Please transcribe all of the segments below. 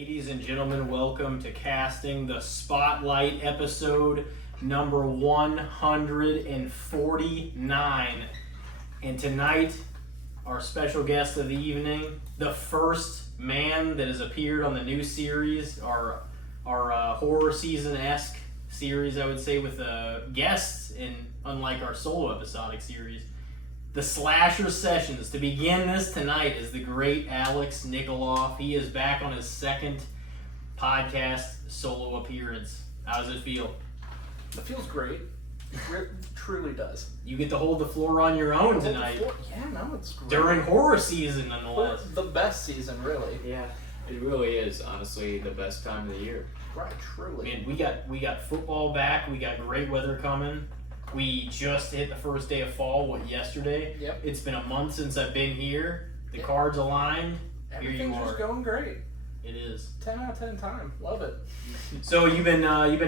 Ladies and gentlemen, welcome to Casting the Spotlight, episode number 149. And tonight, our special guest of the evening, the first man that has appeared on the new series, our horror season-esque series, I would say, with guests, and unlike our solo episodic series, the Slasher Sessions. To begin this tonight is the great Alex Nicoloff. He is back on his second podcast solo appearance. How does it feel? It feels great. It truly does. You get to hold the floor on your own tonight. Yeah, no, it's great. During horror season, nonetheless. The best season, really. Yeah, it really is, honestly, the best time of the year. Right, truly. Man, we got football back. We got great weather coming. We just hit the first day of fall, yesterday? Yep. It's been a month since I've been here. The Yep. cards aligned. Everything's Here you just are. going great. It is. 10 out of 10 time. Love it. So you've been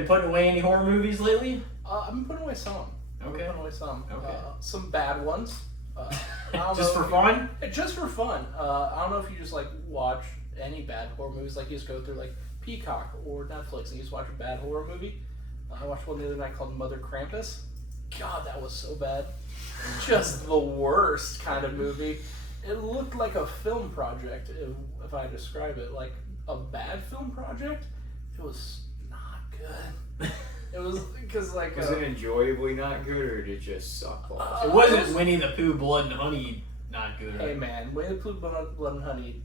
putting away any horror movies lately? I've been putting away some. Okay. Okay. Some bad ones. I don't Just know for if fun? Just for fun. I don't know if you just watch any bad horror movies. You just go through Peacock or Netflix and you just watch a bad horror movie. I watched one the other night called Mother Krampus. God, that was so bad. Just the worst kind of movie. It looked like a film project, if I describe it. Like a bad film project. It was not good. It was because Was it enjoyably not good, or did it just suck balls? It wasn't Winnie the Pooh, Blood and Honey not good. Hey man, Winnie the Pooh, Blood and Honey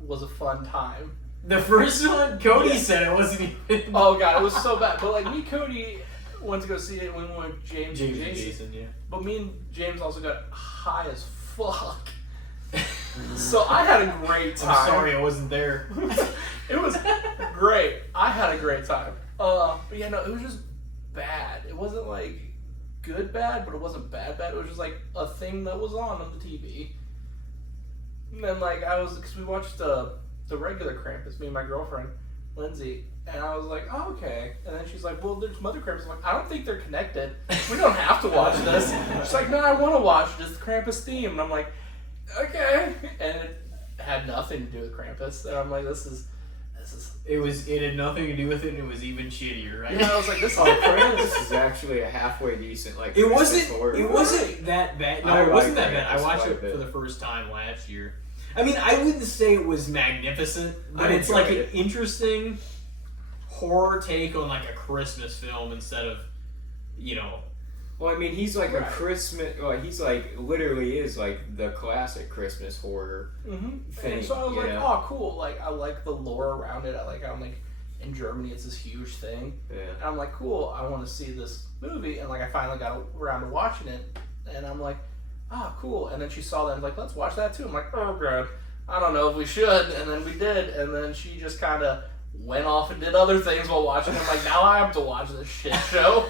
was a fun time. The first one, Cody said it wasn't even. Oh god, it was so bad. But me and Cody went to go see it when we went with James and Jason. Yeah. But me and James also got high as fuck. So I had a great time. I'm sorry I wasn't there. It was great. I had a great time. But yeah, no, it was just bad. It wasn't good bad, but it wasn't bad. It was just a thing that was on the TV. And then because we watched the regular Krampus, me and my girlfriend, Lindsay, and I was like, oh, okay. And then she's like, well, there's Mother Krampus. I'm like, I don't think they're connected. We don't have to watch this. She's like, no, I want to watch just the Krampus theme. And I'm like, okay. And it had nothing to do with Krampus. And I'm like, this is. It had nothing to do with it, and it was even shittier, right? Yeah, I was like, this is all Krampus. This is actually a halfway decent It Christmas horror movie. wasn't that bad. No, it wasn't that bad. I watched it for the first time last year. I mean, I wouldn't say it was magnificent, but it's an interesting horror take on a Christmas film instead of, Well, I mean, he's a Christmas. Well, he's literally is the classic Christmas horror thing. And so I was oh, cool. I like the lore around it. I like how in Germany it's this huge thing. Yeah. And I'm like, cool. I want to see this movie. And I finally got around to watching it. And I'm like, ah, cool. And then she saw that and was like, let's watch that too. I'm like, oh god, I don't know if we should. And then we did. And then she just kind of went off and did other things while watching. I'm like, now I have to watch this shit show.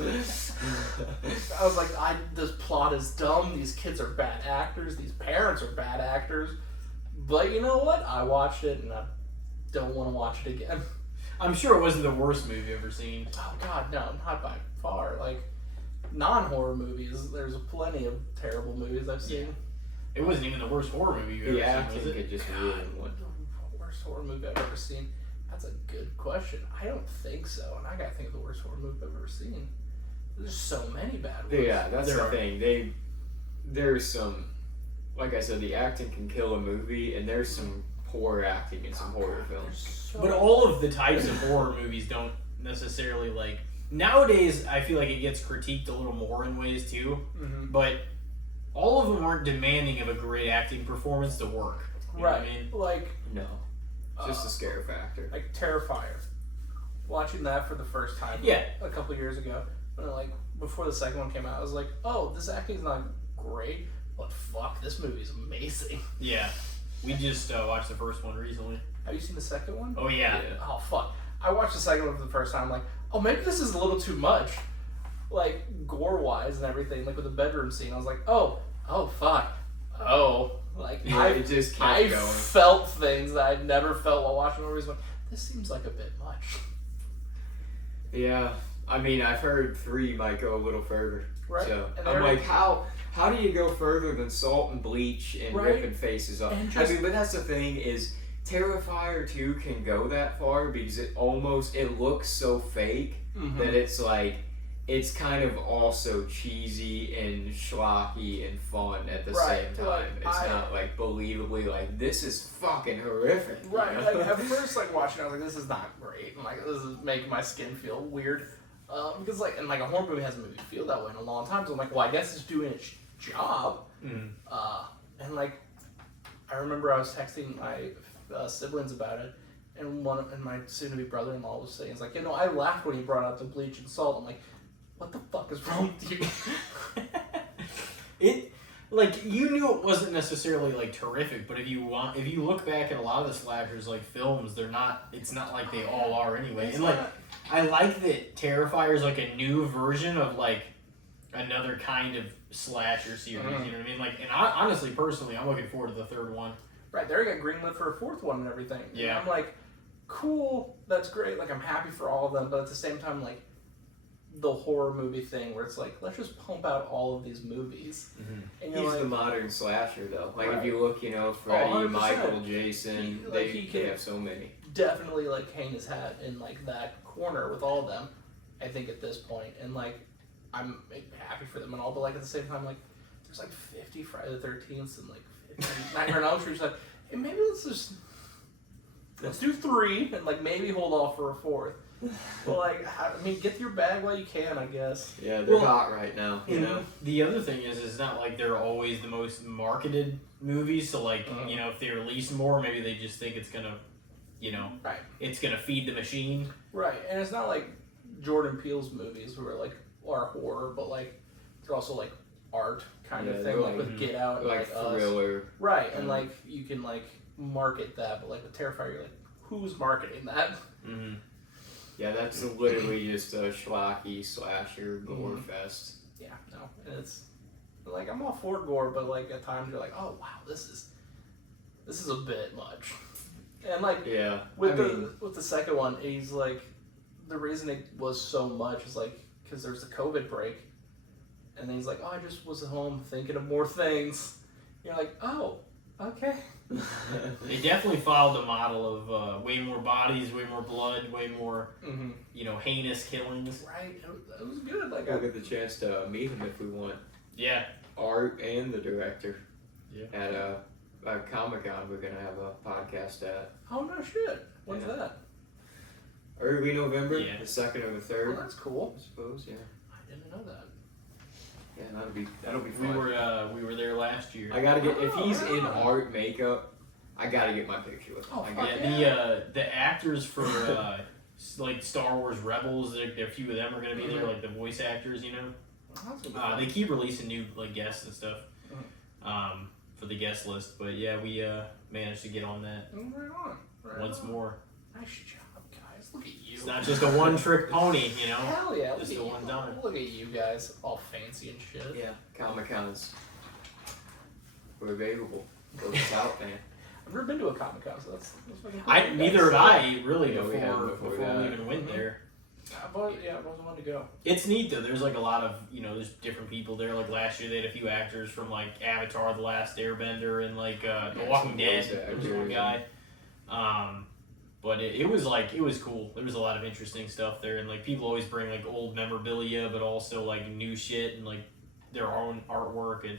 I was like, this plot is dumb. These kids are bad actors. These parents are bad actors. But you know what? I watched it, and I don't want to watch it again. I'm sure it wasn't the worst movie I've ever seen. Oh God, no, not by far. Non-horror movies, there's plenty of terrible movies I've seen. It wasn't even the worst horror movie you've ever Yeah, I seen, think it just ruined one. The worst horror movie I've ever seen? That's a good question. I don't think so, and I gotta think of the worst horror movie I've ever seen. There's so many bad ones. Yeah, that's the thing. There's some, like I said, the acting can kill a movie, and there's some poor acting in some horror films. But all of the types of horror movies don't necessarily nowadays I feel like it gets critiqued a little more in ways too. Mm-hmm. But all of them aren't demanding of a great acting performance to work. You know what I mean? No. Just a scare factor. Terrifier. Watching that for the first time a couple years ago. When before the second one came out, I was like, oh, this acting's not great, but fuck, this movie's amazing. Yeah. We just watched the first one recently. Have you seen the second one? Oh, yeah. Oh, fuck. I watched the second one for the first time, oh, maybe this is a little too much. Gore-wise and everything, with the bedroom scene. I was like, oh, fuck. Oh. It just kept I going. felt things that I'd never felt while watching movies. This seems like a bit much. Yeah. I mean, I've heard 3 might go a little further. Right. So And I'm like, how do you go further than salt and bleach and Right. ripping faces off? And just- but that's the thing is, Terrifier 2 can go that far because it looks so fake Mm-hmm. that it's like, it's kind of also cheesy and schlocky and fun at the Right, same time. like, It's not like believably like, this is fucking horrific. you Right, know? like at first, like watching, I was like, "This is not great," and like, "This is making my skin feel weird," because like, and like a horror movie hasn't made me feel that way in a long time. So I'm like, "Well, I guess it's doing its job." Mm. And like, I remember I was texting my siblings about it, and my soon-to-be brother-in-law was saying, "It's like, I laughed when he brought out the bleach and salt." I'm like, "What the fuck is wrong with you?" It, like, you knew it wasn't necessarily like terrific, but if you look back at a lot of the slashers like films, it's not like they all are anyway. And like, I like that Terrifier's like a new version of like another kind of slasher series. Mhm. You know what I mean? Like, and honestly, personally, I'm looking forward to the third one. Right, they got greenlit for a fourth one and everything. Yeah. And I'm like, cool, that's great. Like, I'm happy for all of them, but at the same time, like, the horror movie thing where it's like, let's just pump out all of these movies. Mm-hmm. And you're He's like, the modern slasher, though. Like, Right. if you look, Freddy, 100%. Michael, Jason, He they can have so many. definitely, like, hang his hat in, like, that corner with all of them, I think, at this point. And, like, I'm happy for them and all, but, like, at the same time, like, there's, like, 50 Friday the 13th and, like, 50 Nightmare on Elm Street. It's like, hey, maybe let's do 3 and, like, maybe hold off for a 4th. But, like, I mean, get your bag while you can, I guess. Yeah, they're Well, hot right now, you know? The other thing is, it's not like they're always the most marketed movies. So, like, if they release more, maybe they just think it's gonna, Right. it's gonna feed the machine. Right, and it's not like Jordan Peele's movies who are horror, but, like, they're also, like, art kind Yeah, of they're thing, like like- with Get Out and, Like Us. thriller. Right, and, like, you can, like, market that, but, like, with Terrifier, you're like, who's marketing that? Mm-hmm. Yeah, that's literally just a schlocky slasher gore fest. Yeah, no, and it's, like, I'm all for gore, but, like, at times you're like, oh, wow, this is a bit much. And, like, Yeah. with the second one, he's like, the reason it was so much is like because there's the COVID break, and then he's like, oh, I just was at home thinking of more things. You're like, oh, okay. They definitely followed the model of way more bodies, way more blood, way more, heinous killings. Right, it was good. Like, We'll get the chance to meet him if we want. Yeah. Art and the director. Yeah. At a Comic-Con we're going to have a podcast at. oh no shit, when's Yeah. that? Early November, Yeah. the 2nd or the Oh, 3rd, that's cool. I suppose, yeah. I didn't know that. Yeah, that'll be We fun. were there last year. I gotta get, if he's in Oh. art makeup, I gotta get my picture with him. Oh, I fuck gotta- Yeah, the actors for like Star Wars Rebels, a few of them are gonna be there, like the voice actors, Oh, that's gonna be fun. They keep releasing new like guests and stuff for the guest list, but yeah, we managed to get on that Right on. Right once on. more. Nice job, guys. Look at you. It's not just a one-trick pony, Hell yeah. Just look the at one you. time. Look at you guys, all fancy and shit. Yeah, Comic-Cons. We're available. Go out, man. I've never been to a Comic-Con, so that's fucking cool. Neither have I really Yeah, we haven't before before we that. even went there. I've always wanted to go. It's neat though. There's like a lot of there's different people there. Like last year, they had a few actors from like Avatar: The Last Airbender and like The Walking some Dead. voice There was actors, one guy. But it was cool. There was a lot of interesting stuff there, and like people always bring like old memorabilia, but also like new shit and like their own artwork, and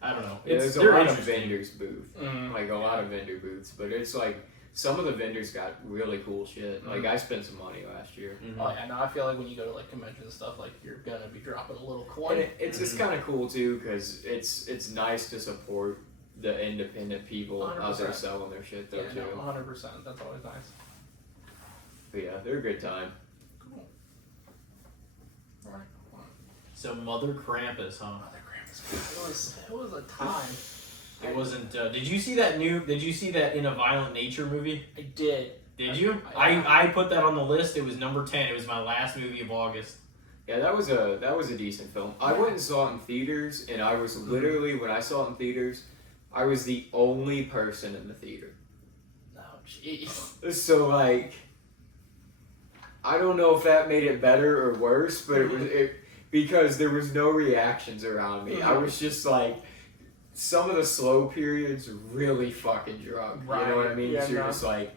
I don't know. Yeah, there's a they're lot of interesting. vendors booth. Mm. Like a lot of vendor booths. But it's like, some of the vendors got really cool shit. Like I spent some money last year. Mhm. Oh yeah, no, I feel like when you go to like conventions and stuff, like you're gonna be dropping a little And coin. it's just kind of cool too, because it's nice to support the independent people out there 100%. selling their shit though Yeah, too. no, 100%. That's always nice. But yeah, they're a good time. Cool. Alright. So Mother Krampus, huh? Mother Krampus. It was a time. It wasn't. Did you see that In a Violent Nature movie? I did. Did you? I put that on the list. It was number 10. It was my last movie of August. Yeah, that was a decent film. I went and saw it in theaters, and I was literally, when I saw it in theaters, I was the only person in the theater. Oh jeez. So like, I don't know if that made it better or worse, but it was because there was no reactions around me. I was just like some of the slow periods really fucking drug. Right. You know what I mean? Yeah, so you're just like,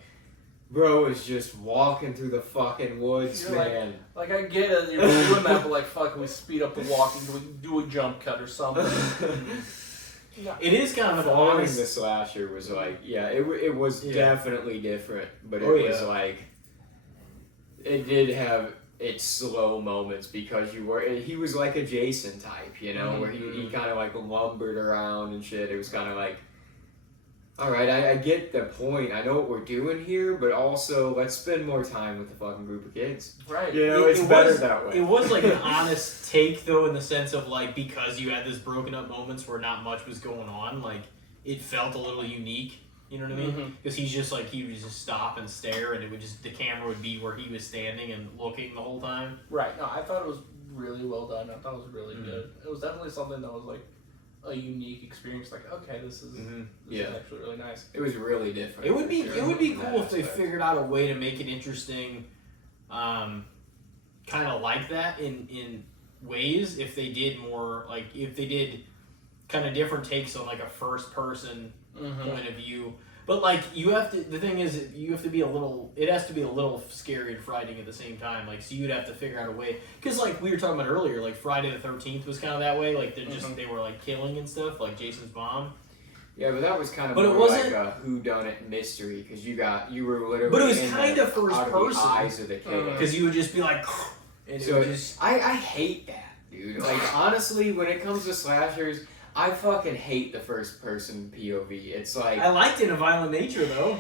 bro is just walking through the fucking woods, You're man. Like, I get it, you're doing that, but like, fuck, we speed up the walking, we do a jump cut or something. Yeah. It is kind of an Following honest. the slasher was like, yeah, it was definitely different, but it Oh, was yeah. like, it did have its slow moments because he was like a Jason type, you know, where he kind of like lumbered around and shit. It was kind of like, all right, I get the point. I know what we're doing here, but also let's spend more time with the fucking group of kids. Right. You know, It it's better was- that way. It was like an honest take, though, in the sense of like because you had this broken up moments where not much was going on, like it felt a little unique. You know what I mean? Because he's just like he would just stop and stare, and it would just the camera would be where he was standing and looking the whole time. Right. No, I thought it was really well done. I thought it was really good. It was definitely something that was like a unique experience. Like, okay, this is actually really nice. It was really different. It would be for sure, it would be in that cool if they aspect. figured out a way to make it interesting, kind of like that in ways. If they did more like if they did kind of different takes on like a first person point of view. But like you have to, the thing is, you have to be a little. It has to be a little scary and frightening at the same time. Like so, you'd have to figure out a way. Because like we were talking about earlier, like Friday the 13th was kind of that way. Like they were like killing and stuff, like Jason's mom. Yeah, but that was kind of But it more wasn't- like a whodunit mystery because you were literally. But it was in kind of first out of person. the eyes of the killer. Because you would just be like, and it So would just. I hate that, dude. Like honestly, when it comes to slashers, I fucking hate the first person POV. It's like, I liked it in a violent nature though.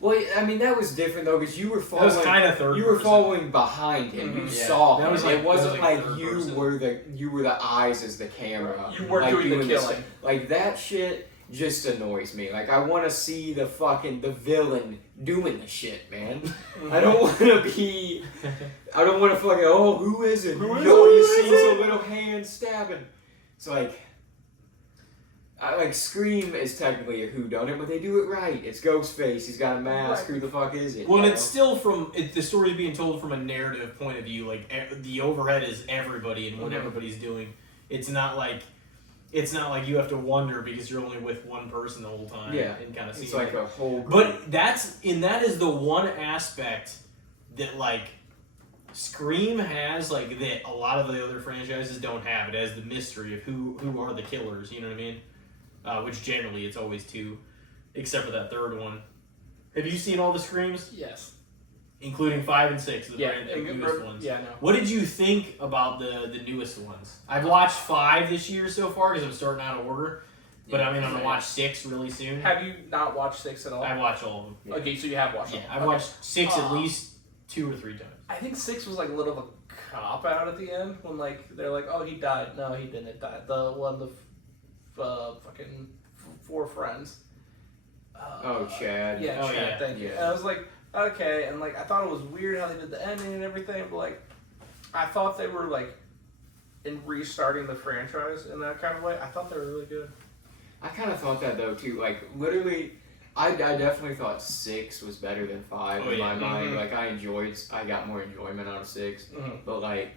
well, I mean that was different though because you were That following. was kind of third. You were person. following behind him. You Yeah. saw That him. was like- it wasn't that was like like third you person. were the eyes as the camera. You weren't like, doing the this- killing. Like that shit just annoys me. Like I want to see the villain doing the shit, man. I don't want to be. I don't want to fucking. Oh, who is it? Who is know, it? you Who see is a it? little hand stabbing. It's like. Like Scream is technically a whodunit, but they do it right. It's Ghostface. He's got a mask. Right. Who the fuck is it? Well, you and it's know? still the story's being told from a narrative point of view. Like the overhead is everybody and what everybody's doing. It's not like you have to wonder because you're only with one person the whole time. Yeah, and kind of see. It's like a whole. Group. But that is the one aspect that like Scream has like that a lot of the other franchises don't have. It has the mystery of who are the killers. You know what I mean? Which generally it's always two, except for that third one. Have you seen all the Screams? Yes. Including 5 and 6, the and newest ones. Yeah, no. What did you think about the newest ones? I've watched 5 this year so far because I'm starting out of order. But I'm going to watch 6 really soon. Have you not watched 6 at all? I've watched all of them. Yeah. Okay, so you have watched Yeah, them. I've Okay. watched 6 at least 2 or 3 times. I think 6 was like a little of a cop out at the end when like they're like, oh, he died. No, he didn't die. The fucking 4 friends. Chad. Yeah, Oh, Chad. yeah. Thank you. Yeah. And I was like, okay, and like I thought it was weird how they did the ending and everything, but like I thought they were like in restarting the franchise in that kind of way. I thought they were really good. I kind of thought that though too. Like literally, I definitely thought 6 was better than 5 in my mind. Like I got more enjoyment out of 6. But like,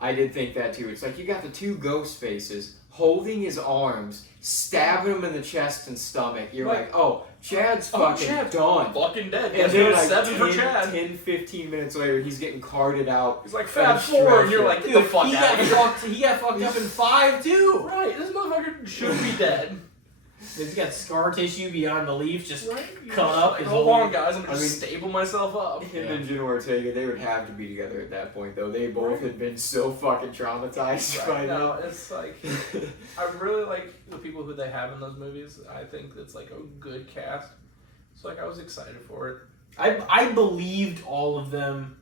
I did think that too. It's like you got the 2 ghost faces holding his arms, stabbing him in the chest and stomach. You're like, oh, Chad's fucking Chad's done. Fucking dead. And Guess then what? like 7 for Chad. 10, 15 minutes later, he's getting carted out. He's like Fab 4, and you're like, get the fuck he out got of here. he got fucked up in 5 too. Right, this motherfucker should be dead. He's got scar tissue beyond belief, just Right? cut up Like, his hold whole. on, guys. I'm gonna I mean- stable myself up. Him and Jenna Ortega, they would have to be together at that point, though. They both had been so fucking traumatized by Right, them. no, it's like I really like the people who they have in those movies. I think it's like a good cast. So like I was excited for it. I believed all of them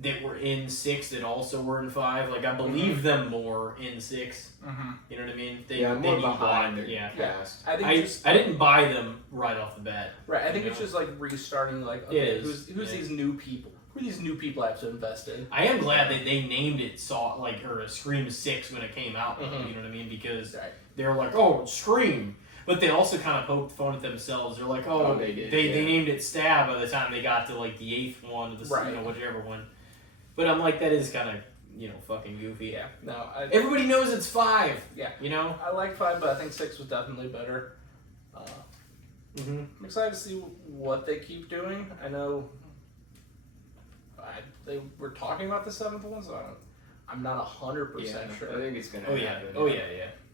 that were in 6 that also were in 5. Like I believed them more in 6. You know what I mean? Yeah, more you behind buy- their Yeah. cast. I think I just didn't buy them right off the bat. right. I think you it's know? just like restarting. Like It okay, is, who's yeah. these new people? Who are these new people I have to invest in? I am glad that they named it Scream 6 when it came out. You know what I mean? Because Right. they're like, oh, Scream. But they also kind of poked fun at themselves. They're like, oh, they did, they yeah. named it Stab by the time they got to like the 8th one, or the Right. whichever one. But I'm like, that is kind of fucking goofy. Yeah. No. Everybody knows it's 5. Yeah. You know. I like 5, but I think 6 was definitely better. I'm excited to see what they keep doing. I know they were talking about the 7th one, so I'm not 100% sure. I think it's gonna happen. Oh yeah.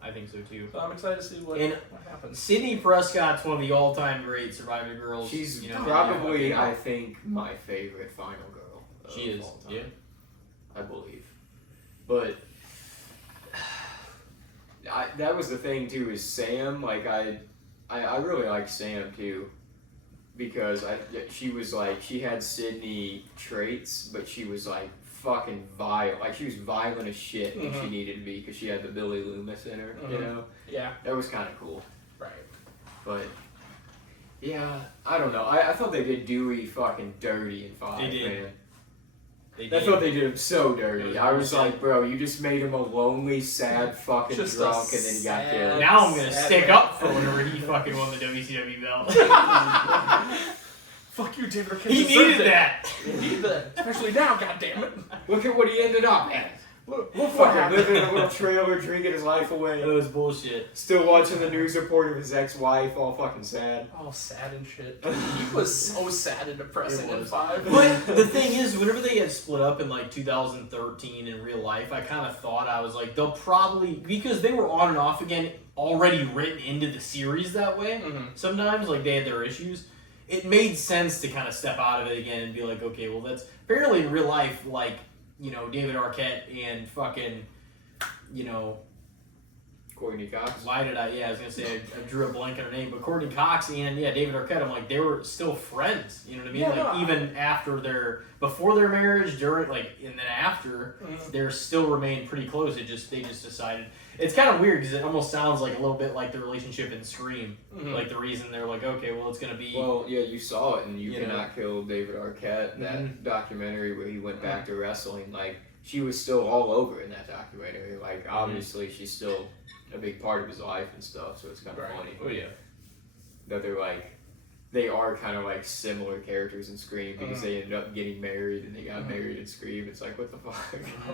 I think so too. So I'm excited to see what happens. Sydney Prescott's one of the all-time great Survivor girls. She's probably, I think, my favorite final girl. She is. All time, yeah. I believe. But that was the thing too. Is Sam I really like Sam too, because she was like, she had Sydney traits, but she was like fucking vile. Like, she was violent as shit when she needed to be, because she had the Billy Loomis in her, you know? Yeah. That was kind of cool. Right. But, yeah, I don't know. I thought they did Dewey fucking dirty in 5, They did. man. They I thought they did him so dirty. I was like, bro, you just made him a lonely, sad fucking Just drunk, and then he got killed. Now I'm gonna stick man. up for whenever he fucking won the WCW belt. Fuck you, David Arquette. He needed that. He needed that. Especially now, goddammit. Look at what he ended up at. Look Fucking living in a little trailer, drinking his life away. That was bullshit. Still watching the news report of his ex-wife, all fucking sad. All sad and shit. He was so sad and depressing in 5. But the thing is, whenever they had split up in like 2013 in real life, I kind of thought, I was like, they'll probably, because they were on and off again, already written into the series that way. Sometimes, like, they had their issues. It made sense to kind of step out of it again and be like, okay, well, that's apparently in real life, like, David Arquette and fucking, Courtney Cox. why did I was going to say, I drew a blank on her name, but Courtney Cox and, David Arquette, I'm like, they were still friends, you know what I mean? Yeah, like, even after before their marriage, during, like, and then after, they still remained pretty close. They just decided. It's kind of weird, because it almost sounds like a little bit like the relationship in Scream. Like, the reason they're like, okay, well, it's going to be... Well, yeah, you saw it in You Cannot Kill David Arquette, that documentary where he went back to wrestling. Like, she was still all over in that documentary. Like, obviously, she's still a big part of his life and stuff, so it's kind of funny. Oh, yeah. That they are kind of like similar characters in Scream, because they ended up getting married and they got married in Scream. It's like, what the fuck?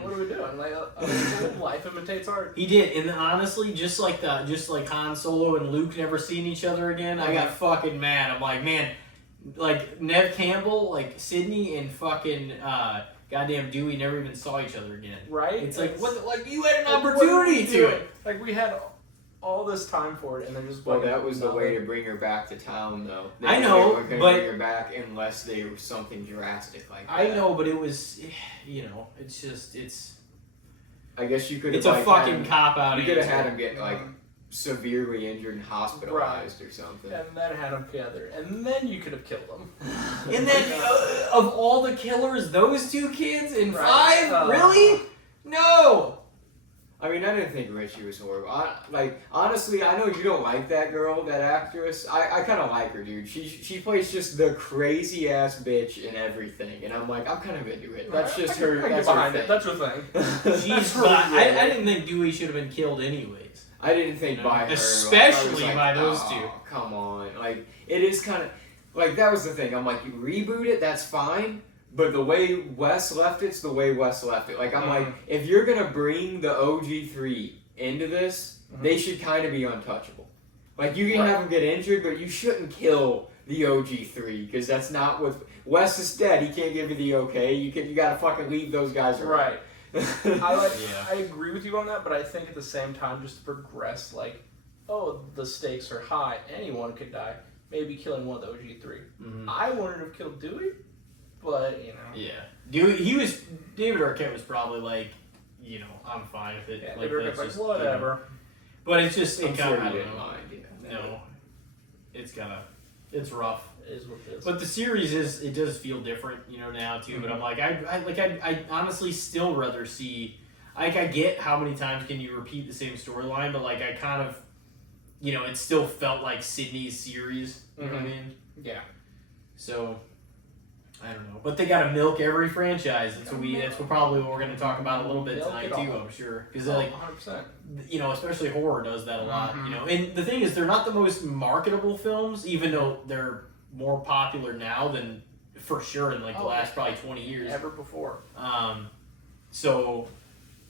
What are we doing? Like, life imitates art. He did, and honestly, just like Han Solo and Luke never seeing each other again, I got fucking mad. I'm like, man, like Nev Campbell, like Sydney and fucking goddamn Dewey never even saw each other again. Right? It's like, like you had an opportunity to it. Like, we had all this time for it, and then just... Well, that was the way to bring her back to town, though. I know, they weren't going to bring her back unless they were something drastic like that. I know, but it was, it's just, I guess you could have... It's a fucking cop-out. You could have had him get, like, severely injured and hospitalized or something. And then had them together. And then you could have killed them. And then, of all the killers, those 2 kids in 5? Right. Really? No! I mean, I didn't think Richie was horrible. Honestly, I know you don't like that girl, that actress. I kind of like her, dude. She plays just the crazy ass bitch in everything, and I'm like, I'm kind of into it. That's just her. That's her thing. That's her thing. I didn't think Dewey should have been killed anyways. I didn't think by her. Especially by those 2. Come on, like it is kind of like that was the thing. I'm like, you reboot it, that's fine. But the way Wes left it's the way Wes left it. Like, I'm like, if you're going to bring the OG3 into this, they should kind of be untouchable. Like, you can have them get injured, but you shouldn't kill the OG3, because that's not what... Wes is dead. He can't give you the okay. You got to fucking leave those guys around. Right. I agree with you on that, but I think at the same time, just to progress, like, the stakes are high. Anyone could die. Maybe killing one of the OG3. I wanted to have killed Dewey. But, Yeah. David Arquette was probably like, I'm fine with it. Yeah, like, that's just, whatever. But it's just, I'm sure you didn't mind. No. It's rough. It is what it is. But the series it does feel different, now too. But I'm like, I honestly still rather see, like, I get how many times can you repeat the same storyline, but like, I kind of, it still felt like Sydney's series. You know what I mean? Yeah. So, I don't know, but they got to milk every franchise, and so that's probably what we're going to talk about a little bit tonight too. I'm sure, because 100%. Especially horror does that a lot. And the thing is, they're not the most marketable films, even though they're more popular now than for sure in like the last probably 20 years ever before. So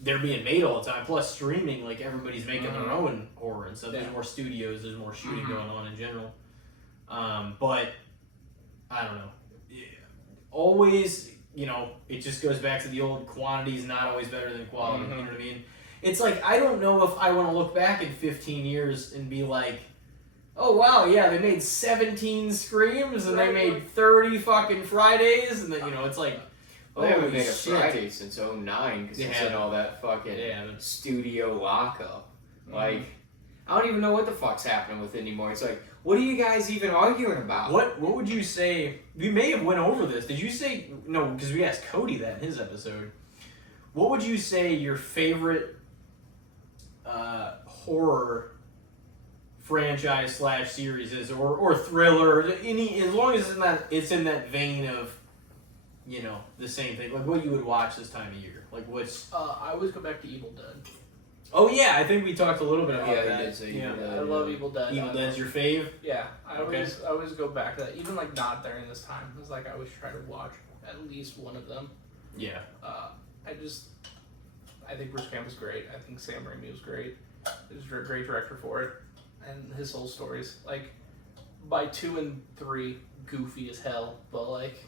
they're being made all the time. Plus streaming, like everybody's making their own horror and stuff. There's more studios, there's more shooting going on in general. But I don't know. Always, it just goes back to the old quantity is not always better than quality. You know what I mean? It's like, I don't know if I want to look back in 15 years and be like, oh wow, yeah, they made 17 Screams and they made 30 fucking Fridays, and then it's like, they haven't made a Friday since 09 because it's in all that fucking studio lockup. Like, I don't even know what the fuck's happening with it anymore. It's like, what are you guys even arguing about? What would you say? We may have went over this. Did you say no? Because we asked Cody that in his episode. What would you say your favorite horror franchise / series is, or thriller? As long as it's in that vein of, the same thing. Like what you would watch this time of year. Like what's? I always go back to Evil Dead. Oh yeah, I think we talked a little bit about that. Yeah, did say Evil Dead. I love Evil Dead. Evil Dead's your fave? Yeah, I always go back to that. Even like not during this time, it's like I always try to watch at least one of them. Yeah. I think Bruce Campbell's great. I think Sam Raimi was great. He's a great director for it, and his whole stories. Like by 2 and 3, goofy as hell, but like.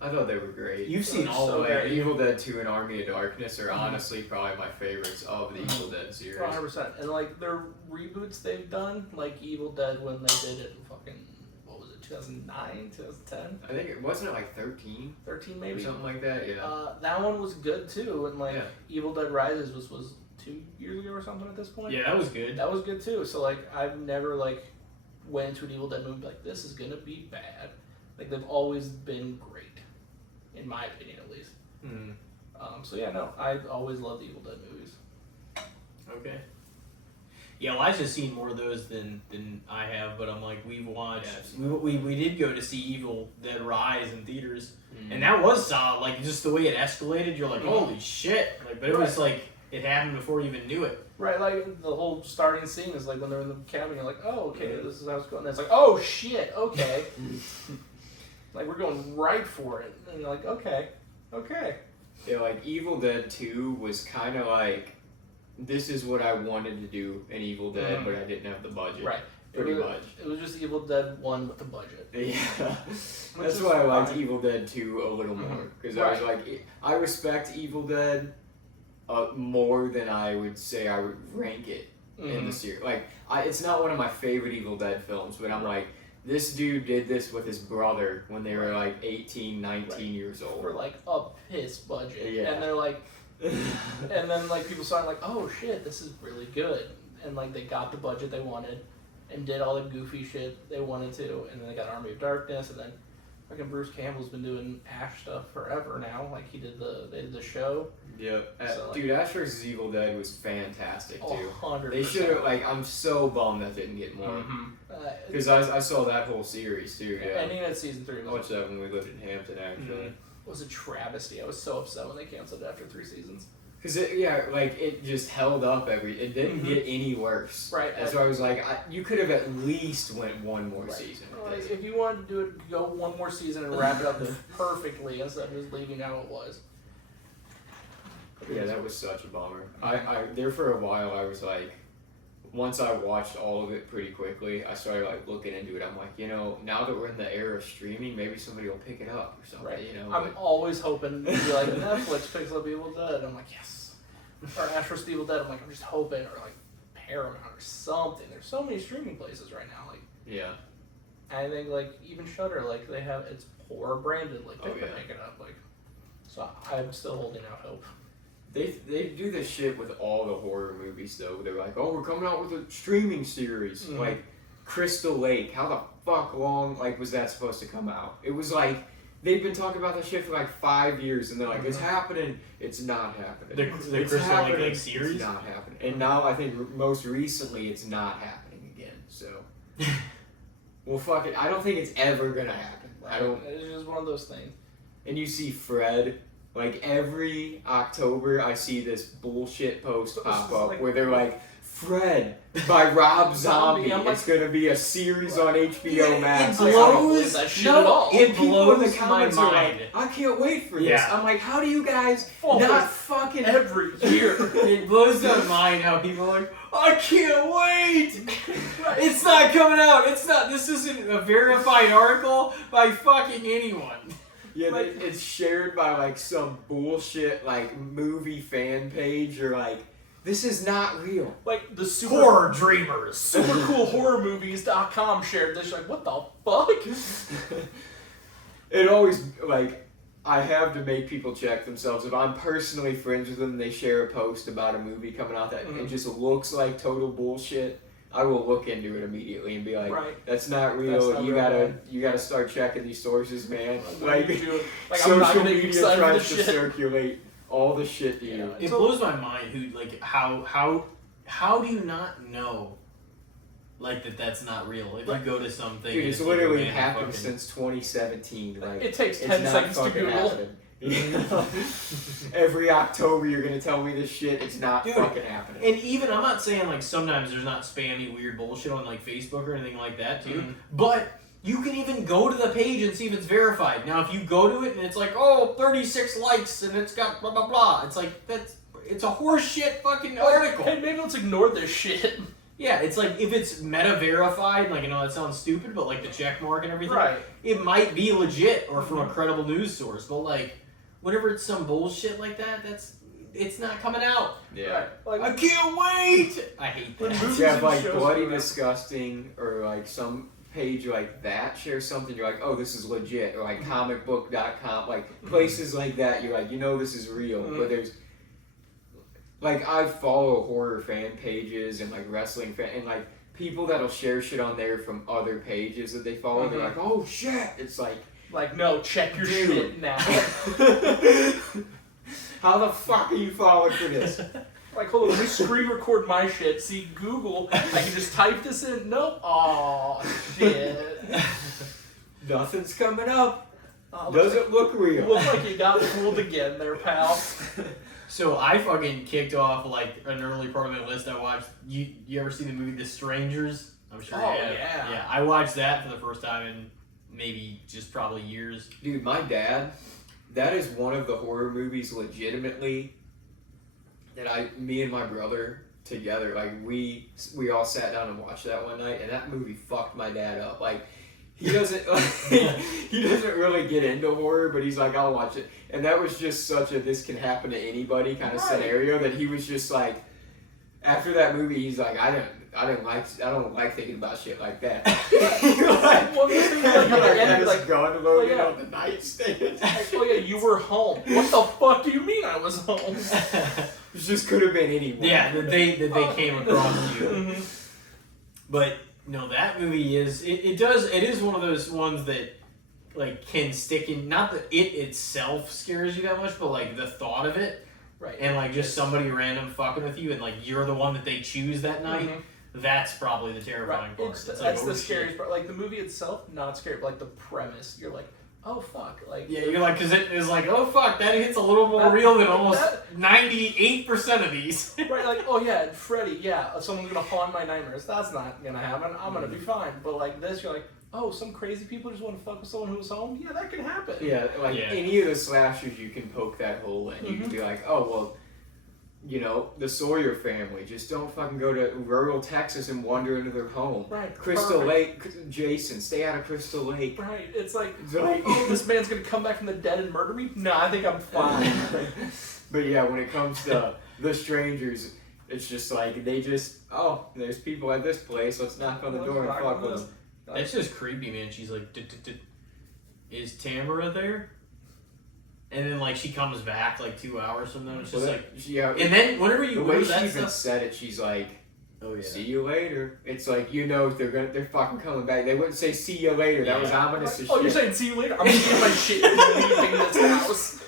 I thought they were great. You've seen all the way. Evil Dead 2 and Army of Darkness are honestly probably my favorites of the Evil Dead series. 100%. And like their reboots they've done, like Evil Dead when they did it in fucking, what was it, 2009, 2010? I think it wasn't like 13? 13 maybe? Or something like that, yeah. That one was good too, and like Evil Dead Rises was 2 years ago or something at this point. Yeah, that was good. That was good too. So like I've never like went into an Evil Dead movie like this is gonna be bad. Like they've always been great. In my opinion, at least. So yeah, no, I always loved the Evil Dead movies. Okay. Yeah, Elijah's seen more of those than I have, but I'm like, we've watched. We did go to see Evil Dead Rise in theaters, and that was solid. Like just the way it escalated, you're like, holy shit! Like, but it was like it happened before you even knew it. Right, like the whole starting scene is like when they're in the cabin, you're like, oh, okay, this is how it's going. And it's like, oh shit, okay. Like, we're going right for it. And you're like, okay. Yeah, like, Evil Dead 2 was kind of like, this is what I wanted to do in Evil Dead, but I didn't have the budget. Right. Pretty much. It was just Evil Dead 1 with the budget. Yeah. That's why I liked Evil Dead 2 a little more. Because I was like, I respect Evil Dead more than I would say I would rank it in the series. Like, it's not one of my favorite Evil Dead films, but I'm like, this dude did this with his brother when they were like 18, 19 years old. For like a piss budget. Yeah. And they're like, and then like people started like, oh shit, this is really good. And like they got the budget they wanted and did all the goofy shit they wanted to. And then they got Army of Darkness, and then fucking Bruce Campbell's been doing Ash stuff forever now. Like they did the show. Yeah. So, dude, Ash vs. Evil Dead was fantastic too. 100%. They should have, like, I'm so bummed that didn't get more. Because I saw that whole series too. Yeah. Ending at season 3. I watched that when we lived in Hampton actually. It was a travesty. I was so upset when they canceled it after 3 seasons. Because it just held up it didn't get any worse. Right. That's why I was like, you could have at least went one more season. Like, if you wanted to do it, go one more season and wrap it up perfectly instead of just leaving how it was. Yeah, that was such a bummer. I there for a while I was like, once I watched all of it pretty quickly, I started like looking into it. I'm like, now that we're in the era of streaming, maybe somebody will pick it up or something. Right. I'm always hoping to be like Netflix picks up Evil Dead. I'm like, yes. Or Ash vs. Evil Dead. I'm like, I'm just hoping, or like Paramount or something. There's so many streaming places right now. Like, yeah. I think like even Shudder, like they have it's horror branded. Like they can pick it up. Like, so I'm still holding out hope. They do this shit with all the horror movies though. They're like, oh, we're coming out with a streaming series. Like Crystal Lake. How the fuck long was that supposed to come out? It was like they've been talking about that shit for like 5 years, and they're like, it's happening. It's not happening. The Crystal Lake series? It's not happening. And now I think most recently it's not happening again. So, well, fuck it. I don't think it's ever gonna happen. It's just one of those things. And you see Fred. Like every October, I see this bullshit post pop up where they're like, Fred by Rob Zombie. I'm like, it's gonna be a series on HBO Max. It I don't believe blows. that shit at all. It People in the blows my comments are mind. like, I can't wait for this. Yeah. I'm like, how do you guys Oh, not fucking every year. It blows my mind how people are like, I can't wait! It's not coming out. It's not. This isn't a verified article by fucking anyone. Yeah, Like- it's shared by like some bullshit like movie fan page or like this is not real. Like the super Horror dreamers. supercoolhorrormovies.com shared this. Like, what the fuck? It always like I have to make people check themselves. If I'm personally friends with them and they share a post about a movie coming out that it just looks like total bullshit, I will look into it immediately and be like, Right. that's not real. That's not you real, gotta man. you gotta start checking these sources, man. What are Like, you doing? Like, I'm social not gonna get media excited for tries this to shit. circulate all the shit to you. Yeah. It blows my mind who like how do you not know like that's not real if you go to something. Dude, it's like, literally random happened fucking- since 2017. Like, It takes it's 10 not seconds to fucking Google. happening. Every October you're gonna tell me this shit. It's not Dude, fucking happening. And even I'm not saying like sometimes there's not spammy weird bullshit on like Facebook or anything like that too, Mhm. but you can even go to the page and see if it's verified. Now if you go to it and it's like 36 likes and it's got blah blah blah, it's like it's a horseshit fucking article. Hey, maybe let's ignore this shit. Yeah, it's like if it's meta verified, like I know that sounds stupid, but like the check mark and everything, Right. it might be legit or from a credible news source. But like whenever it's some bullshit like that, it's not coming out. Yeah. Like, I can't wait. I hate When that. movies You have and like shows Bloody come out. Disgusting or like some page like that shares something, you're like, oh, this is legit. Or like comicbook.com, like places like that, you're like, you know this is real. But there's like I follow horror fan pages and like wrestling fan and like people that'll share shit on there from other pages that they follow. They're like, oh shit. It's like, no, check your Dude. shit now. how the fuck are you falling for this? Like, hold on, let me screen record my shit. See, Google, I can just type this in. Nope. Aw, shit. Nothing's coming up. Looks Doesn't look real. Looks like you got fooled again there, pal. So I fucking kicked off like an early part of my list. I watched. You ever seen the movie The Strangers? I'm sure. Oh, you have. yeah. Yeah, I watched that for the first time in maybe just probably years. Dude, my dad, that is one of the horror movies legitimately that me and my brother together, like we all sat down and watched that one night, and that movie fucked my dad up. Like, he doesn't he doesn't really get into horror, but he's like, I'll watch it. And that was just such a this can happen to anybody kind of scenario that he was just like, after that movie, he's like, I don't like thinking about shit like that. Like, Well, the thing is, like, like, again, had his like, gun loaded yeah. on the nightstand. oh yeah, you were home. What the fuck do you mean I was home? It just could have been anyone. Yeah, that they came across you. Mhm. But no, that movie is it is one of those ones that like can stick in. Not that it itself scares you that much, but like the thought of it, Right. and like just somebody random fucking with you, and like you're the one that they choose that night. Mhm. That's probably the terrifying Right. part. It's, It's that's like, the oh, shit. scariest part. Like the movie itself, not scary, but like the premise, you're like, oh fuck, like Yeah, you're like, because it is like, oh fuck, that hits a little more That- real than almost that- 98% of these. right, like, oh yeah, Freddy, yeah, someone's gonna haunt my nightmares. That's not gonna happen. I'm gonna be fine. But like this, you're like, oh, some crazy people just want to fuck with someone who was home. Yeah, that can happen. Yeah, like Yeah. any of the slashers, you can poke that hole in. You can be like, oh well, you know, the Sawyer family. Just don't fucking go to rural Texas and wander into their home. Right. Crystal perfect. Lake, Jason, stay out of Crystal Lake. Right. It's like, It's like- oh, this man's gonna come back from the dead and murder me? No, I think I'm fine. But yeah, when it comes to the strangers, it's just like there's people at this place. Let's knock on the door and fuck with them. That's just creepy, man. She's like, is Tamara there? And then like she comes back like 2 hours from them. It's just like, yeah. and then whenever The you way hear she that even stuff, said it, she's like, oh yeah, see you later. It's like, you know, they're fucking coming back. They wouldn't say see you later. That was Yeah. ominous as Oh, shit. you're saying see you later? I'm gonna get my shit and leaving this house.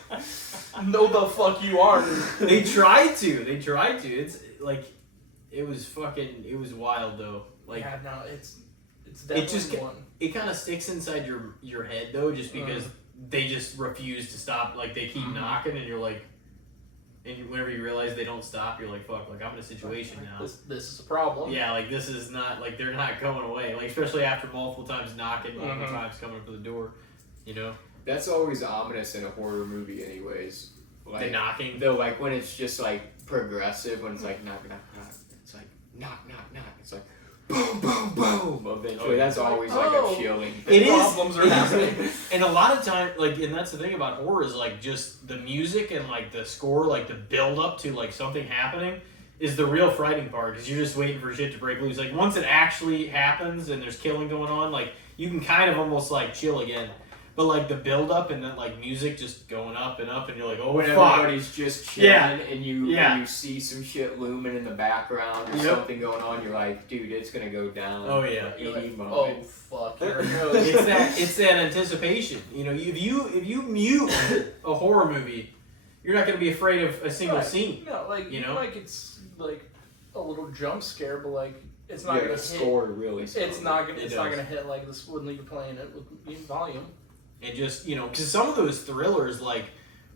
No, the fuck you are. they tried to. It's like, it was wild though. Like yeah, no, it's definitely just one. it kind of sticks inside your head though, just because they just refuse to stop. Like they keep knocking, and you're like, and whenever you realize they don't stop, you're like, fuck, like I'm in a situation now. This is a problem. Yeah, like this is not like they're not going away. Like especially after multiple times knocking, multiple times coming up to the door. You know. That's always ominous in a horror movie, anyways. Like, the knocking. Though, like when it's just like progressive, when it's like knock, knock, knock. It's like knock, knock, knock. It's like boom, boom, boom. Eventually, that's always like a chilling thing. It is. Problems are happening. And a lot of time, like, and that's the thing about horror is like just the music and like the score, like the build up to like something happening is the real frightening part because you're just waiting for shit to break loose. Like once it actually happens and there's killing going on, like you can kind of almost like chill again. But like the build up and then like music just going up and up and you're like, oh when fuck. Everybody's just chilling and you see some shit looming in the background or something going on, you're like, dude, it's gonna go down. Oh yeah. Any moment. Oh fuck. Here it goes. It's that anticipation. You know, if you mute a horror movie, you're not gonna be afraid of a single scene. No, like you know, like it's like a little jump scare, but like it's not gonna score really. It's not gonna hit like this when you're playing it with volume. And just, you know, because some of those thrillers, like,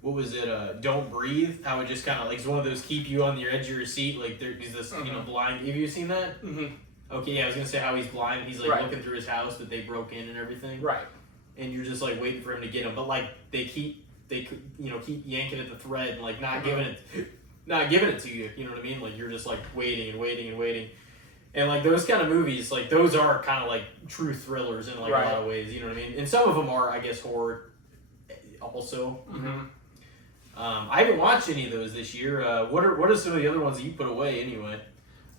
what was it, Don't Breathe, how it just kind of, like, it's one of those keep you on the edge of your seat, like, there's this, you know, blind, have you seen that? Mm-hmm. Okay, yeah, I was going to say how he's blind, and he's, like, looking through his house, but they broke in and everything. Right. And you're just, like, waiting for him to get him, but, like, they keep yanking at the thread, and, like, not giving it to you, you know what I mean? Like, you're just, like, waiting and waiting and waiting. And, like, those kind of movies, like, those are kind of, like, true thrillers in, like, a lot of ways, you know what I mean? And some of them are, I guess, horror also. Mm-hmm. I haven't watched any of those this year. What are some of the other ones that you put away, anyway?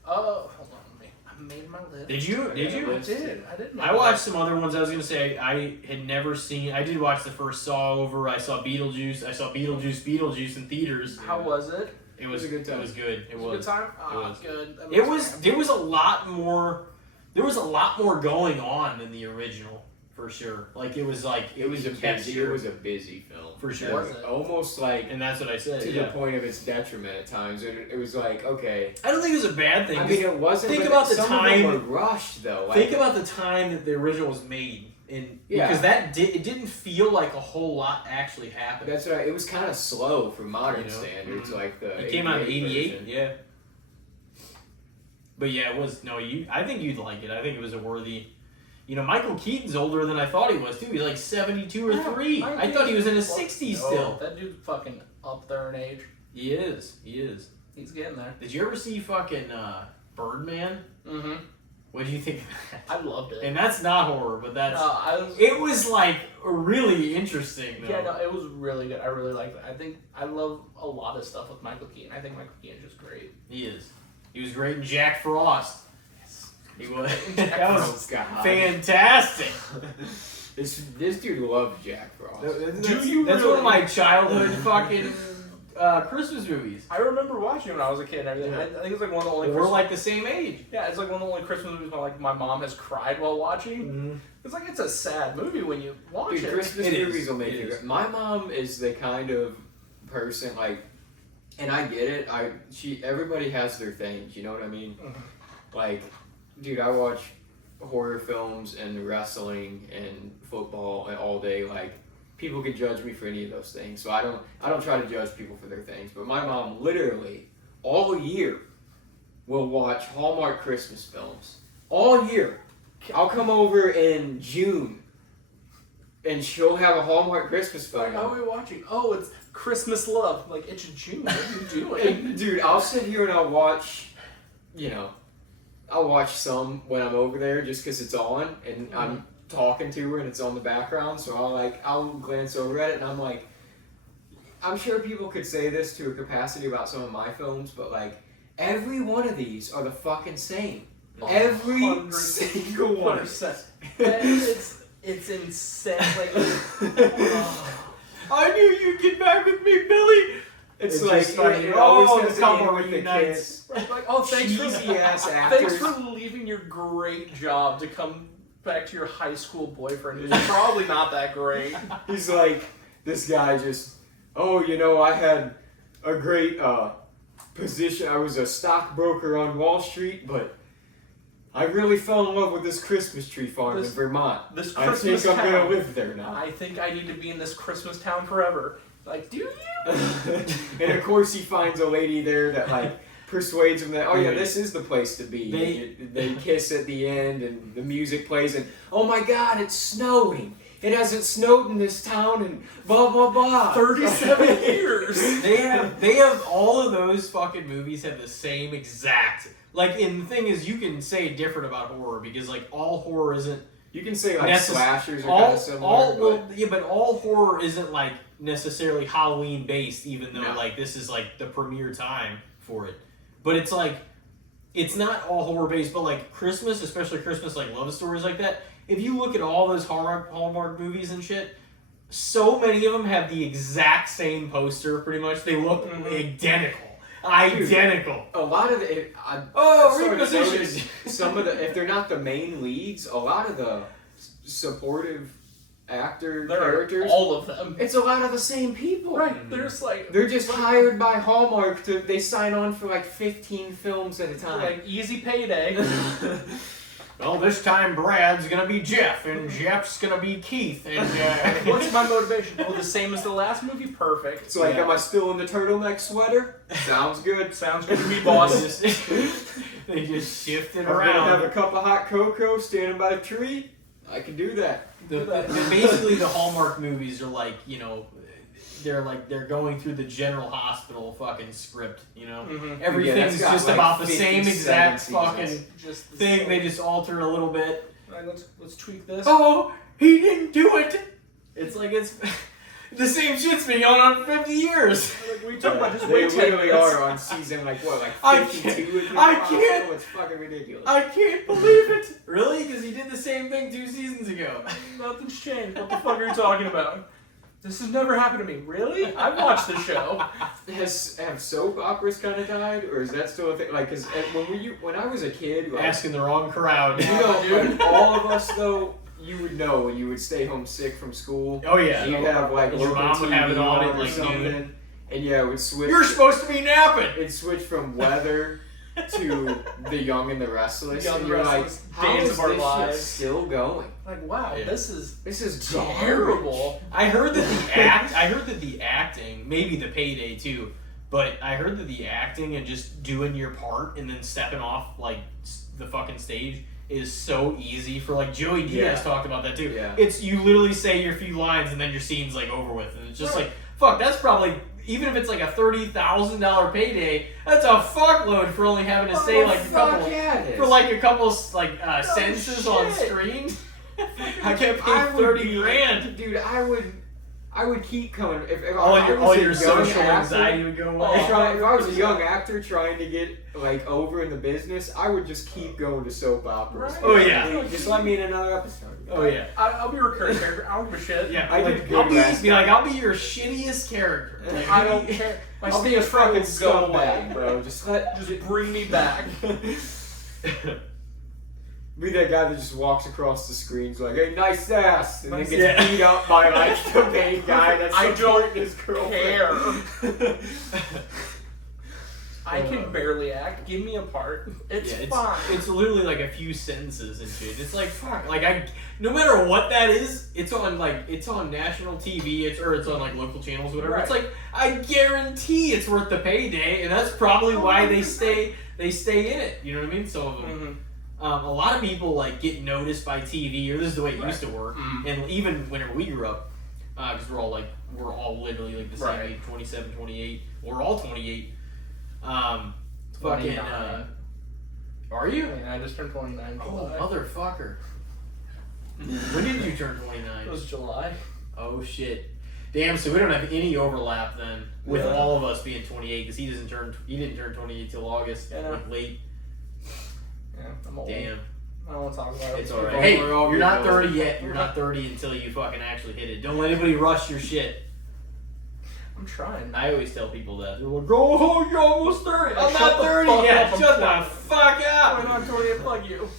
Hold on. I made my list. Did you? I did. I watched some other ones I was going to say I had never seen. I did watch the first Saw over. I saw Beetlejuice. I saw Beetlejuice in theaters. How was it? It was a good time. It was good. It was a good time. It was good. There was a lot more. There was a lot more going on than the original, for sure. Like it was a busy film for sure. Was it? Almost like, and that's what I said. To the point of its detriment at times. It was like, okay. I don't think it was a bad thing. I mean, it wasn't. Think about the time. Some of them were rushed though. Think about the time that the original was made. Because it didn't feel like a whole lot actually happened. That's right. It was kind of slow for modern standards, like the. It came out in '88, yeah. But yeah, it was I think you'd like it. I think it was a worthy. You know, Michael Keaton's older than I thought he was too. He's like 72 or 3. I thought he was in his 60s still. That dude's fucking up there in age. He is. He's getting there. Did you ever see fucking Birdman? Mm-hmm. What did you think of that? I loved it. And that's not horror, but that's... it was, like, really interesting, though. Yeah, no, it was really good. I really liked it. I love a lot of stuff with Michael Keaton. I think Michael Keaton's just great. He is. He was great in Jack Frost. Yes. He was. That was fantastic. This dude loves Jack Frost. That's one of my childhood fucking... Christmas movies. I remember watching it when I was a kid and everything. Yeah. I think it's like one of the only. We're like the same age. Yeah, it's like one of the only Christmas movies where like my mom has cried while watching. Mm-hmm. It's like it's a sad movie when you watch it. Christmas movies will make you. My mom is the kind of person like, and I get it. Everybody has their things. You know what I mean? Mm-hmm. Like, dude, I watch horror films and wrestling and football all day. Like. People can judge me for any of those things, so I don't try to judge people for their things. But my mom literally all year will watch Hallmark Christmas films all year. I'll come over in June, and she'll have a Hallmark Christmas film. Like, how are we watching? Oh, it's Christmas Love. Like it's June. What are you doing, dude? I'll sit here and I'll watch. I'll watch some when I'm over there just because it's on, and I'm talking to her and it's on the background, so I'll glance over at it and I'm like, I'm sure people could say this to a capacity about some of my films, but like every one of these are the fucking same. Every single one. It's insane. Like, I knew you'd get back with me, Billy. It's like it always come over with the kids. Like, oh, thanks for leaving your great job to come back to your high school boyfriend who's probably not that great. He's like, this guy just, I had a great position. I was a stockbroker on Wall Street, but I really fell in love with this Christmas tree farm in Vermont. I think I'm going to live there now. I think I need to be in this Christmas town forever. Like, do you? And of course he finds a lady there that like persuades him that, oh yeah, this is the place to be. They kiss at the end and the music plays and, oh my god, it's snowing. It hasn't snowed in this town in blah blah blah. 37 years. They have all of those fucking movies have the same exact, like, and the thing is, you can say different about horror because like all horror isn't. You can say like slashers are kind of similar. But all horror isn't like necessarily Halloween based, even though like this is like the premiere time for it. But it's like, it's not all horror based, but like Christmas, especially Christmas, like love stories like that. If you look at all those Hallmark movies and shit, so many of them have the exact same poster, pretty much. They look identical. Identical. A lot of the... repositions. Some of the... If they're not the main leads, a lot of the supportive actor characters... All of them. It's a lot of the same people. Right. They're just like... They're just hired by Hallmark to... They sign on for like 15 films at a time. Like, easy payday. Well, this time Brad's gonna be Jeff, and Jeff's gonna be Keith, and what's my motivation? Oh, the same as the last movie? Perfect. It's like, am I still in the turtleneck sweater? Sounds good. Sounds good to me, boss. They just shifted I'm around. gonna have a cup of hot cocoa standing by a tree. I can do that. Basically, the Hallmark movies are like, you know, they're going through the General Hospital fucking script, you know? Mm-hmm. Everything's just like about the same exact fucking thing. Same. They just alter a little bit. Right, let's tweak this. Oh, he didn't do it! It's like it's the same shit's been going on for 50 years. Like, we talk about just They wait 10 literally minutes. are on season like 52 I can't. It's fucking ridiculous. I can't believe it! Really? Because he did the same thing 2 seasons ago. Nothing's changed. What the fuck are you talking about? This has never happened to me. Really? I've watched the show. Have soap operas kind of died, or is that still a thing? Like, cause when I was a kid, like, Asking the wrong crowd. you know, like, all of us though, you would know when you would stay home sick from school. Oh yeah. You'd have like your local mom would have it TV on at or like something, noon. and yeah, it would switch. You're supposed to be napping. It'd switch from weather to The Young and the Restless, Young and you're Restless, like, how Days is of Our this Lives. shit still going? Like, wow, Yeah. this is Terrible. I heard that the acting, maybe the payday too, but I heard that the acting and just doing your part and then stepping off like the fucking stage is so easy for like Joey Diaz talked about that too. Yeah. It's you literally say your few lines and then your scene's like over with, and it's just like fuck. That's probably, even if it's like a $30,000 payday, that's a fuckload for only having to say like a couple sentences on screen. I get paid 30 grand. Dude, I would keep coming. If All I your was a young social actor, anxiety would go away. if I was a young actor trying to get like over in the business, I would just keep going to soap operas. Right. Oh, yeah. Just let me in another episode. Oh yeah. I'll be a recurring character. I don't give a shit. Yeah, I like, did good last I'll be your shittiest character. Like, I don't care. My I'll be a stage fucking fright will go away. scumbag, bro. Just Bring me back. be that guy that just walks across the screens like, hey, nice ass, and then Nice gets ass. beat up by like the main guy that's I supporting don't his girlfriend. care. I can barely act. Give me a part. It's fine. It's literally like a few sentences and shit. It's like fuck. Like no matter what that is, it's on national TV. It's on like local channels, or whatever. Right. It's like I guarantee it's worth the payday, and that's probably why they stay in it. You know what I mean? Some of them. Mm-hmm. A lot of people like get noticed by TV, or this is the way it used to work. Mm-hmm. And even whenever we grew up, because we're all literally like the same Right. age, 27, 28. We're all 28. Fucking. 29. Are you? I just turned 29 Oh, July. motherfucker. When did you turn 29? It was July. Oh, shit. Damn, so we don't have any overlap then with Yeah. all of us being 28, because he didn't turn 28 till August. Yeah. Like late. Yeah, I'm old. Damn. I don't want to talk about it. It's alright. Hey, you're not 30 yet. You're not 30 until you fucking actually hit it. Don't let anybody rush your shit. I'm trying. I always tell people that. They're like, oh, you're almost 30. I'm Shut not the 30 fuck yet. up, I'm Shut 20. the fuck up. When I'm 20, plug you.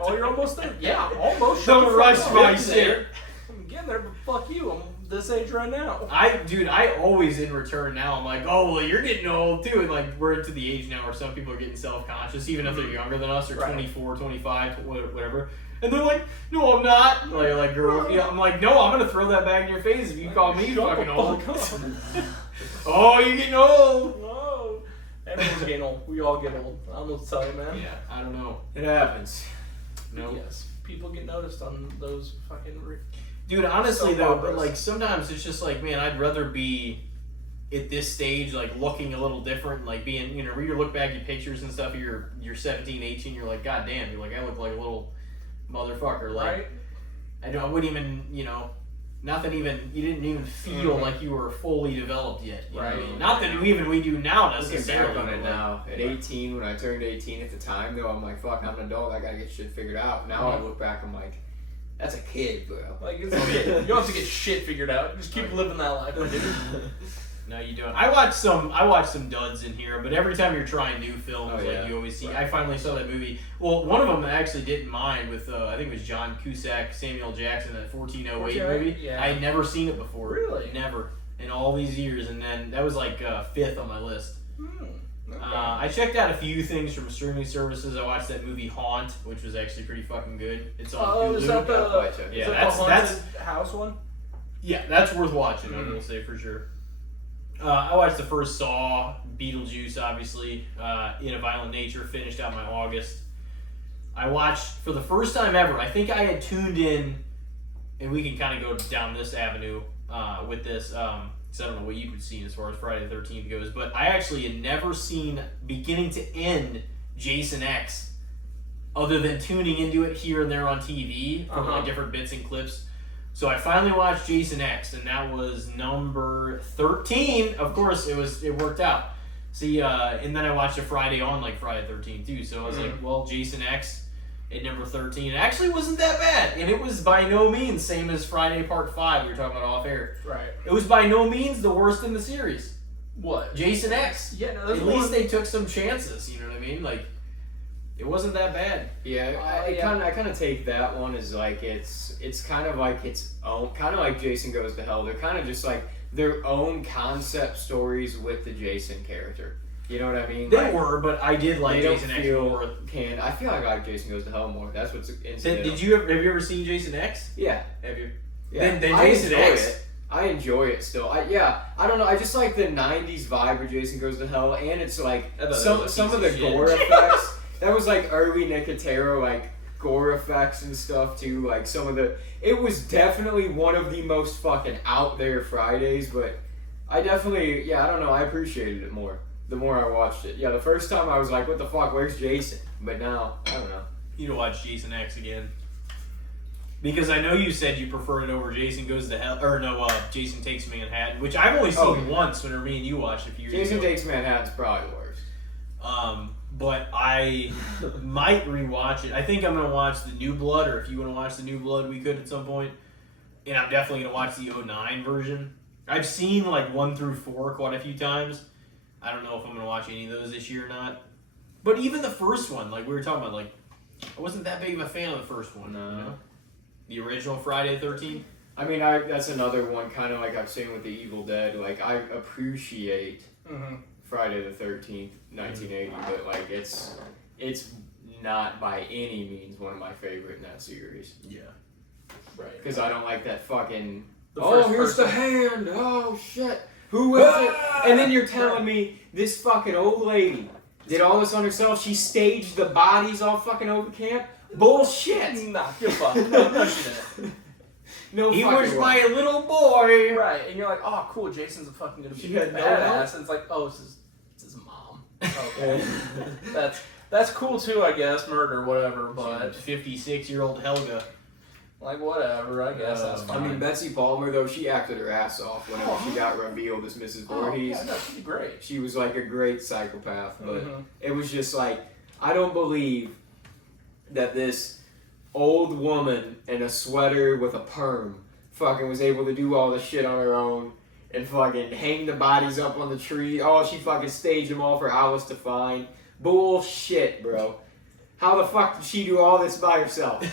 Oh, you're almost there. Yeah, almost. Don't Shut the rush fuck my up. shit. I'm getting there, but fuck you. I'm this age right now. I always in return now, I'm like, oh, well, you're getting old too. And like, we're into the age now where some people are getting self-conscious, even if they're younger than us, or Right. 24, 25, whatever. And they're like, no, I'm not. Like girls. Yeah, I'm like, no, I'm gonna throw that bag in your face if you call me fucking old. Oh, you're getting old. No. Everyone's getting old. We all get old. I'm gonna tell you, man. Yeah, I don't know. It happens. No. Yes. People get noticed on those fucking. Dude, honestly So though, progress. but like sometimes it's just like, man, I'd rather be at this stage, like looking a little different, like being, you know, when you look back at pictures and stuff, you're 17, 18, you're like, god damn, you're like, I look like a little motherfucker. Like, Right? I wouldn't even, you know, nothing even, you didn't even feel like you were fully developed yet. You know what I mean? Not that we do now Looking necessarily. back on it but, like, now, at 18, when I turned 18 at the time, though, I'm like, fuck, I'm an adult, I gotta get shit figured out. Now I look back, I'm like, that's a kid, bro. Like, it's okay. You don't have to get shit figured out. Just keep living that life, my dude. No, you don't. I watched some duds in here, but every time you're trying new films, like you always see. I finally saw that movie. Well, one of them I actually didn't mind with I think it was John Cusack, Samuel Jackson, that 1408 movie. Yeah. I had never seen it before. Really? Never in all these years, and then that was like fifth on my list. Okay. I checked out a few things from streaming services. I watched that movie Haunt, which was actually pretty fucking good. It's on Hulu. Is that the Yeah, that's that's house one? yeah, that's worth watching. I will say for sure. I watched the first Saw, Beetlejuice, obviously, In a Violent Nature, finished out my August. I watched, for the first time ever, I think I had tuned in, and we can kind of go down this avenue with this, because I don't know what you've seen as far as Friday the 13th goes, but I actually had never seen, beginning to end, Jason X, other than tuning into it here and there on TV, from like different bits and clips. So I finally watched Jason X, and that was number 13. Of course, it worked out. See, and then I watched a Friday on, like Friday 13 too. So I was like, well, Jason X at number 13. It actually wasn't that bad, and it was by no means same as Friday Part 5 we were talking about off air. Right. It was by no means the worst in the series. What? Jason X. Yeah, no, that's at least they took some chances. You know what I mean? Like, it wasn't that bad. Yeah, I kind of take that one as like it's kind of like its own, kind of like Jason Goes to Hell. They're kind of just like their own concept stories with the Jason character. You know what I mean? They were, but I did like Jason X more. I feel like I like Jason Goes to Hell more. That's what's incidental. Have you ever seen Jason X? Yeah. Have you? Yeah. Then Jason X. I enjoy it still. I don't know. I just like the '90s vibe of Jason Goes to Hell, and it's like some of the gore effects. That was like early Nicotero, like gore effects and stuff too. Like it was definitely one of the most fucking out there Fridays. But I definitely, I don't know. I appreciated it more the more I watched it. Yeah, the first time I was like, what the fuck? Where's Jason? But now I don't know. You need to watch Jason X again. Because I know you said you preferred it over Jason Goes to Hell, or no, Jason Takes Manhattan, which I've only seen once when me and you watched a few years ago. Jason Takes Manhattan's probably the worst. But I might rewatch it. I think I'm going to watch The New Blood, or if you want to watch The New Blood, we could at some point. And I'm definitely going to watch the 2009 version. I've seen like 1 through 4 quite a few times. I don't know if I'm going to watch any of those this year or not. But even the first one, like we were talking about, like I wasn't that big of a fan of the first one. No. You know? The original Friday the 13th. I mean, that's another one, kind of like I've seen with the Evil Dead. Like, I appreciate Friday the 13th, 1980, but like it's not by any means one of my favorite in that series. Yeah. Right. Because I don't like that fucking. First Here's the hand. Oh shit. Who was it? And then you're telling me this fucking old lady did all this on herself. She staged the bodies all fucking over camp. Bullshit. Nah, you're fucked. No, she didn't. No, he fucking was way. my little boy. Right, and you're like, oh, cool, Jason's a fucking good She had no badass. And it's like, oh, it's his mom. Okay. That's cool too, I guess, murder, whatever, but 56-year-old Helga. like, whatever, I guess that's fine. I mean, Betsy Palmer, though, she acted her ass off whenever she got revealed as Mrs. Voorhees. Yeah, no, she's great. She was like a great psychopath, but it was just like, I don't believe that this old woman in a sweater with a perm fucking was able to do all this shit on her own and fucking hang the bodies up on the tree. Oh, she fucking staged them all for hours to find. Bullshit, bro. How the fuck did she do all this by herself?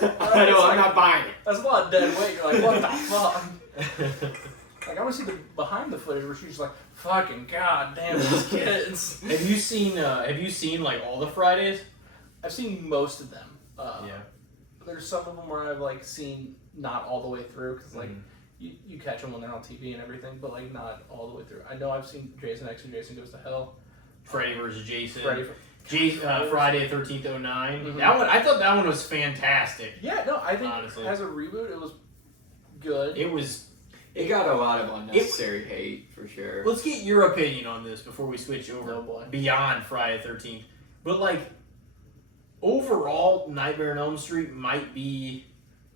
I know, I'm not buying it. That's a lot of dead weight. You're like, what the fuck? Like, I want to see the behind the footage where she's like, fucking goddamn these kids. Have you seen like all the Fridays? I've seen most of them. Yeah. there's some of them where I've like seen not all the way through because like you catch them when they're on TV and everything, but like not all the way through. I know I've seen Jason X and Jason Goes to Hell. Freddy vs. Jason. Friday Friday the 13th 09. That one, I thought that one was fantastic. Yeah, no, I think honestly, as a reboot, it was good. It got a lot of unnecessary hate for sure. Let's get your opinion on this before we switch over boy. beyond Friday the 13th. But like overall, Nightmare on Elm Street might be.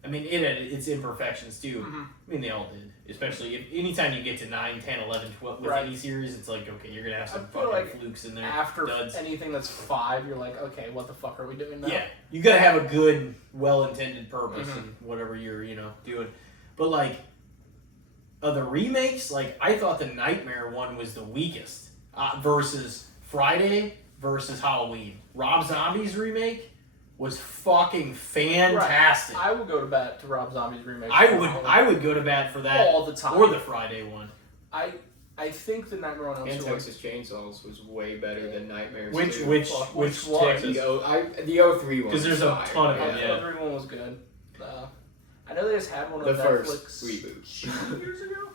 I mean, it had its imperfections too. I mean, they all did. Especially if anytime you get to 9, 10, 11, 12 with any series, it's like, okay, you're going to have some fucking flukes in there. After duds. anything that's 5, you're like, okay, what the fuck are we doing now? Yeah, you got to have a good, well-intended purpose in whatever you're, doing. But like, the remakes, like, I thought the Nightmare one was the weakest versus Friday versus Halloween. Rob Zombie's remake was fucking fantastic. Right. I would go to bat to Rob Zombie's remake. I would go to bat for that all the time. Or the Friday one. I think the Nightmare on Elm Street and Texas Chainsaws was way better than Nightmares. Which one? Texas? The 03 one. Because there's a ton of them. Yeah, the 03 one was good. I know they just had one on the Netflix first reboot 2 years ago.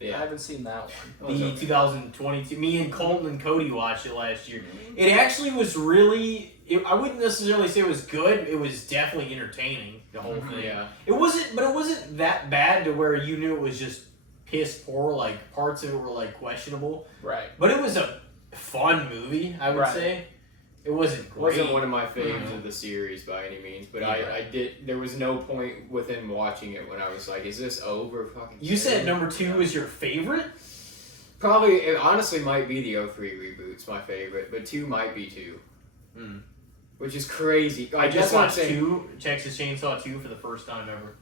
Yeah. I haven't seen that one. The 2022. Me and Colton and Cody watched it last year. It actually was really. I wouldn't necessarily say it was good. It was definitely entertaining. The whole thing. Yeah. It wasn't that bad to where you knew it was just piss poor. Like parts of it were like questionable. Right. But it was a fun movie. I would say. It wasn't great. Wasn't one of my favorites of the series by any means, but I did. There was no point within watching it when I was like, "Is this over?" Fucking. You said number 2 was your favorite? Probably, it honestly might be the 03 reboot's my favorite, but 2 might be 2. Which is crazy. I just watched Texas Chainsaw 2 for the first time ever.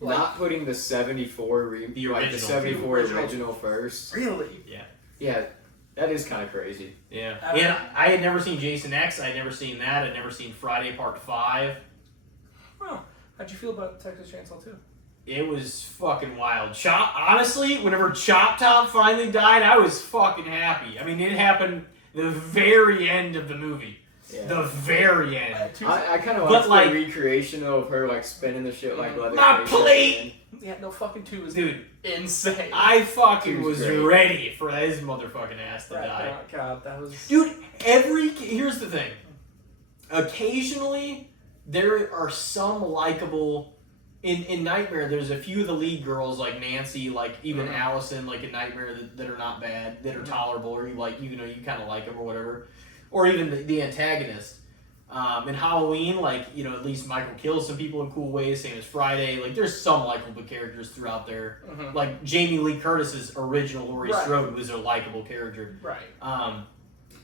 Not putting the 74 the 74 original first. Really? Yeah. Yeah. That is kind of crazy. Yeah. And I had never seen Jason X. I had never seen that. I'd never seen Friday Part 5. Well, how'd you feel about Texas Chainsaw 2? It was fucking wild. Honestly, whenever Chop Top finally died, I was fucking happy. I mean, it happened the very end of the movie. Yeah. The very end. I kind of like the recreation of her like spinning the shit like leather. My plate! Yeah, no, fucking 2 is insane. I fucking was ready for his motherfucking ass to die. Oh, God, that was... Dude, here's the thing. Occasionally, there are some likable... In Nightmare, there's a few of the lead girls, like Nancy, like even Allison, like in Nightmare, that are not bad, that are tolerable, or you kind of like them or whatever. Or even the antagonist. In Halloween, like, at least Michael kills some people in cool ways, same as Friday. Like, there's some likable characters throughout there. Like, Jamie Lee Curtis's original Laurie Strode was a likable character. Right.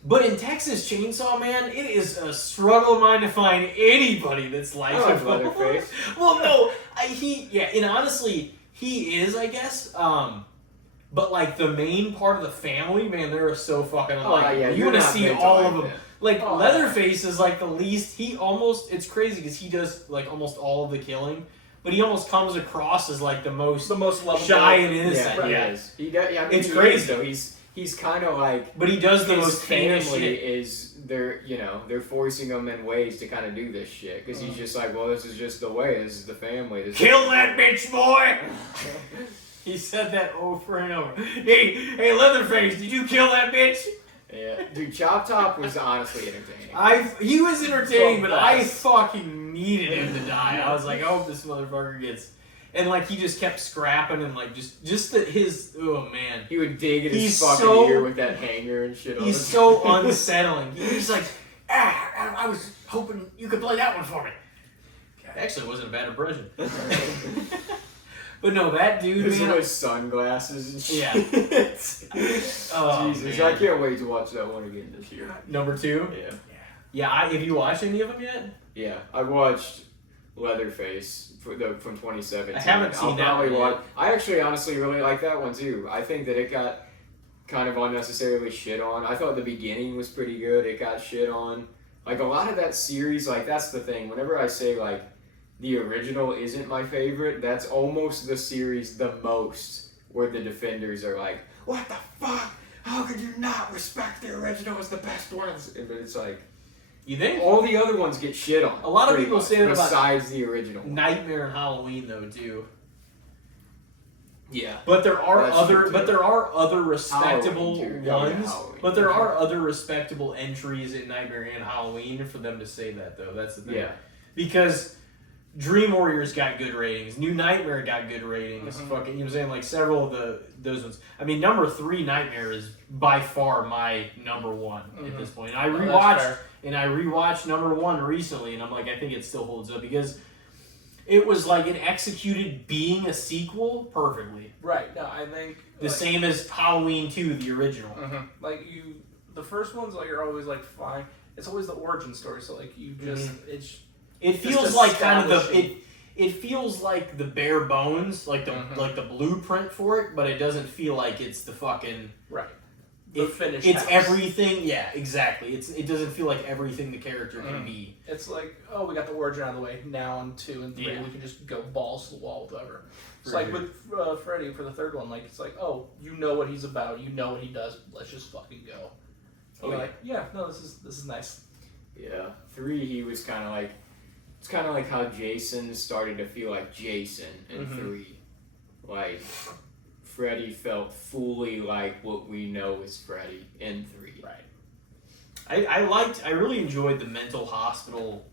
But in Texas Chainsaw, man, it is a struggle of mine to find anybody that's likable. Leatherface. Well, no, and honestly, he is, I guess. But like the main part of the family, man, they're so fucking unlikable. You want to see all of them. Like Leatherface is like the least. It's crazy because he does like almost all of the killing, but he almost comes across as like the most lovable, shy and innocent. Yeah, he is. It's crazy though. He's kind of like. But he does the most family they're forcing him in ways to kind of do this shit because he's just like, well, this is just the way. This is the family. Kill that bitch, boy. He said that over and over. Hey, Leatherface, did you kill that bitch? Yeah, dude, Chop Top was honestly entertaining. He was entertaining, but I fucking needed him to die. I was like, I hope this motherfucker gets. And like he just kept scrapping and like just his man. He would dig in his fucking ear with that hanger and shit. He's so unsettling. He's like, I was hoping you could play that one for me. Actually, it wasn't a bad impression. But no, that dude, with his sunglasses and shit. Yeah. Oh, Jesus, man. I can't wait to watch that one again this year. Number 2? Yeah. Have you watched any of them yet? Yeah, I watched Leatherface from 2017. I haven't seen that one yet. I actually honestly really like that one too. I think that it got kind of unnecessarily shit on. I thought the beginning was pretty good. It got shit on. Like a lot of that series, like that's the thing. Whenever I say like the original isn't my favorite, that's almost the series the most where the defenders are like, what the fuck? How could you not respect the original as the best one? But it's like, You think? All the other ones get shit on. A lot of people say that about besides the original. Nightmare and Halloween though too. Yeah, but there are other Halloween respectable too. Yeah, ones. Halloween. But there are other respectable entries in Nightmare and Halloween for them to say that though. That's the thing. Yeah, because Dream Warriors got good ratings. New Nightmare got good ratings. Fucking, you know what I'm saying? Like several of those ones. I mean, number 3 Nightmare is by far my number 1 at this point. And I rewatched number 1 recently, and I'm like, I think it still holds up because it was like it executed being a sequel perfectly. Right. No, I think the same as Halloween 2, the original. Like the first ones like are always like fine. It's always the origin story. So like you just It feels like kind of it feels like the bare bones, like the blueprint for it, but it doesn't feel like it's the fucking the finished it's house. everything. Yeah, exactly. It doesn't feel like everything the character can be. It's like, oh, we got the origin out of the way. Now in 2 and 3, we can just go balls to the wall with whatever. It's like with Freddy for the third one. Like it's like, oh, you know what he's about. You know what he does. Let's just fucking go. And you're like, yeah, no, this is nice. Yeah, 3 he was kind of like. It's kind of like how Jason started to feel like Jason in 3. Like, Freddy felt fully like what we know is Freddy in 3. Right. I really enjoyed the mental hospital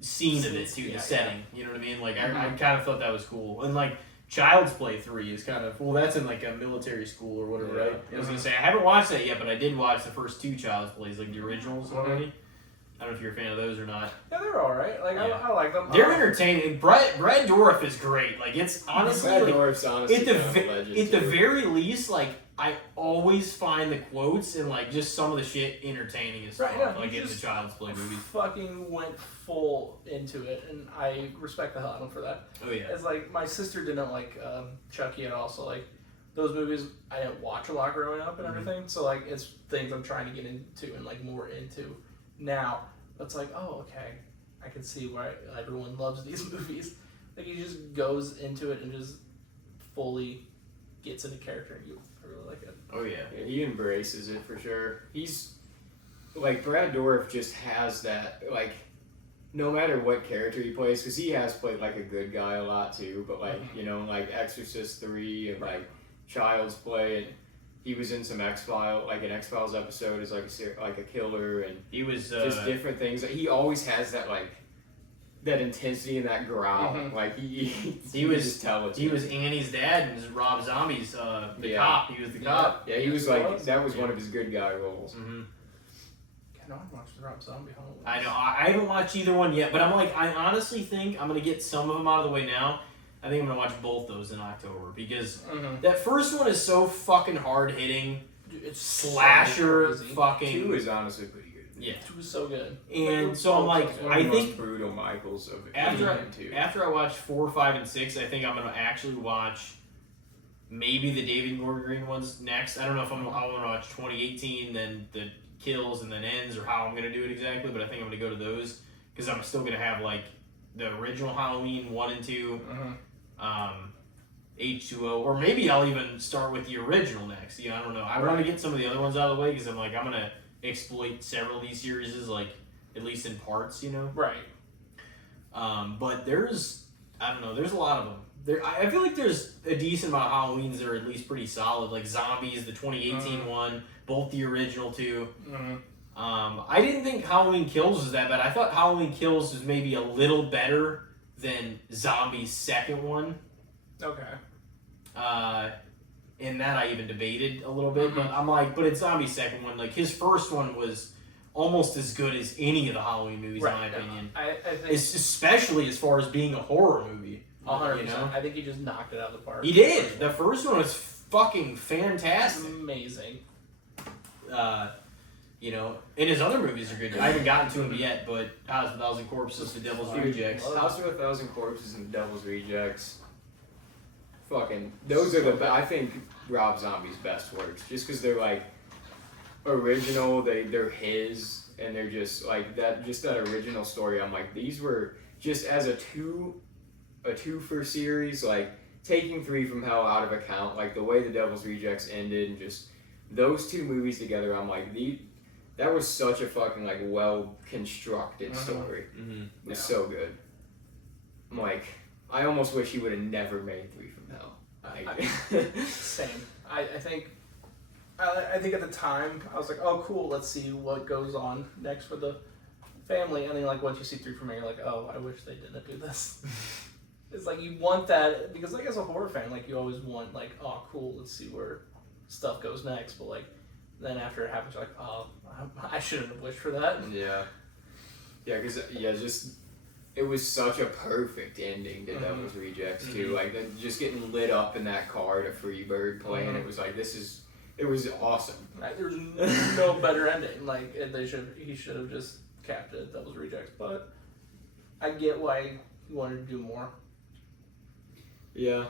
scene of it too, the setting. You know what I mean? Like, I kind of thought that was cool. And like, Child's Play 3 is kind of, well, that's in like a military school or whatever, right? I was going to say, I haven't watched that yet, but I did watch the first 2 Child's Plays, like the originals already. I don't know if you're a fan of those or not. Yeah, they're all right. Like I like them. They're entertaining. Brad Dourif is great. Like it's honestly, Brad Dourif's honestly at the very least, like I always find the quotes and like just some of the shit entertaining as fuck. Yeah, like in the Child's Play movies. Fucking went full into it, and I respect the hell out of him for that. Oh yeah. It's like my sister didn't like Chucky at all, so like those movies I didn't watch a lot growing up and everything. So like it's things I'm trying to get into and like more into now. It's like, oh, okay, I can see why everyone loves these movies. Like he just goes into it and just fully gets into character. I really like it. Oh yeah. He embraces it for sure. He's like Brad Dourif just has that like no matter what character he plays, because he has played like a good guy a lot too. But like you know like Exorcist 3 and like Child's Play and. He was in some X-Files, like an X-Files episode as like a killer, and he was just different things. He always has that like that intensity and that growl. Like he was just tell it. He was Annie's dad and Rob Zombie's the cop. He was the cop. Yeah, he was like that was one of his good guy roles. I watched the Rob Zombie Halloween. I know. I haven't watched either one yet, but I'm like, I honestly think I'm gonna get some of them out of the way now. I think I'm gonna watch both those in October because that first one is so fucking hard hitting. It's slasher so fucking. 2 is honestly pretty good. Yeah, 2 is so good. And so I'm like, I think brutal Michaels of after I watch 4, 5, and 6, I think I'm gonna actually watch maybe the David Gordon Green ones next. I don't know if I'm gonna watch 2018, then the Kills, and then Ends, or how I'm gonna do it exactly. But I think I'm gonna go to those because I'm still gonna have like the original Halloween 1 and 2. H2O, or maybe I'll even start with the original next. You know, I don't know. I want to get some of the other ones out of the way because I'm like, I'm gonna exploit several of these series, like at least in parts, you know. Right. But there's a lot of them. I feel like there's a decent amount of Halloweens that are at least pretty solid, like Zombies, the 2018 one, both the original two. I didn't think Halloween Kills was that bad. I thought Halloween Kills was maybe a little better than Zombies' second one. Okay. And that I even debated a little bit, but I'm like, but it's Zombie's second one. Like his first one was almost as good as any of the Halloween movies, in my opinion. I think especially as far as being a horror movie. 100%. You know? I think he just knocked it out of the park. He did. The first one was fucking fantastic. Amazing. You know, and his other movies are good. I haven't gotten to them yet, but House of a Thousand Corpses, The Devil's Rejects. House of a Thousand Corpses and The Devil's Rejects. Fucking, those are I think Rob Zombie's best works, just because they're like original, they're his, and they're just like that original story. I'm like, these were just as a two for series, like taking 3 from hell out of account, like the way The Devil's Rejects ended, and just those 2 movies together. I'm like, That was such a fucking like well constructed story. Mm-hmm. It was so good. I'm like, I almost wish he would have never made 3 from Hell. Same. I think at the time I was like, oh cool, let's see what goes on next for the family. And then like once you see 3 from Hell, you're like, oh, I wish they didn't do this. It's like you want that because like as a horror fan, like you always want like, oh cool, let's see where stuff goes next. But like then after it happens, you're like, oh, I shouldn't have wished for that. Yeah. Yeah, because just it was such a perfect ending to Devil's Rejects too. Like just getting lit up in that car to Freebird playing. It was like it was awesome. There's no better ending. Like he should have just capped it. Devil's Rejects, but I get why he wanted to do more. Yeah.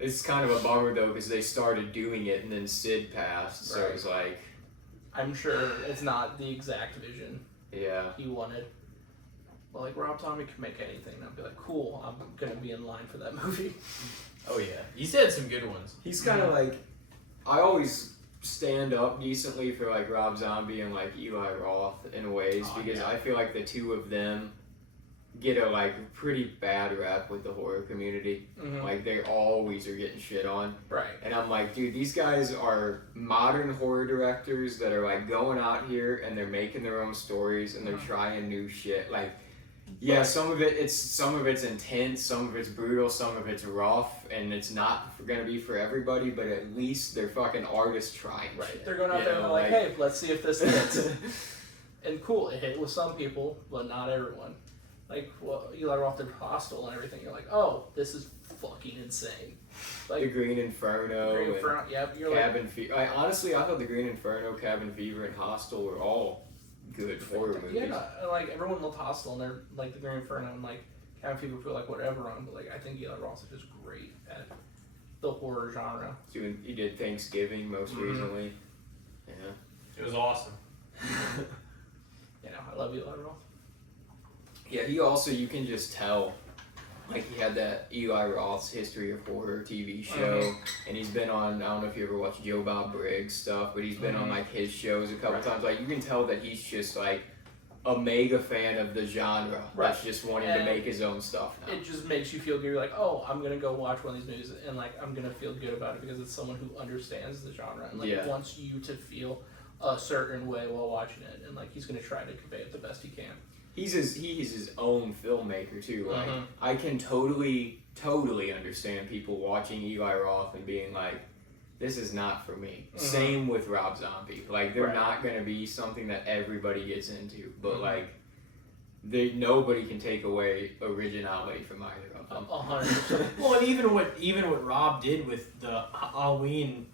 It's kind of a bummer though because they started doing it and then Sid passed, so it was like. I'm sure it's not the exact vision Yeah. he wanted. But like Rob Zombie could make anything, and I'd be like, cool, I'm gonna be in line for that movie. Oh yeah, he's had some good ones. He's kind of like, I always stand up decently for like Rob Zombie and like Eli Roth in ways because I feel like the two of them get a like pretty bad rap with the horror community. Like they always are getting shit on. Right. And I'm like, dude, these guys are modern horror directors that are like going out here and they're making their own stories and they're trying new shit. Like, yeah, some of it's intense, some of it's brutal, some of it's rough, and it's not gonna be for everybody. But at least they're fucking artists trying. Right. Shit. They're going out there and they're like, hey, let's see if this hits. And cool, it hit with some people, but not everyone. Like, well, Eli Roth did Hostel and everything. You're like, oh, this is fucking insane. Like the Green Inferno. Green Inferno, yep. You're Cabin Fever. Honestly, I thought the Green Inferno, Cabin Fever, and Hostel were all good horror movies. Yeah, no, like everyone loved Hostel, and they're like the Green Inferno and like Cabin Fever feel like whatever on, but like I think Eli Roth is just great at the horror genre. He did Thanksgiving most recently. Yeah. It was awesome. You know, I love Eli Roth. Yeah, he also, you can just tell, like he had that Eli Roth's History of Horror TV show, and he's been on, I don't know if you ever watched Joe Bob Briggs stuff, but he's been on like his shows a couple times. Like you can tell that he's just like a mega fan of the genre. That's just wanting to make his own stuff now. It just makes you feel good. You're like, oh, I'm gonna go watch one of these movies, and like I'm gonna feel good about it because it's someone who understands the genre and like wants you to feel a certain way while watching it, and like he's gonna try to convey it the best he can. He's his own filmmaker too. Like I can totally understand people watching Eli Roth and being like, this is not for me. Same with Rob Zombie. Like they're not gonna be something that everybody gets into, but like nobody can take away originality from either of them. 100%. Well, and even what Rob did with the Halloween,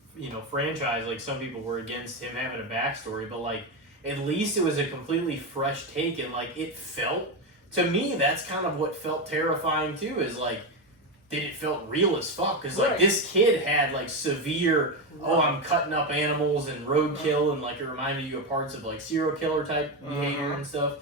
franchise, like some people were against him having a backstory, but like at least it was a completely fresh take, and like it felt, to me, that's kind of what felt terrifying too, is like that it felt real as fuck, because like this kid had like severe I'm cutting up animals and roadkill, and like it reminded you of parts of like serial killer type behavior and stuff,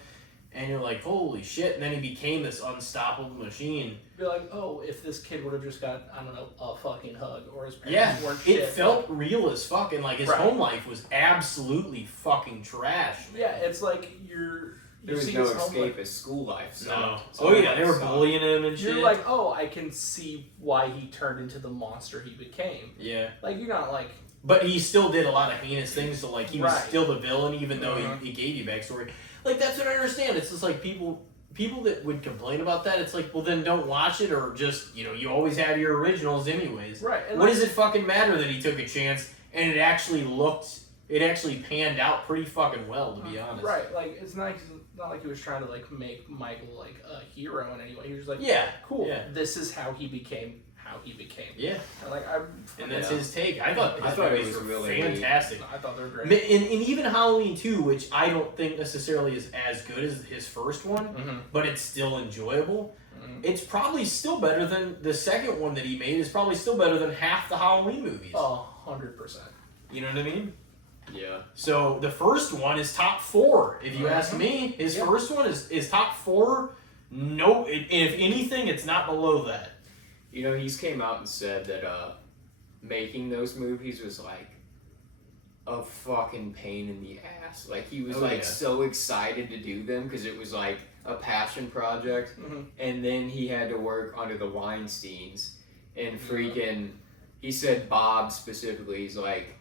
and you're like, holy shit. And then he became this unstoppable machine. You're like, oh, if this kid would have just got, I don't know, a fucking hug, or his parents weren't shit. It felt real as fuck, and like his home life was absolutely fucking trash, man. Yeah, it's like there was no escape as school life. No. Oh yeah, they were bullying him and shit. You're like, oh, I can see why he turned into the monster he became. Yeah. Like, you're not like... But he still did a lot of heinous things, so like he was still the villain, even though he gave you backstory. Like, that's what I understand. It's just like people that would complain about that, it's like, well then don't watch it, or just, you always have your originals anyways. Right. And what does it fucking matter that he took a chance and it actually panned out pretty fucking well, to be honest. Right, like, it's not like he was trying to like make Michael like a hero in any way. He was like, cool, this is how he became Yeah. And like and that's his take. I thought it was really fantastic. I thought they were great. And even Halloween 2, which I don't think necessarily is as good as his first one, but it's still enjoyable. It's probably still better than the second one that he made. Is probably still better than half the Halloween movies. 100%. You know what I mean? Yeah. So the first one is top 4. If you ask me, his first one is top 4. No, if anything, it's not below that. He's came out and said that making those movies was like a fucking pain in the ass. Like, he was yeah. so excited to do them because it was like a passion project, and then he had to work under the Weinsteins, and freaking, he said Bob specifically, he's like,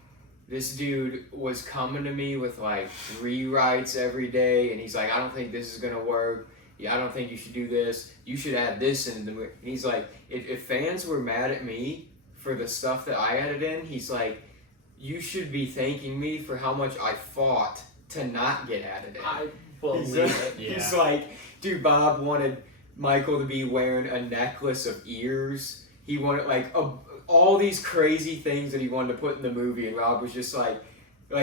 this dude was coming to me with like rewrites every day, and he's like, I don't think this is gonna work. Yeah, I don't think you should do this. You should add this in the movie. And he's like, if fans were mad at me for the stuff that I added in, he's like, you should be thanking me for how much I fought to not get added in. I believe it. Yeah. He's like, dude, Bob wanted Michael to be wearing a necklace of ears. He wanted like all these crazy things that he wanted to put in the movie, and Rob was just like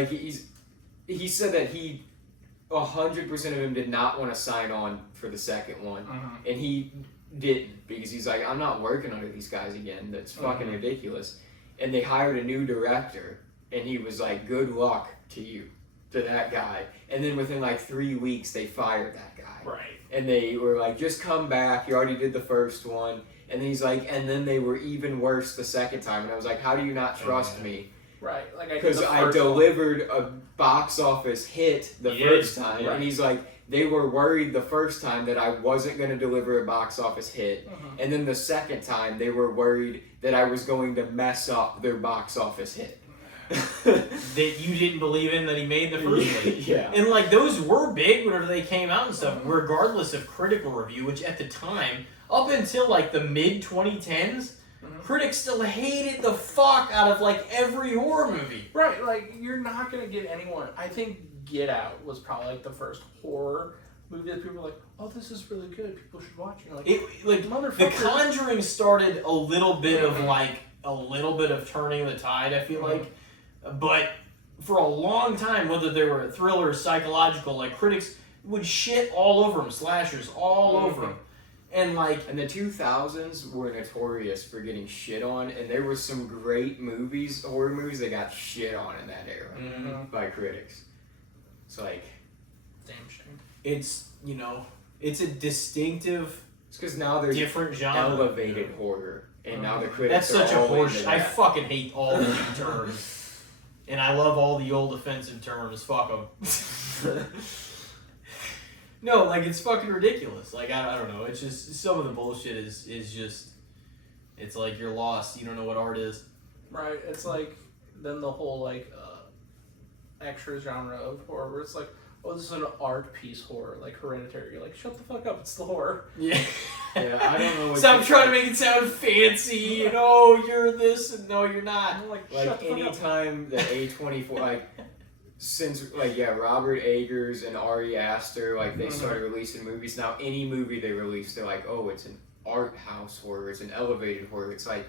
he said that 100% of him did not want to sign on for the second one, and he didn't, because he's like, I'm not working under these guys again. That's fucking ridiculous. And they hired a new director, and he was like, good luck to that guy. And then within like 3 weeks, they fired that guy. Right. And they were like, just come back. You already did the first one. And then he's like, and then they were even worse the second time. And I was like, how do you not trust me? Right. Like, because I delivered a box office hit the first time. Right. And he's like, they were worried the first time that I wasn't going to deliver a box office hit. And then the second time, they were worried that I was going to mess up their box office hit. That you didn't believe in that he made the first one. Yeah. And like those were big whenever they came out and stuff, regardless of critical review, which at the time, up until like the mid 2010s, critics still hated the fuck out of like every horror movie. Right, like you're not gonna get anyone. I think Get Out was probably like the first horror movie that people were like, oh, this is really good. People should watch it. Like motherfucker. The Conjuring started a little bit of turning the tide, I feel like. But for a long time, whether they were thrillers, psychological, like critics would shit all over them, slashers all over them. And like, and the 2000s were notorious for getting shit on, and there were some great movies, horror movies, that got shit on in that era by critics. It's like, damn shame. It's, it's a distinctive. It's because now there's different genre, elevated horror, and now the critics. That's such are a horse. I that. fucking hate all the terms. And I love all the old offensive terms. Fuck them. No, like, it's fucking ridiculous. Like, I don't know. It's just, some of the bullshit is just, it's like you're lost. You don't know what art is. Right. It's like, then the whole, like, extra genre of horror where it's like, oh, this is an art piece horror, like Hereditary. You're like, shut the fuck up. It's the horror. Yeah. Yeah, I don't know. So I'm trying to make it sound fancy, and oh, you're this, and no, you're not. I'm like anytime that A24, Robert Eggers and Ari Aster, like, they started releasing movies. Now, any movie they release, they're like, oh, it's an art house horror, it's an elevated horror. It's like,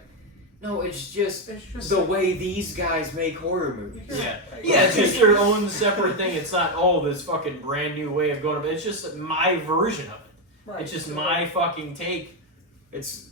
no, it's just the way these guys make horror movies. Yeah, it's just their own separate thing. It's not, oh, this fucking brand new way of going about it. It's just my version of it. Right. It's just my fucking take. It's,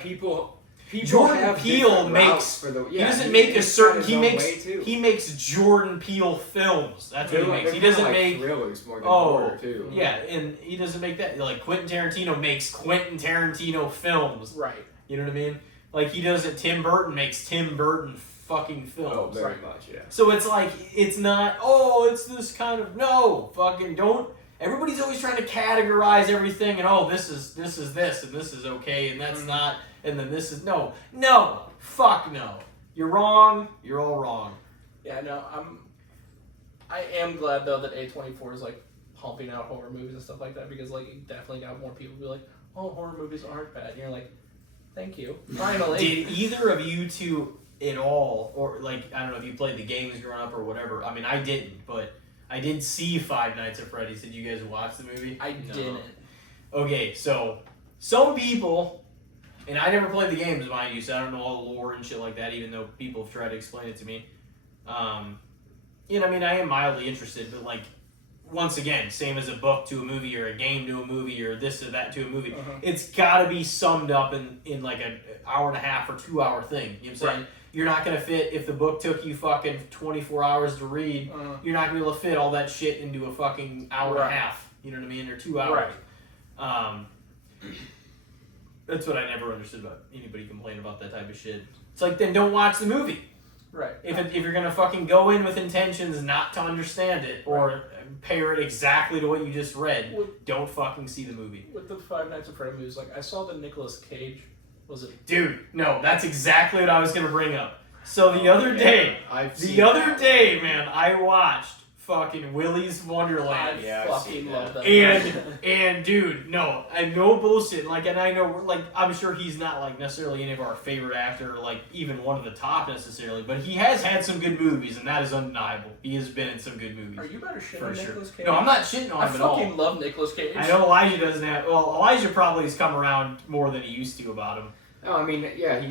people Jordan have Peele makes. He doesn't make a certain. He makes Jordan Peele films. That's what he makes. He doesn't make thrillers more than horror too. Yeah, and he doesn't make that. Like Quentin Tarantino makes Quentin Tarantino films. Right. You know what I mean? Like he doesn't. Tim Burton makes Tim Burton fucking films. Oh, very much, yeah. So it's like, it's not, oh, it's this kind of, no, fucking don't. Everybody's always trying to categorize everything, and oh, this is this, and this is okay, and that's not, and then this is, no, fuck no. You're wrong, you're all wrong. Yeah, no, I am glad, though, that A24 is, like, pumping out horror movies and stuff like that, because, like, it definitely got more people to be like, oh, horror movies aren't bad, and you're like, thank you, finally. Did either of you two at all, or, like, I don't know if you played the games growing up or whatever, I mean, I didn't, but I did see Five Nights at Freddy's. Did you guys watch the movie? I didn't. Okay, so some people, and I never played the games, mind you, so I don't know all the lore and shit like that, even though people have tried to explain it to me. I mean, I am mildly interested, but, like, once again, same as a book to a movie or a game to a movie or this or that to a movie, it's got to be summed up in like an hour and a half or 2 hour thing. You know what I'm saying? Right. You're not going to fit, if the book took you fucking 24 hours to read, you're not going to be able to fit all that shit into a fucking hour and a half. You know what I mean? Or 2 hours. Right. That's what I never understood about anybody complaining about that type of shit. It's like, then don't watch the movie. Right. If you're gonna fucking go in with intentions not to understand it or pair it exactly to what you just read, don't fucking see the movie. With the Five Nights at Freddy's movies, like I saw the Nicolas Cage. Was it? Dude, no, that's exactly what I was gonna bring up. So the other day, man, I watched fucking Willy's Wonderland. I fucking love that. And dude, no bullshit. Like, and I know, like, I'm sure he's not like necessarily any of our favorite actor, or like even one of the top necessarily, but he has had some good movies, and that is undeniable. He has been in some good movies. Are you about to shit on Nicolas Cage? No, I'm not shitting on him at all. I fucking love Nicolas Cage. I know Elijah doesn't have. Well, Elijah probably has come around more than he used to about him. No, I mean, yeah, he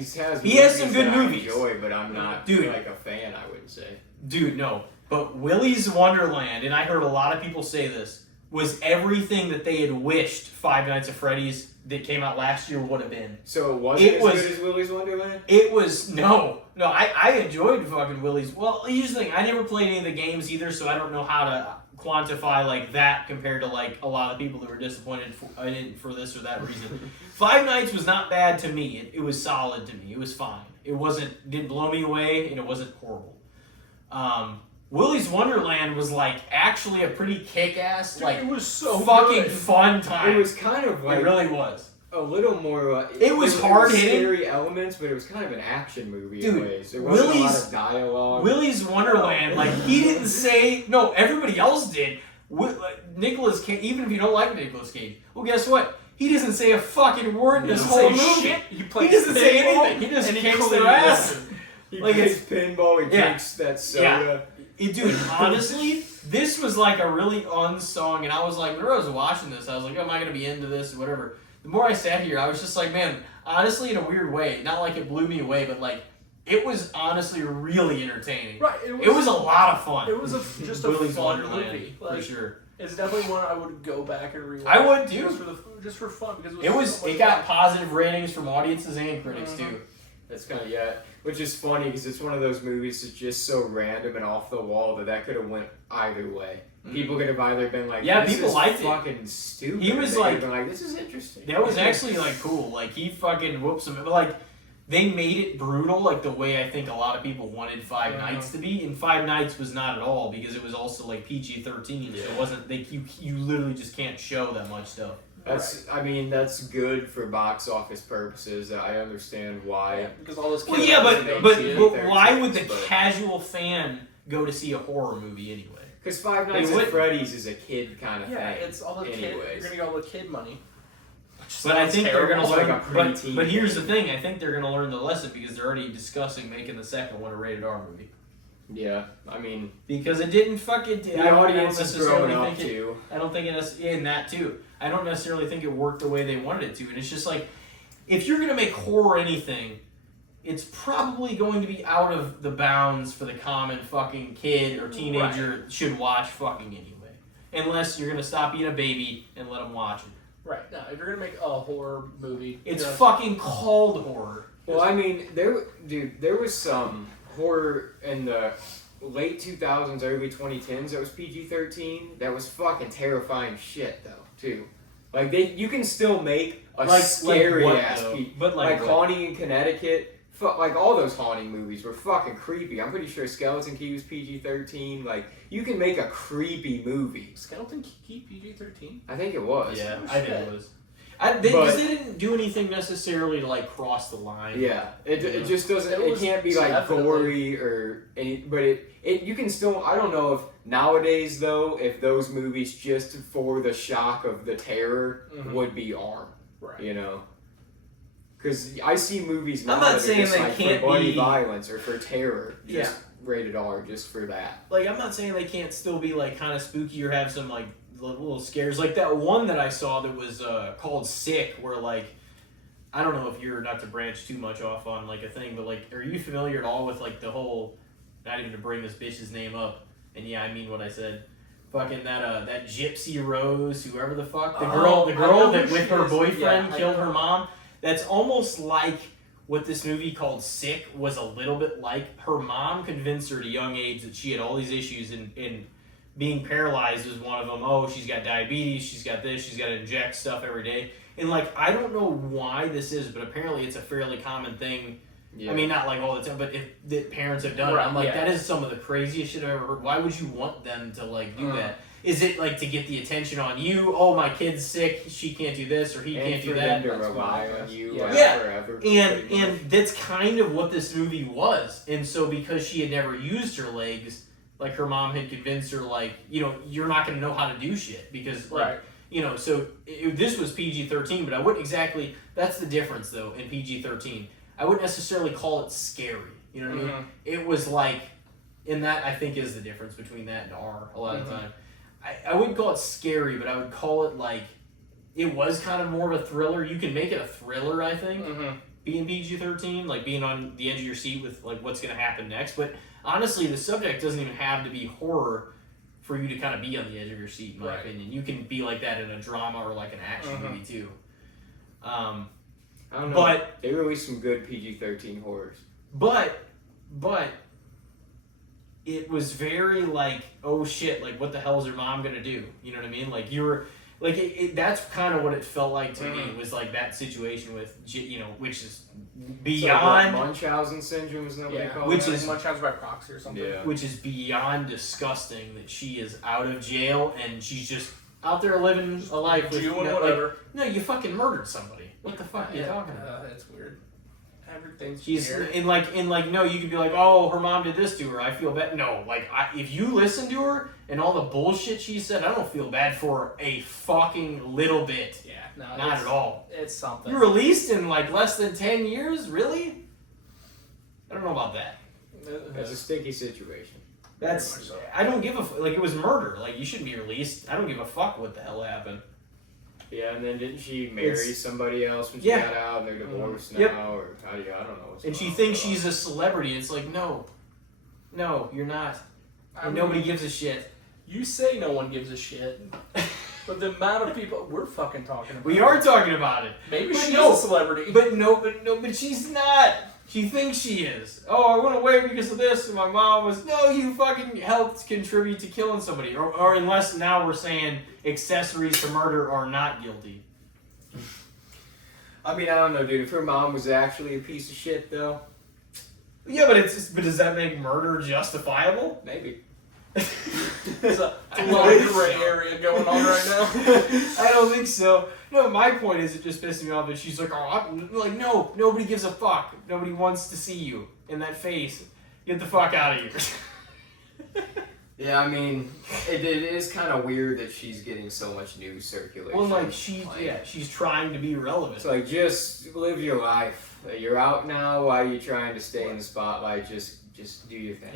has some good movies. I enjoy, but I'm not like a fan, I wouldn't say. Dude, no. But Willy's Wonderland, and I heard a lot of people say this, was everything that they had wished Five Nights at Freddy's that came out last year would have been. So it wasn't as good as Willy's Wonderland? It was, no, I enjoyed fucking Willy's. Well, here's the thing, I never played any of the games either, so I don't know how to quantify like that compared to like a lot of people that were disappointed for this or that reason. Five Nights was not bad to me. It was solid to me. It was fine. Didn't blow me away, and it wasn't horrible. Willy's Wonderland was like actually a pretty kick-ass, like it was so fucking good. Fun time. It was kind of like it really was a little more. It was hard hitting, scary elements, but it was kind of an action movie Dude, in ways. There wasn't a lot of dialogue. Willy's Wonderland, like he didn't say no. Everybody else did. Nicolas Cage, even if you don't like Nicolas Cage, well, guess what? He doesn't say a fucking word in this whole movie. Shit. He doesn't say anything. He just kicks their ass. He plays pinball. He drinks that soda. Dude, honestly, this was like a really unsung, and I was like, whenever I was watching this, I was like, am I going to be into this or whatever? The more I sat here, I was just like, man, honestly, in a weird way, not like it blew me away, but like, it was honestly really entertaining. Right. It was a lot of fun. It was just a fun movie. Like, for sure. It's definitely one I would go back and rewatch. I would too. Just for fun, because it got positive ratings from audiences and critics too. That's kind of, which is funny because it's one of those movies that's just so random and off the wall that could have went either way. People could have either been like, this people is liked fucking stupid. He was like, this is interesting. That was actually like cool. Like he fucking whoops him. But like they made it brutal, like the way I think a lot of people wanted Five Nights to be. And Five Nights was not at all because it was also like PG-13. So it wasn't. You literally just can't show that much stuff. I mean, that's good for box office purposes. I understand why. Yeah, because all those kids. Well, yeah, but why would the casual fan go to see a horror movie anyway? Because Five Nights at Freddy's is a kid kind of thing. Yeah, it's all the kid. You're gonna get all the kid money. But I think they're gonna learn. Like but here's the thing: I think they're gonna learn the lesson because they're already discussing making the second one a rated R movie. Yeah, I mean, because it didn't fucking. The audience is growing up too. I don't think it's in that too. I don't necessarily think it worked the way they wanted it to, and it's just like, if you're gonna make horror anything, it's probably going to be out of the bounds for the common fucking kid or teenager should watch fucking anyway, unless you're gonna stop being a baby and let them watch it. Right. Now, if you're gonna make a horror movie, it's fucking called horror. Well, I mean, there was some horror in the late 2000s, early 2010s that was PG-13. That was fucking terrifying shit, though, too. Like, you can still make a scary-ass... But like Haunting in Connecticut... Like, all those haunting movies were fucking creepy. I'm pretty sure Skeleton Key was PG-13. Like, you can make a creepy movie. Skeleton Key PG-13? I think it was. Yeah, I think it was. Because they didn't do anything necessarily to, like, cross the line. Yeah. It just doesn't... It can't be, like, gory or... But you can still... I don't know if nowadays, though, if those movies just for the shock of the terror would be R. Right. You know? Because I see movies now I'm not that saying are just they like can't for bloody be violence or for terror, just rated R, just for that. Like, I'm not saying they can't still be like kind of spooky or have some like little scares. Like that one that I saw that was called Sick, where like I don't know if you're not to branch too much off on like a thing, but like, are you familiar at all with like the whole? Not even to bring this bitch's name up, and yeah, I mean what I said. Fucking that Gypsy Rose, whoever the fuck, the girl that with her boyfriend killed her mom. That's almost like what this movie called Sick was a little bit like. Her mom convinced her at a young age that she had all these issues, and being paralyzed was one of them. Oh, she's got diabetes, she's got this, she's got to inject stuff every day. And like, I don't know why this is, but apparently it's a fairly common thing Yeah. I mean, not like all the time, but if the parents have done it, I'm like, that is some of the craziest shit I've ever heard. Why would you want them to like do that? Is it like to get the attention on you? Oh, my kid's sick. She can't do this or he can't do that. And for them to rely on you forever. And that's kind of what this movie was. And so because she had never used her legs, like her mom had convinced her, like, you know, you're not going to know how to do shit because, like, you know, so this was PG-13, but I wouldn't exactly. That's the difference though in PG-13. I wouldn't necessarily call it scary. You know what I mean? It was like, and that I think is the difference between that and R a lot of the time. I wouldn't call it scary, but I would call it like, it was kind of more of a thriller. You can make it a thriller, I think, being PG-13, like being on the edge of your seat with like what's going to happen next. But honestly, the subject doesn't even have to be horror for you to kind of be on the edge of your seat, in my opinion. You can be like that in a drama or like an action movie too. I don't know. But they released some good PG-13 horrors. But it was very like, oh shit, like what the hell is her mom gonna do? You know what I mean? Like you're like that's kind of what it felt like to me, was like that situation with, you know, which is beyond so Munchausen syndrome, is that what they call which it? is Munchausen by proxy or something. Yeah. Which is beyond disgusting that she is out of jail and she's just out there living a life with, doing whatever. Like, no, you fucking murdered somebody. What the fuck are you talking about? That's weird. Everything's She's weird. in like no, you could be like, oh, her mom did this to her. I feel bad. No, like if you listen to her and all the bullshit she said, I don't feel bad for her a fucking little bit. Yeah, no, not at all. It's something. You're released in like less than 10 years, really? I don't know about that. That's a sticky situation. That's I don't give a like it was murder. Like you shouldn't be released. I don't give a fuck what the hell happened. Yeah, and then didn't she marry somebody else when she got out and they're divorced now? Or how do you, I don't know. And she thinks she's a celebrity. It's like, no, you're not. And nobody gives a shit. You say no one gives a shit, but the amount of people we're fucking talking about. We are talking about it. Maybe she's a celebrity. But she's not. She thinks she is. Oh, I went away because of this, and my mom was. No, you fucking helped contribute to killing somebody, or unless now we're saying accessories to murder are not guilty. I mean, I don't know, dude. If her mom was actually a piece of shit, though. Yeah, but does that make murder justifiable? Maybe. There's a lot of gray area going on right now. I don't think so. No, my point is it just pissed me off that she's like, no, nobody gives a fuck. Nobody wants to see you in that face. Get the fuck out of here. Yeah, I mean, it is kind of weird that she's getting so much news circulation. Well, like she's trying to be relevant. It's like, just live your life. You're out now. Why are you trying to stay in the spotlight? Just do your thing.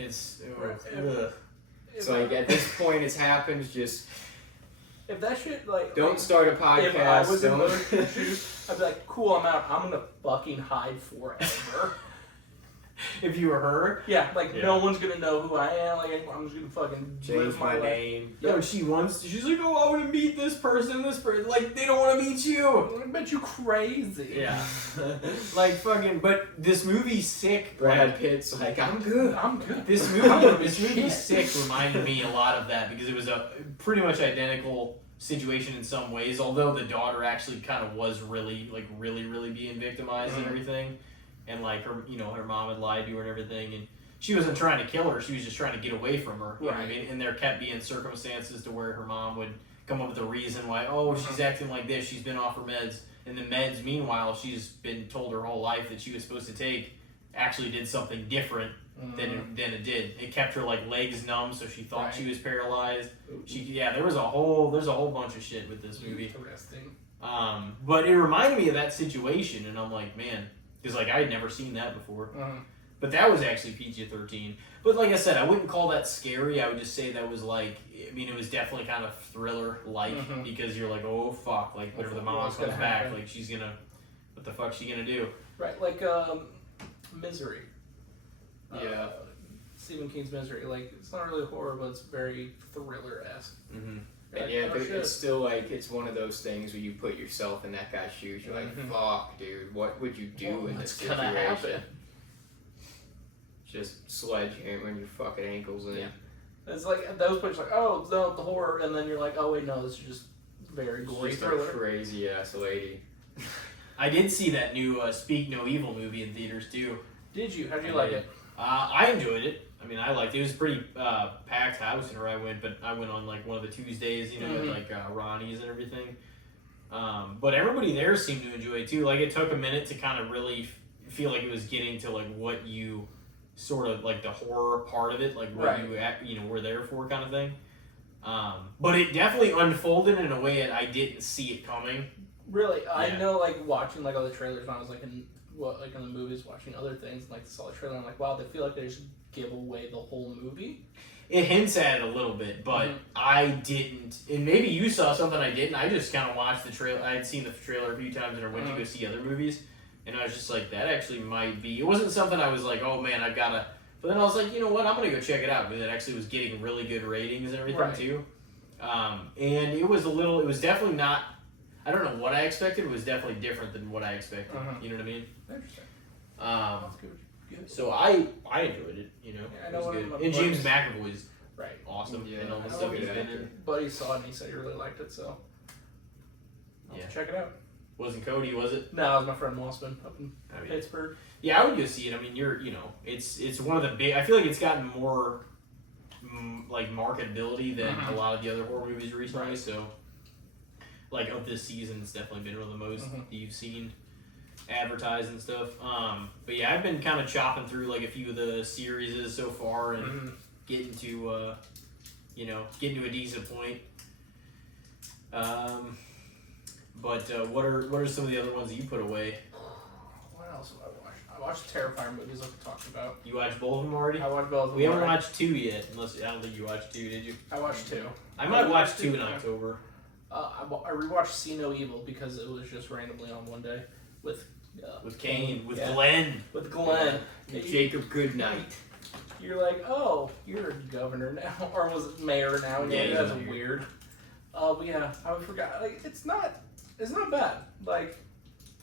It's like at this point, it's happened. Just if that shit like don't start a podcast. If I was in those shoes, I'd be like, cool, I'm out. I'm gonna fucking hide forever. If you were her, no one's gonna know who I am. Like I'm just gonna fucking change my name. No, she's like, oh, I want to meet this person. Like they don't want to meet you. I bet you crazy. Yeah. Like fucking. But this movie's sick. Brad Pitt's like, I'm good. This movie Sick reminded me a lot of that because it was a pretty much identical situation in some ways. Although the daughter actually kind of was really being victimized and everything. And like her, her mom had lied to her and everything, and she wasn't trying to kill her. She was just trying to get away from her. You know what I mean? And there kept being circumstances to where her mom would come up with a reason why, oh, she's acting like this. She's been off her meds, and the meds, meanwhile, she's been told her whole life that she was supposed to take, actually did something different than it did. It kept her like legs numb, so she thought she was paralyzed. There's a whole bunch of shit with this movie. Interesting. But it reminded me of that situation, and I'm like, man. Because, like, I had never seen that before. But that was actually PG-13. But like I said, I wouldn't call that scary. I would just say that was, like, I mean, it was definitely kind of thriller-like. Because you're like, oh, fuck. Like, whenever the mom comes back, like, she's gonna... What the fuck's she gonna do? Right, like, Misery. Yeah. Stephen King's Misery. Like, it's not really horror, but it's very thriller-esque. And it's still like, it's one of those things where you put yourself in that guy's shoes. You're like, fuck, dude, what would you do in this situation? What's gonna happen? Just sledgehammering your fucking ankles in. Yeah. It's like, at those points, like, oh, no, the horror, and then you're like, oh, wait, no, this is just very gory thriller. Just a crazy-ass lady. I did see that new Speak No Evil movie in theaters, too. Did you? How'd you like it? I enjoyed it. I mean, I liked it. It was a pretty packed house where I went, but I went on like one of the Tuesdays, you know, with like Ronnie's and everything. But everybody there seemed to enjoy it too. Like it took a minute to kind of really feel like it was getting to like what you sort of like the horror part of it, like what you were there for, kind of thing. But it definitely unfolded in a way that I didn't see it coming. Really, I know like watching like all the trailers when I was like in the movies, watching other things, and like saw the trailer, I'm like, wow, they feel like they just give away the whole movie. It hints at it a little bit, but I didn't. And maybe you saw something I didn't. I just kind of watched the trailer. I had seen the trailer a few times, and I went to go see other movies, and I was just like, that actually might be. It wasn't something I was like, oh man, I've got to. But then I was like, you know what? I'm gonna go check it out because it actually was getting really good ratings and everything too. And it was it was definitely not. I don't know what I expected. It was definitely different than what I expected. You know what I mean? Interesting. That's good. So I enjoyed it. You know, it was good. And James McAvoy's awesome. Yeah, and all the stuff he's been in. Buddy saw it and he said he really liked it, so I'll check it out. Wasn't Cody, was it? No, it was my friend Mossman up in Pittsburgh. Yeah, I would go see it. I mean, it's one of the big. I feel like it's gotten more like marketability than a lot of the other horror movies recently. So, like of this season, it's definitely been one of the most that you've seen advertised and stuff. But yeah, I've been kind of chopping through like a few of the series so far and getting to a decent point. But what are some of the other ones that you put away? What else have I watched? I watched Terrifier movies like we talked about. You watched both of them already? I watched both of them. We haven't watched 2 yet, unless I don't think you watched 2, did you? I watched 2. I might watch 2 in October. I rewatched See No Evil because it was just randomly on one day with Kane, with Glenn. With Glenn. Jacob Goodnight. You're like, oh, you're governor now, or was it mayor now? And yeah, that's weird. But yeah, I forgot. Like, it's not bad. Like,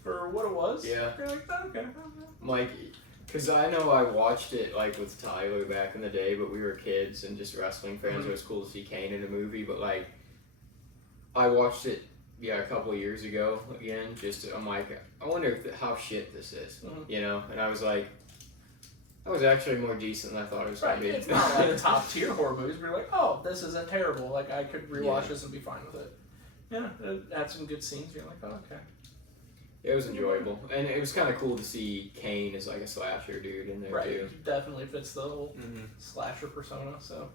for what it was. Yeah. You're like, oh, okay. Like, because I know I watched it like with Tyler back in the day, but we were kids and just wrestling fans. It was cool to see Kane in a movie, but like, I watched it a couple of years ago again. I'm like, I wonder how shit this is, you know? And I was like, that was actually more decent than I thought it was going to be. It's not like top tier horror movies, but you're like, oh, this isn't terrible. Like, I could rewatch this and be fine with it. Yeah, it had some good scenes. You're like, oh, okay. It was enjoyable. And it was kind of cool to see Kane as like a slasher dude in there too. Right, definitely fits the whole slasher persona. So,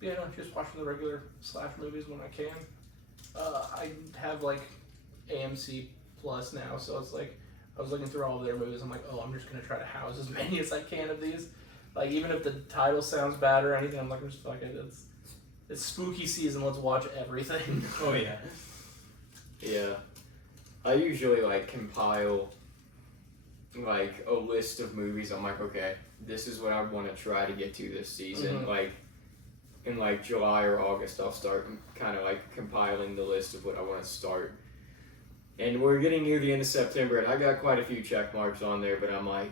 yeah, no, just watching the regular slash movies when I can. I have like AMC Plus now, so it's like I was looking through all of their movies. I'm like, oh, I'm just gonna try to house as many as I can of these. Like, even if the title sounds bad or anything, I'm like, I'm just fuck it. It's spooky season. Let's watch everything. Oh yeah. Yeah, I usually like compile like a list of movies. I'm like, okay, this is what I want to try to get to this season. Like, in like July or August, I'll start kind of like compiling the list of what I want to start. And we're getting near the end of September, and I got quite a few check marks on there, but I'm like,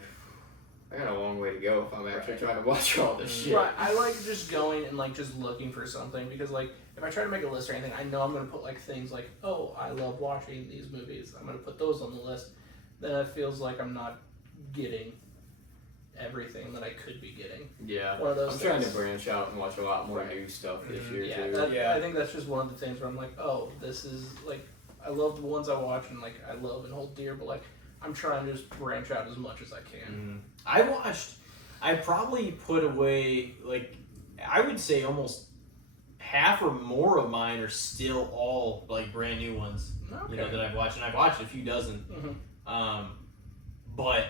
I got a long way to go if I'm actually trying to watch all this shit. Right, I like just going and like just looking for something, because like if I try to make a list or anything, I know I'm going to put like things like, oh, I love watching these movies. I'm going to put those on the list. Then it feels like I'm not getting everything that I could be getting. Yeah, one of those I'm trying to branch out and watch a lot more new stuff this year too. I think that's just one of the things where I'm like, oh, this is like, I love the ones I watch and like I love and hold dear, but like I'm trying to just branch out as much as I can. I probably put away like, I would say almost half or more of mine are still all like brand new ones. Okay. You know, that I've watched, and I've watched a few dozen. But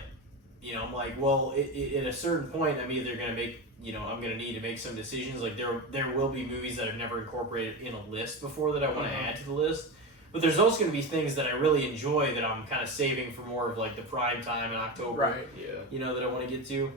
you know, I'm like, well, at a certain point, I'm either gonna make, you know, I'm gonna need to make some decisions. Like there will be movies that I've never incorporated in a list before that I want to add to the list. But there's also gonna be things that I really enjoy that I'm kind of saving for more of like the prime time in October. Right. Yeah. You know, that I want to get to.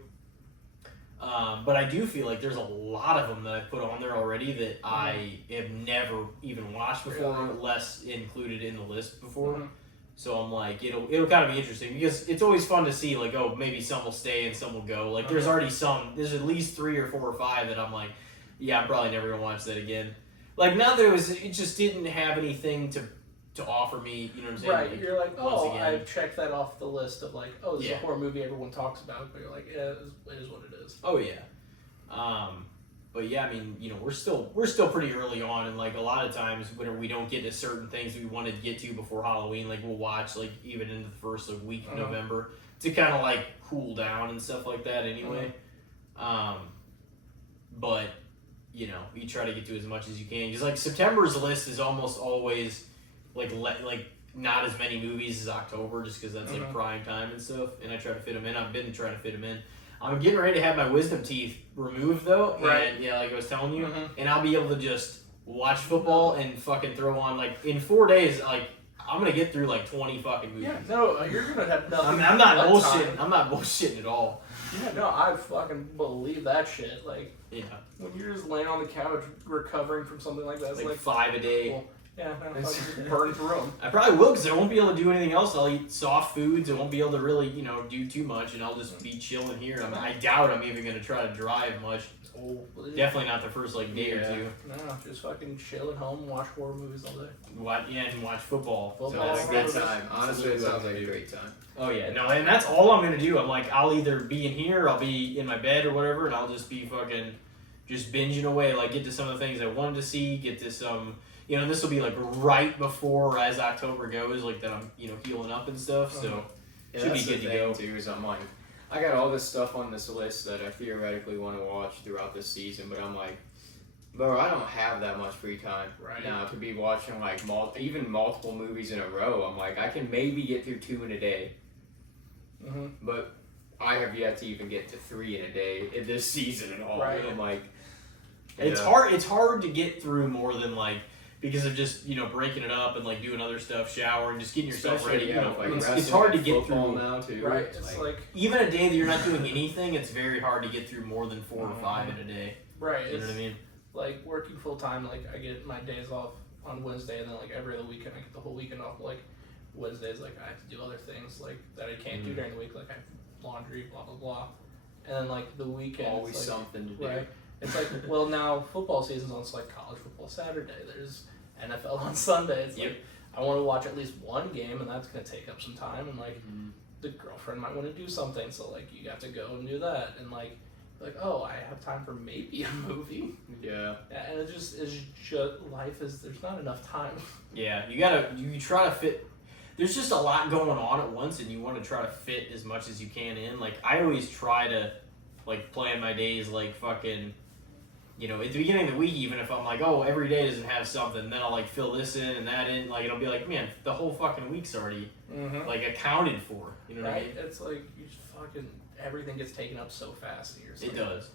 But I do feel like there's a lot of them that I've put on there already that I have never even watched before, less included in the list before. So I'm like, it'll kind of be interesting, because it's always fun to see like, oh, maybe some will stay and some will go. Like there's at least 3 or 4 or 5 that I'm like, yeah, I'm probably never gonna watch that again. Like now it just didn't have anything to to offer me, you know what I'm saying? Right, Like, you're like, once oh, again. I've checked that off the list of like, oh, this is a horror movie everyone talks about, but you're like, yeah, it is what it is. Oh yeah. But yeah, I mean, you know, we're still pretty early on, and like a lot of times whenever we don't get to certain things we wanted to get to before Halloween, like we'll watch like even into the first like week of November to kind of like cool down and stuff like that anyway. But you know, you try to get to as much as you can, because like September's list is almost always like not as many movies as October, just because that's like prime time and stuff, and I try to fit them in. I've been trying to fit them in. I'm getting ready to have my wisdom teeth removed though, and yeah, like I was telling you, and I'll be able to just watch football and fucking throw on like in 4 days. Like I'm gonna get through like 20 fucking movies. Yeah, no, you're gonna have nothing. I'm not bullshitting. I'm not bullshitting at all. Yeah, no, I fucking believe that shit. Like, yeah, when you're just laying on the couch recovering from something like that, it's like 5 a day. Well, yeah, no, just burn through them. I probably will, because I won't be able to do anything else. I'll eat soft foods. I won't be able to really, you know, do too much, and I'll just be chilling here. I doubt I'm even gonna try to drive much. Oh, definitely not the first like day or two. No, just fucking chill at home, watch horror movies all day. And watch football. So that's a good time. Honestly, it sounds like a great time. Oh yeah, no, and that's all I'm gonna do. I'm like, I'll either be in here, I'll be in my bed or whatever, and I'll just be fucking just binging away. Like, get to some of the things I wanted to see, get to some, you know, this will be like right before as October goes, like that I'm, you know, healing up and stuff. So should be good to go. Too, is I'm like, I got all this stuff on this list that I theoretically want to watch throughout this season, but I'm like, bro, I don't have that much free time now to be watching like even multiple movies in a row. I'm like, I can maybe get through 2 in a day, but I have yet to even get to 3 in a day in this season at all. Right. I'm like, it's hard. It's hard to get through more than like, because of just, you know, breaking it up and like doing other stuff, showering, just getting yourself ready. You know, like it's hard to get through now too. Right. It's like even a day that you're not doing anything, it's very hard to get through more than 4 or 5 in a day. Right. You know what I mean? Like working full time, like I get my days off on Wednesday, and then like every other weekend I get the whole weekend off. Like Wednesdays, like I have to do other things like that I can't do during the week, like I have laundry, blah blah blah, and then like the weekend, Always it's, like, something to do. Right. It's like, well, now football season's on, so like college football Saturday. There's NFL on Sunday. It's like I want to watch at least one game, and that's gonna take up some time. And like the girlfriend might want to do something, so like you got to go and do that. And like oh, I have time for maybe a movie. Yeah. And it's just life is, there's not enough time. Yeah, you try to fit. There's just a lot going on at once, and you want to try to fit as much as you can in. Like I always try to like plan my days like fucking. You know, at the beginning of the week, even if I'm like, oh, every day doesn't have something, then I'll like fill this in and that in. Like it'll be like, man, the whole fucking week's already like accounted for. You know what I mean? It's like you just fucking everything gets taken up so fast. And you're just It like, does.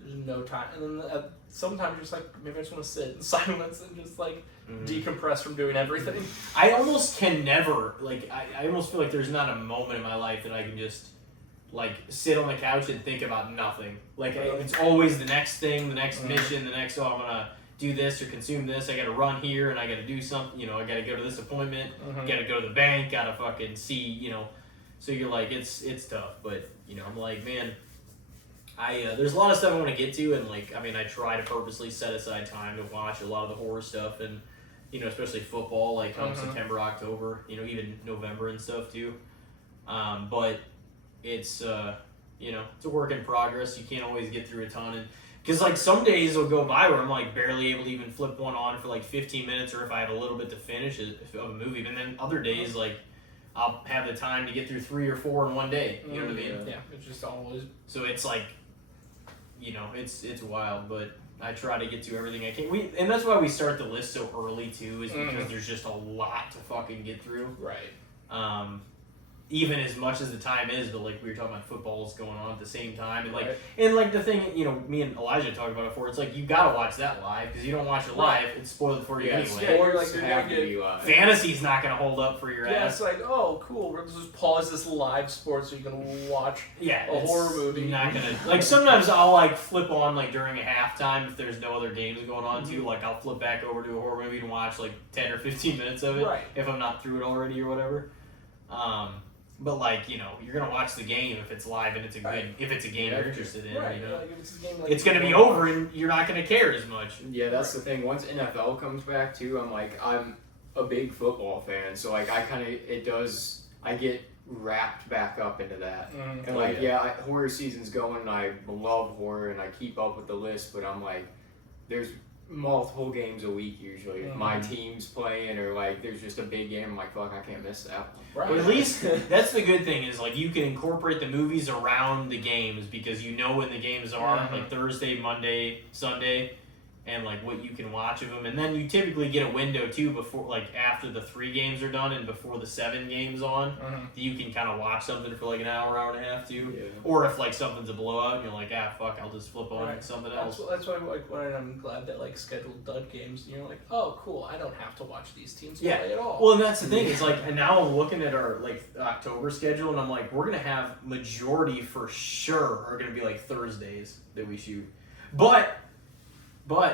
There's no time, and then sometimes you're just like, maybe I just want to sit in silence and just like decompress from doing everything. I almost can never like. I almost feel like there's not a moment in my life that I can just like sit on the couch and think about nothing. Like it's always the next thing, the next mission, the next, oh, I'm gonna do this or consume this. I gotta run here and I gotta do something. You know, I gotta go to this appointment. Gotta go to the bank. Gotta fucking see. You know, so you're like, it's tough. But you know, I'm like, man, there's a lot of stuff I want to get to, and like, I mean, I try to purposely set aside time to watch a lot of the horror stuff, and you know, especially football, like come September, October. You know, even November and stuff too. But it's you know, it's a work in progress. You can't always get through a ton, and because like some days will go by where I'm like barely able to even flip one on for like 15 minutes, or if I have a little bit to finish of a movie. And then other days like I'll have the time to get through 3 or 4 in one day. You know what I mean? Yeah, it's just always. So it's like, you know, it's wild, but I try to get to everything I can. And that's why we start the list so early too, is because there's just a lot to fucking get through. Right. Even as much as the time is, but like we were talking about football's going on at the same time, and like and like the thing, you know, me and Elijah talked about it before. It's like you gotta watch that live, because you don't watch it live, it's spoiled for you anyway. Yeah, you're like, have to be live. Fantasy's not gonna hold up for your ass. Yeah, it's like, oh, cool. We're just pause this live sport so you can watch a horror movie. You're not gonna like. Sometimes I'll like flip on like during a halftime if there's no other games going on too. Like I'll flip back over to a horror movie and watch like 10 or 15 minutes of it if I'm not through it already or whatever. But like, you know, you're gonna watch the game if it's live and it's a good, if it's a game you're interested in. Right. You know, Like if it's a game, like, it's gonna be over and you're not gonna care as much. Yeah, that's the thing. Once NFL comes back too, I'm like, a big football fan, so like I get wrapped back up into that. And like horror season's going, and I love horror, and I keep up with the list, but I'm like, there's multiple games a week usually. If my team's playing, or like there's just a big game, I'm like, fuck, I can't miss that one. Right. But at least that's the good thing is like you can incorporate the movies around the games because you know when the games are like Thursday, Monday, Sunday, and like what you can watch of them, and then you typically get a window too before like after the 3 games are done and before the 7 games on, you can kind of watch something for like an hour, hour and a half too. Yeah. Or if like something's a blowout, and you're like, fuck, I'll just flip on something else. That's why like when I'm glad that like scheduled dud games, you're like, oh cool, I don't have to watch these teams play at all. Well, and that's the thing. It's like, and now I'm looking at our like October schedule, and I'm like, we're gonna have majority for sure are gonna be like Thursdays that we shoot, but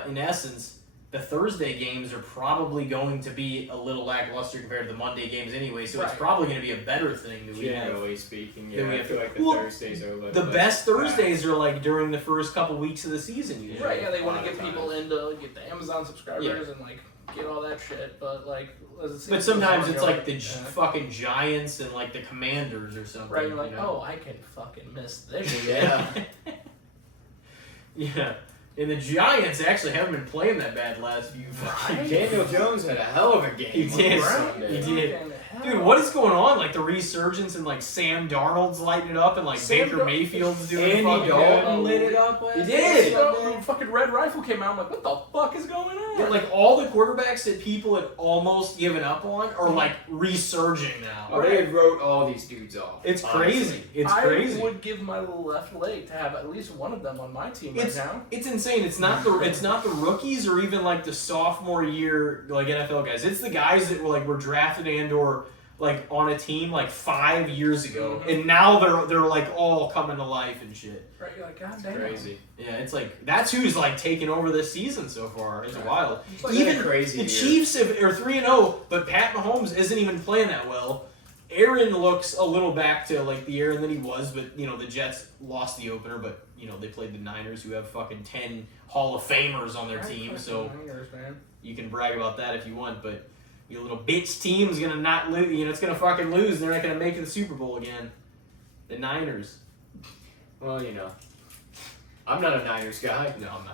in essence, the Thursday games are probably going to be a little lackluster compared to the Monday games anyway, so it's probably going to be a better thing that we have. Generally speaking, I feel like the Thursdays are the best Thursdays are like during the first couple weeks of the season usually. Right, they want to get people into get the Amazon subscribers and like get all that shit, but like but sometimes it's like the fucking Giants and like the Commanders or something. Right, you're like, I can fucking miss this shit. Yeah. And the Giants actually haven't been playing that bad last few games. Daniel Jones had a hell of a game. He did. He did. Dude, what is going on? Like the resurgence and like Sam Darnold's lighting it up and like Baker Mayfield's doing it. Andy Dalton lit it up last He did. The fucking Red Rifle came out. I'm like, what the fuck is going on? Yeah, like all the quarterbacks that people had almost given up on are like resurging now. Oh, they wrote all these dudes off. It's crazy. It's crazy. I would give my left leg to have at least one of them on my team right now. It's insane. It's not the rookies or even like the sophomore year like NFL guys. It's the guys that were drafted and or like on a team like 5 years ago, and now they're like all coming to life and shit. Right, you're like, God damn. Crazy. Yeah, it's like that's who's like taking over this season so far. It's wild. It's like even crazy the year. Chiefs are 3-0, but Pat Mahomes isn't even playing that well. Aaron looks a little back to like the Aaron that he was, but the Jets lost the opener, but they played the Niners, who have fucking 10 Hall of Famers on their team, so Niners, man. You can brag about that if you want, but your little bitch team is gonna not lose. It's gonna fucking lose. And they're not gonna make the Super Bowl again. The Niners. Well, I'm not a Niners guy. No, I'm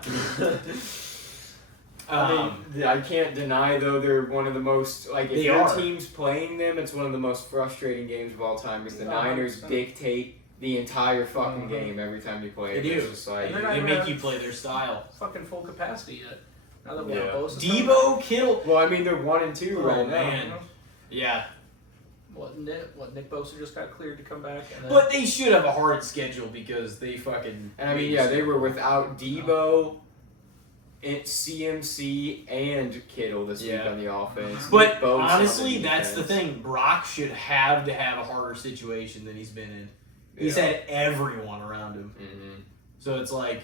not. I can't deny though they're one of the most if your team's playing them, it's one of the most frustrating games of all time because the Niners dictate the entire fucking game every time you play. They do. It's just like they make you play their style. Fucking full capacity yet. Now that we have Debo, Kittle. Well, I mean they're 1-2 right now. now. Yeah. Nick Bosa just got cleared to come back. And then... But they should have a hard schedule because they fucking. And I mean, they were without Debo, CMC, and Kittle this week on the offense. But honestly, that's the thing. Brock should have to have a harder situation than he's been in. He's had everyone around him. Mm-hmm. So it's like,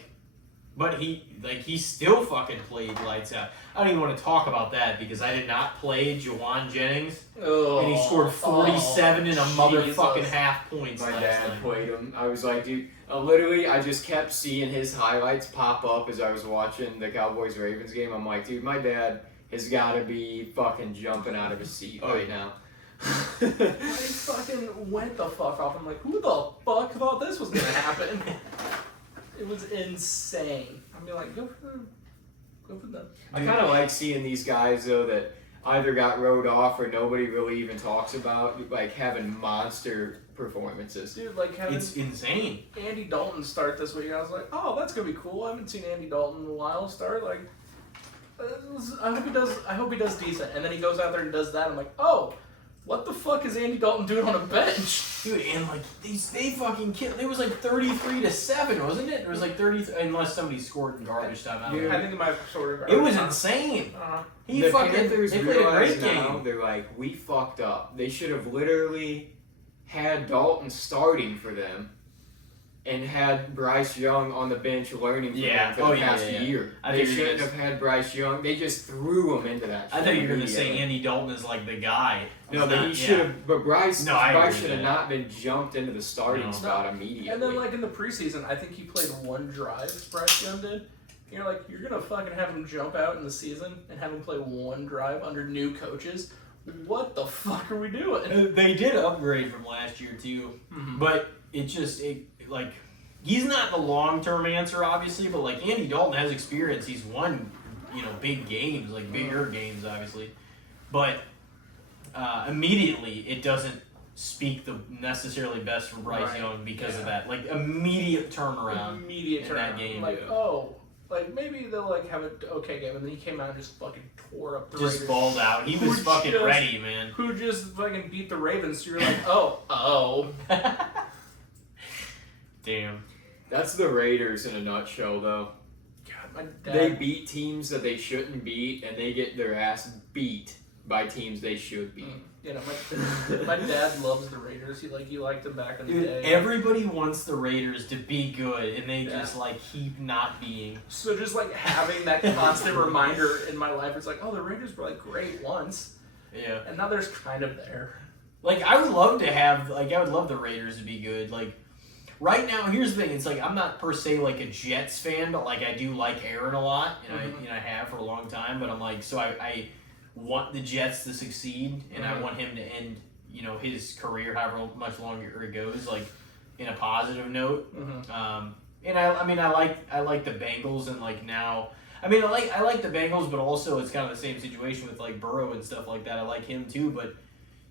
but he still fucking played lights out. I don't even want to talk about that because I did not play Jawan Jennings, and he scored 47 and a motherfucking half points. My last dad night. played him. I was like, dude, literally, I just kept seeing his highlights pop up as I was watching the Cowboys-Ravens game. I'm like, dude, my dad has got to be fucking jumping out of his seat right now. I fucking went the fuck off. I'm like, who the fuck thought this was gonna happen? It was insane. I mean, like, go for them. Go for them. I kind of like seeing these guys though that either got wrote off or nobody really even talks about, like having monster performances. Dude, like having It's insane. Andy Dalton start this week. I was like, oh, that's gonna be cool. I haven't seen Andy Dalton in a while start. Like, I hope he does decent. And then he goes out there and does that. I'm like, oh. What the fuck is Andy Dalton doing on a bench? Dude, and like they fucking killed. It was like 33-7, wasn't it? It was like 30, unless somebody scored in garbage time. I think it might have scored in garbage time. It was time. Insane. The Panthers played a great game. They're like, we fucked up. They should have literally had Dalton starting for them and had Bryce Young on the bench learning from them for the past year. They shouldn't have had Bryce Young. They just threw him into that. I thought you were going to say Andy Dalton is like the guy. No, but he should have. But Bryce should have not been jumped into the starting spot immediately. And then, like in the preseason, I think he played one drive. Bryce Young did. you're like, you're gonna fucking have him jump out in the season and have him play one drive under new coaches. What the fuck are we doing? They did upgrade from last year too, but he's not the long-term answer, obviously. But like Andy Dalton has experience; he's won, big games, like bigger games, obviously. But immediately, it doesn't speak the necessarily best for Bryce Young because of that, like immediate turnaround. That game, maybe they'll have an okay game, and then he came out and just fucking tore up the Raiders. Just balled out. He was fucking ready, man. Who just fucking beat the Ravens? So you're like, oh. Damn. That's the Raiders in a nutshell, though. God, my dad. They beat teams that they shouldn't beat, and they get their ass beat by teams they should beat. My dad loves the Raiders. He liked them back in the day. Everybody wants the Raiders to be good, and they just keep not being. So just having that constant reminder in my life, it's the Raiders were great once. Yeah. And now there's kind of there. I would love to have I would love the Raiders to be good. Right now, here's the thing. It's I'm not per se a Jets fan, but I do like Aaron a lot, and I have for a long time. But I'm I want the Jets to succeed, and I want him to end, his career however much longer it goes, in a positive note. And I like the Bengals, and now, I like the Bengals, but also it's kind of the same situation with Burrow and stuff like that. I like him too, but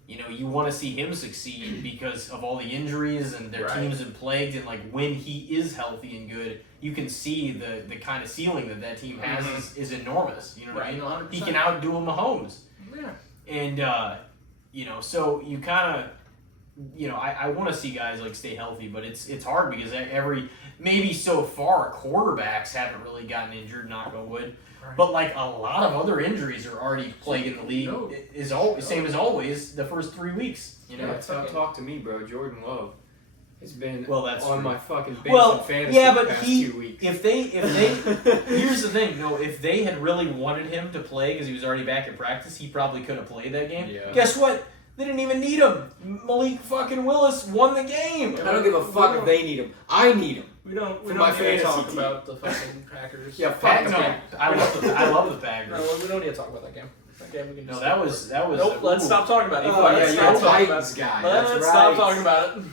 you want to see him succeed because of all the injuries and their teams have plagued, and when he is healthy and good, you can see the kind of ceiling that team has is enormous. You know what I mean? 100%. He can outdo Mahomes. Yeah. And so you kind of, I want to see guys stay healthy, but it's hard because maybe so far quarterbacks haven't really gotten injured, knock on wood. Right. But a lot of other injuries are already plaguing the league. Same as always the first 3 weeks. Talk to me, bro. Jordan Love has been that's on true. my fucking bench in fantasy the past 2 weeks. If they here's the thing, if they had really wanted him to play because he was already back in practice, he probably could have played that game. Yeah. Guess what? They didn't even need him. Malik fucking Willis won the game. I don't give a fuck if they need him. I need him. We don't my need to fantasy talk team. about the fucking Packers. Yeah, fuck no. I love the Packers. No, we don't need to talk about that game. That game we can just that was. Nope, let's stop talking about it. Let's stop talking Titans guy. Let's stop talking about it.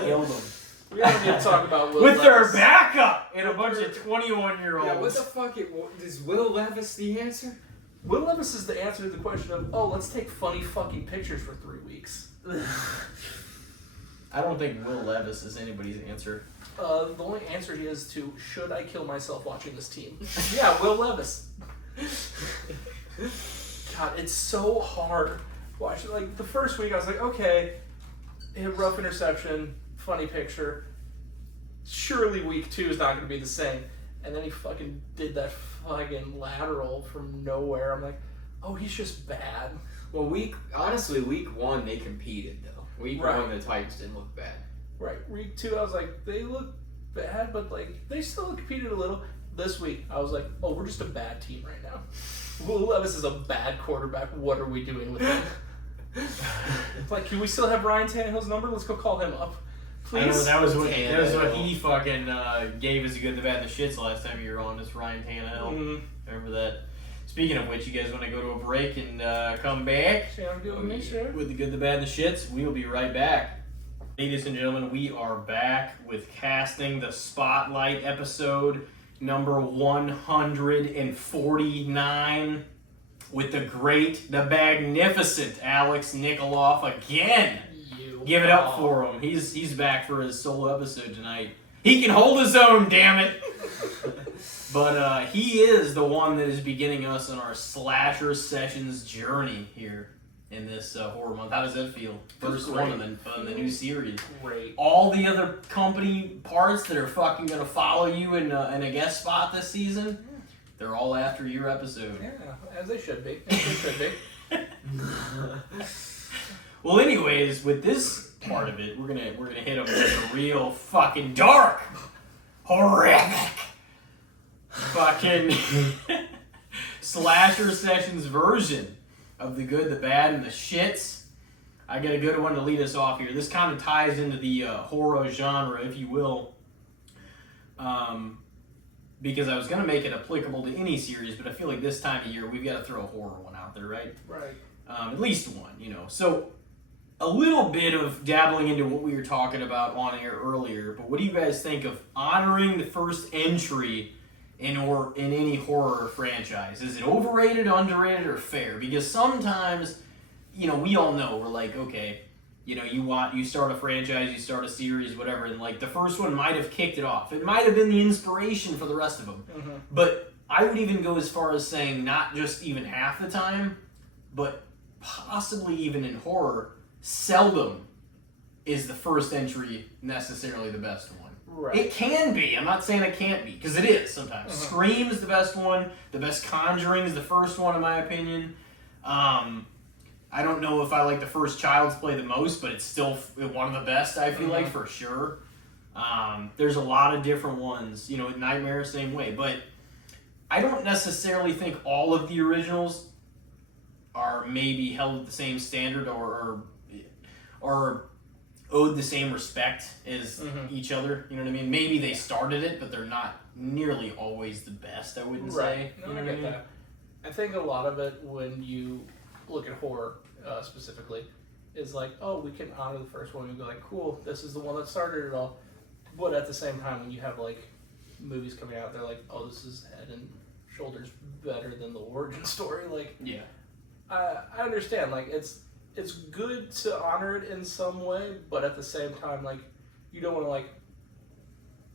Killed them. We don't need to talk about Will with Levis. their backup and a bunch of 21-year-olds. Yeah, what the fuck? Is Will Levis the answer? Will Levis is the answer to the question of, let's take funny fucking pictures for 3 weeks. I don't think Will Levis is anybody's answer. The only answer he has to, should I kill myself watching this team? Yeah, Will Levis. God, it's so hard watching. The first week I was okay, rough interception, funny picture. Surely week 2 is not going to be the same. And then he fucking did that fucking lateral from nowhere. I'm he's just bad. Well, week 1 they competed though. Week 1 the Titans didn't look bad. Right. Week 2 I was they look bad, but they still competed a little. This week I was we're just a bad team right now. Will Levis is a bad quarterback. What are we doing with him? Can we still have Ryan Tannehill's number? Let's go call him up. Please. I know that was what he fucking gave as a good, the bad, and the shits last time you were on. This Ryan Tannehill. Mm-hmm. Remember that. Speaking of which, you guys want to go to a break and come back with the good, the bad, and the shits? We will be right back. Ladies and gentlemen, we are back with casting the spotlight episode number 149 with the great, the magnificent Alex Nicoloff again. Give it up for him. He's back for his solo episode tonight. He can hold his own, damn it. But he is the one that is beginning us on our Slasher Sessions journey here in this horror month. How does that feel? First one in the new series. Great. All the other company parts that are fucking going to follow you in a guest spot this season, they're all after your episode. Yeah, as they should be. Well, anyways, with this part of it, we're gonna hit them with a real fucking dark, horrific, fucking Slasher Sessions version of the good, the bad, and the shits. I got a good one to lead us off here. This kind of ties into the horror genre, if you will. because I was going to make it applicable to any series, but I feel like this time of year we've got to throw a horror one out there, right? Right. At least one, So a little bit of dabbling into what we were talking about on air earlier, but what do you guys think of honoring the first entry in any horror franchise? Is it overrated, underrated, or fair? Because sometimes, we all know, we're like, okay, you start a franchise, you start a series, whatever, and like the first one might have kicked it off. It might have been the inspiration for the rest of them. Mm-hmm. But I would even go as far as saying not just even half the time, but possibly even in horror, seldom is the first entry necessarily the best one. Right. It can be. I'm not saying it can't be, because it is sometimes. Mm-hmm. Scream is the best one. The best Conjuring is the first one, in my opinion. I don't know if I like the first Child's Play the most, but it's still one of the best, I feel like, for sure. There's a lot of different ones. Nightmare, same way. But I don't necessarily think all of the originals are maybe held at the same standard or owed the same respect as each other. You know what I mean? Maybe they started it, but they're not nearly always the best, I wouldn't say. No, I get that. I think a lot of it, when you look at horror specifically, is like, oh, we can honor the first one and go like, cool, this is the one that started it all. But at the same time, when you have like movies coming out, they're like, oh, this is head and shoulders better than the origin story. Like, Yeah. I understand. Like, it's good to honor it in some way, but at the same time, like, you don't want to like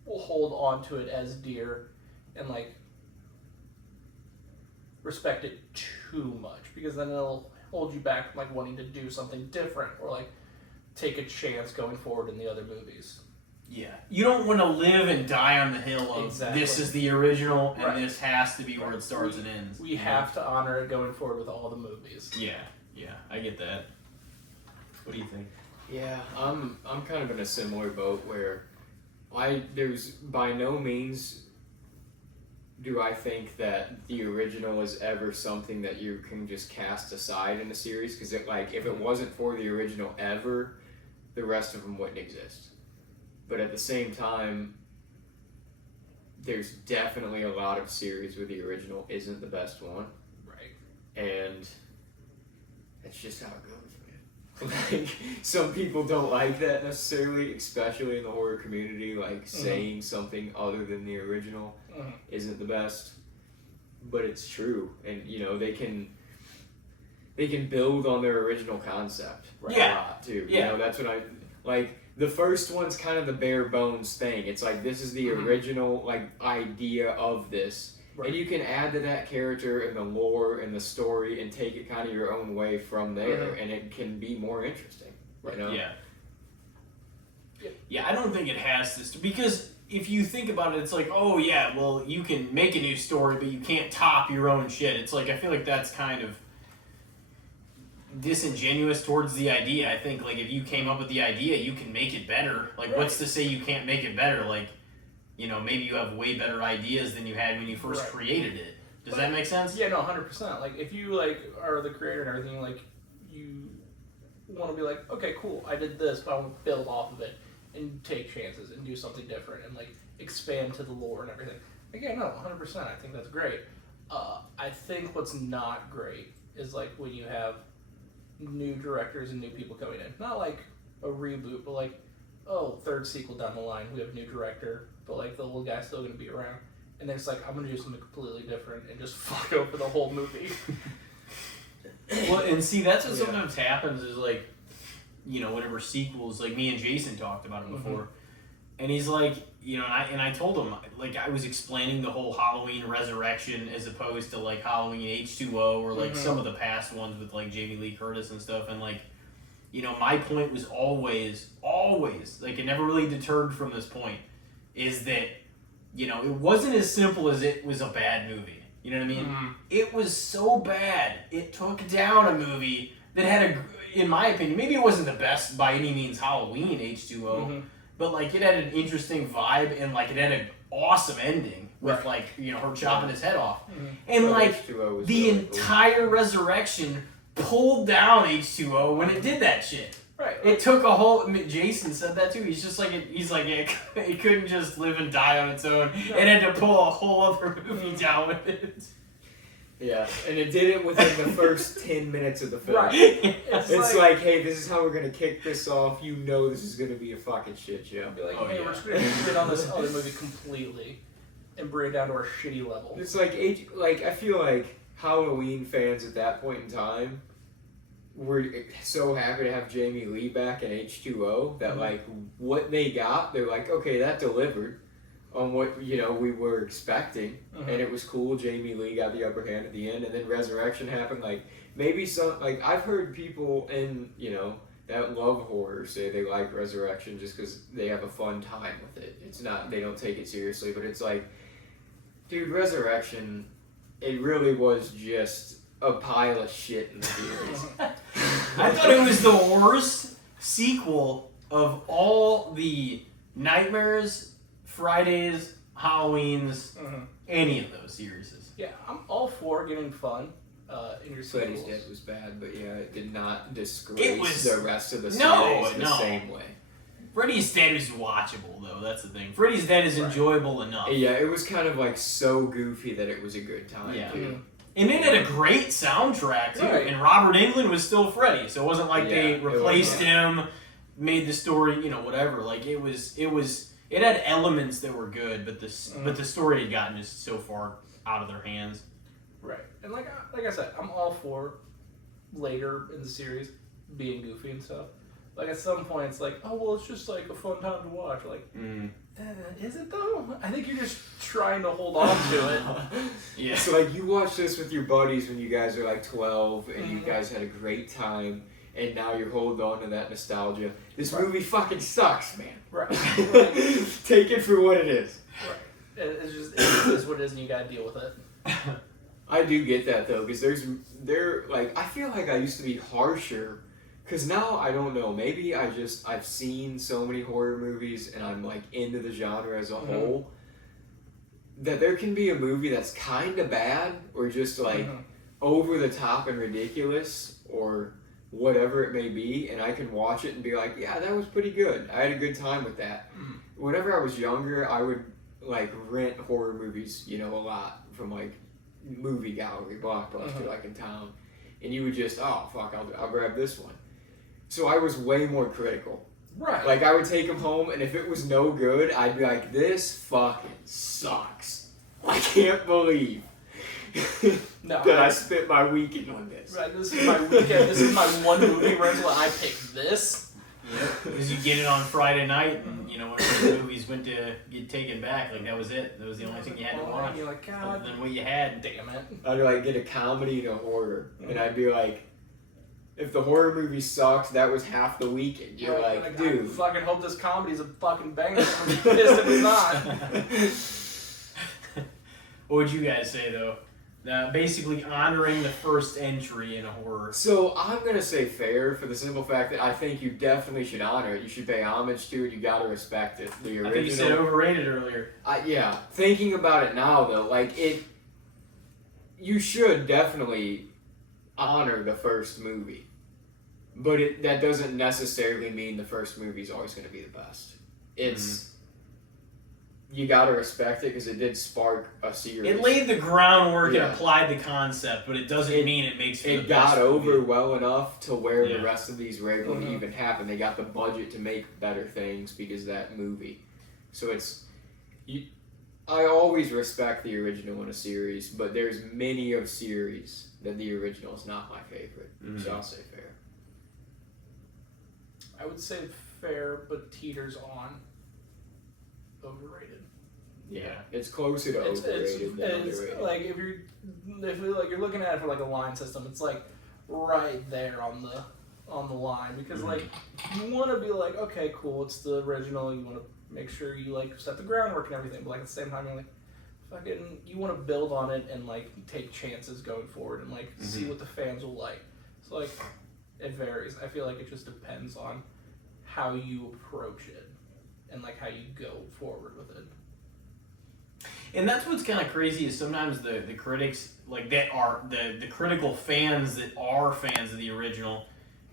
hold on to it as dear and like respect it too much, because then it'll hold you back from like wanting to do something different or like take a chance going forward in the other movies. Yeah. You don't want to live and die on the hill of this is the original and this has to be where it starts and ends. We have to honor it going forward with all the movies. Yeah, I get that. What do you think? Yeah, I'm kind of in a similar boat where there's by no means do I think that the original is ever something that you can just cast aside in a series, because if it wasn't for the original ever, the rest of them wouldn't exist. But at the same time, there's definitely a lot of series where the original isn't the best one. Right. And that's just how it goes, man. Like, some people don't like that necessarily, especially in the horror community, like saying something other than the original isn't the best. But it's true. And, they can build on their original concept a lot, too. Yeah. That's what the first one's kind of the bare bones thing. It's like, this is the original idea of this. Right. And you can add to that character and the lore and the story and take it kind of your own way from there, and it can be more interesting. Yeah. Yeah, I don't think it has this, because if you think about it, it's like, oh yeah, well, you can make a new story, but you can't top your own shit. It's like, I feel like that's kind of disingenuous towards the idea. I think if you came up with the idea, you can make it better. What's to say you can't make it better? Maybe you have way better ideas than you had when you first created it. Does that make sense? Yeah, no, 100%. If you are the creator and everything, you want to be like, okay, cool, I did this, but I want to build off of it and take chances and do something different and expand to the lore and everything. Yeah, no, 100%. I think that's great. I think what's not great is when you have new directors and new people coming in. Not a reboot, but third sequel down the line, we have a new director, but the old guy's still going to be around. And then it's I'm going to do something completely different and just fuck over the whole movie. Well, and see, that's what sometimes happens is whatever sequels, me and Jason talked about it before. And he's and I told him, I was explaining the whole Halloween Resurrection as opposed to Halloween H2O or some of the past ones with Jamie Lee Curtis and stuff. And my point was always, it never really deterred from this point, is that, it wasn't as simple as it was a bad movie. You know what I mean? It was so bad, it took down a movie that had in my opinion, maybe it wasn't the best by any means Halloween H2O, but it had an interesting vibe and it had an awesome ending with her chopping his head off. And the entire Resurrection pulled down H2O when it did that shit. Right. It took a whole. Jason said that too. He's just like it couldn't just live and die on its own. No. It had to pull a whole other movie down with it. Yeah, and it did it within the first 10 minutes of the film. Right. It's like, hey, this is how we're gonna kick this off. You know this is gonna be a fucking shit show. Be like, Oh, hey, yeah. we're just gonna shit on this other movie completely and bring it down to our shitty level. It's like, I feel like Halloween fans at that point in time were so happy to have Jamie Lee back in H2O that like what they got, they're like, okay, that delivered on what we were expecting, and it was cool. Jamie Lee got the upper hand at the end, and then Resurrection happened. Like maybe I've heard people in that love horror say they like Resurrection just because they have a fun time with it. It's not, they don't take it seriously, but it's like, dude, Resurrection, it really was just a pile of shit in the series. I thought it was the worst sequel of all the Nightmares, Fridays, Halloweens, any of those series. Yeah, I'm all for getting fun in your Freddy's sequels. Dead was bad, but yeah, it did not disgrace the rest of the series No, the no. same way. Freddy's Dead is watchable though. That's the thing. Freddy's Dead is enjoyable enough. Yeah, it was kind of like so goofy that it was a good time. Yeah. Too. And it had a great soundtrack too. Right. And Robert Englund was still Freddy, so it wasn't like they Yeah, it replaced was. him, made the story, whatever. Like it had elements that were good, but the story had gotten just so far out of their hands. Right, and like I said, I'm all for later in the series being goofy and stuff. Like at some point, it's like, oh well, it's just like a fun time to watch. Like, is it though? I think you're just trying to hold on to it. Yeah. So like you watch this with your buddies when you guys are like 12 and you guys had a great time, and now you're holding on to that nostalgia. This movie fucking sucks, man. Right. Take it for what it is. Right. It is what it is, and you gotta deal with it. I do get that though, because I feel like I used to be harsher, because now I don't know, maybe I've seen so many horror movies and I'm like into the genre as a whole, that there can be a movie that's kind of bad or just like over the top and ridiculous or whatever it may be, and I can watch it and be like, yeah, that was pretty good. I had a good time with that. Whenever I was younger, I would like rent horror movies, a lot from like movie gallery, Blockbuster, like in town, and you would just, oh fuck, I'll grab this one. So I was way more critical. Right. Like I would take them home, and if it was no good, I'd be like, this fucking sucks. I can't believe that I spent my weekend on this. Right. This is my weekend. This is my one movie rental, and I picked this. Yeah, because you get it on Friday night, and when the movies went to get taken back, like that was it. That was the only thing you had to watch. You're like, Other God than what you had. damn it. I'd like get a comedy and a horror, and I'd be like, if the horror movie sucks, that was half the weekend. You're Right, like, I dude. fucking hope this comedy's a fucking banger. I'm pissed if it's not. What would you guys say though? Basically honoring the first entry in a horror. So I'm gonna say fair for the simple fact that I think you definitely should honor it. You should pay homage to it. You gotta respect it. The original. I think you said overrated earlier. Yeah. Thinking about it now, though, like you should definitely honor the first movie, but that doesn't necessarily mean the first movie is always going to be the best. It's you gotta respect it because it did spark a series. It laid the groundwork Yeah. and applied the concept, but it doesn't mean it makes it. It got over well enough to where the Yeah. rest of these were able to even happen. They got the budget to make better things because of that movie. So I always respect the original in a series, but there's many of series that the original is not my favorite. So I'll say fair. I would say fair, but teeters on overrated. Yeah, it's closer to overrated than underrated. Like if you're you're looking at it for like a line system, it's like right there on the line because like you want to be like, okay, cool, it's the original. You want to make sure you like set the groundwork and everything, but like at the same time you're like, fucking, you want to build on it and like take chances going forward and like see what the fans will like. So like it varies. I feel like it just depends on how you approach it and like how you go forward with it. And that's what's kind of crazy is sometimes the critics like that are the critical fans that are fans of the original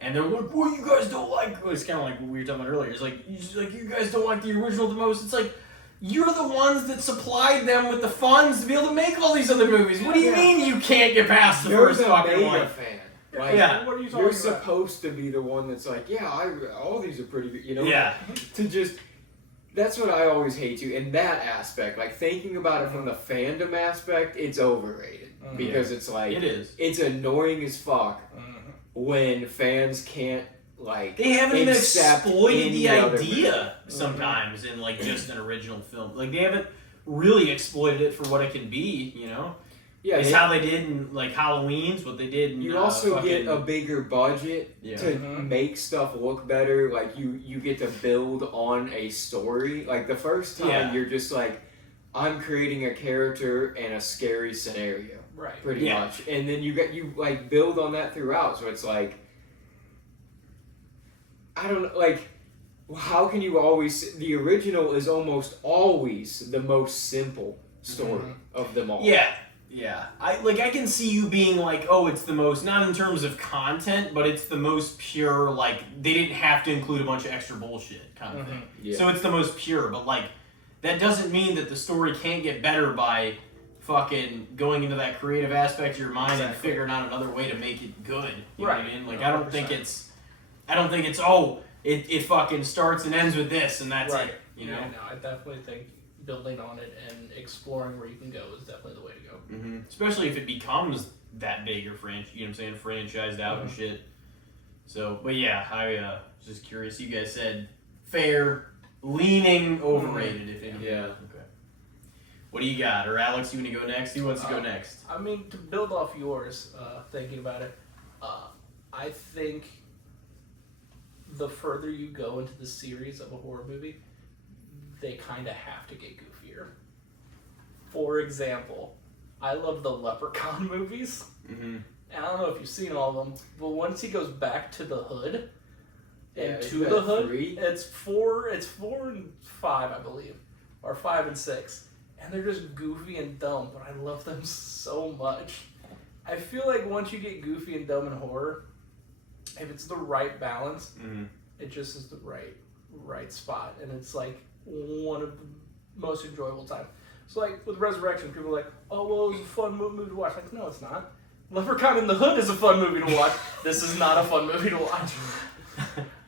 and they're like, well, you guys don't like, it's kind of like what we were talking about earlier, it's like, you guys don't like the original the most. It's like, you're the ones that supplied them with the funds to be able to make all these other movies. What do you mean you can't get past the first fucking one? Fan. Like, yeah. What are you talking You're about? supposed to be the one that's like, yeah, all these are pretty good, you know? Yeah. To just, that's what I always hate you in that aspect. Like, thinking about it from the fandom aspect, it's overrated. Because it's like, it is. It's annoying as fuck when fans can't, like, they haven't even exploited the idea movie. sometimes in, like, just an original film. Like, they haven't really exploited it for what it can be, you know? Yeah, it's how they did in, like, Halloween's, what they did in, you also get a bigger budget to make stuff look better. Like, you get to build on a story. Like, the first time, you're just like, I'm creating a character and a scary scenario. Right. Pretty much. And then you like, build on that throughout. So it's like, I don't know, like, how can you always... The original is almost always the most simple story of them all. Yeah. Yeah, I can see you being like, oh, it's the most, not in terms of content, but it's the most pure, like, they didn't have to include a bunch of extra bullshit kind of thing. Yeah. So it's the most pure, but, like, that doesn't mean that the story can't get better by fucking going into that creative aspect of your mind and figuring out another way to make it good. You know what I mean? Like, 100%. I don't think it's, it fucking starts and ends with this and that's it. You know? Yeah, no, I definitely think building on it and exploring where you can go is definitely the way to go. Mm-hmm. Especially if it becomes that big or you know what I'm saying, franchised out and shit. So, but yeah, I was just curious. You guys said fair, leaning overrated, if anything. Yeah. Okay. What do you got? Or Alex, you want to go next? Who wants to go next? I mean, to build off yours, thinking about it, I think the further you go into the series of a horror movie, they kind of have to get goofier. For example, I love the Leprechaun movies. And I don't know if you've seen all of them, but once he goes back to the hood, and to the hood, 3? it's 4 and 5, I believe, or 5 and 6, and they're just goofy and dumb, but I love them so much. I feel like once you get goofy and dumb in horror, if it's the right balance, it just is the right spot, and it's like one of the most enjoyable times. So like with Resurrection, people are like, oh well, it was a fun movie to watch. Like, no, it's not. Leprechaun in the Hood is a fun movie to watch. This is not a fun movie to watch.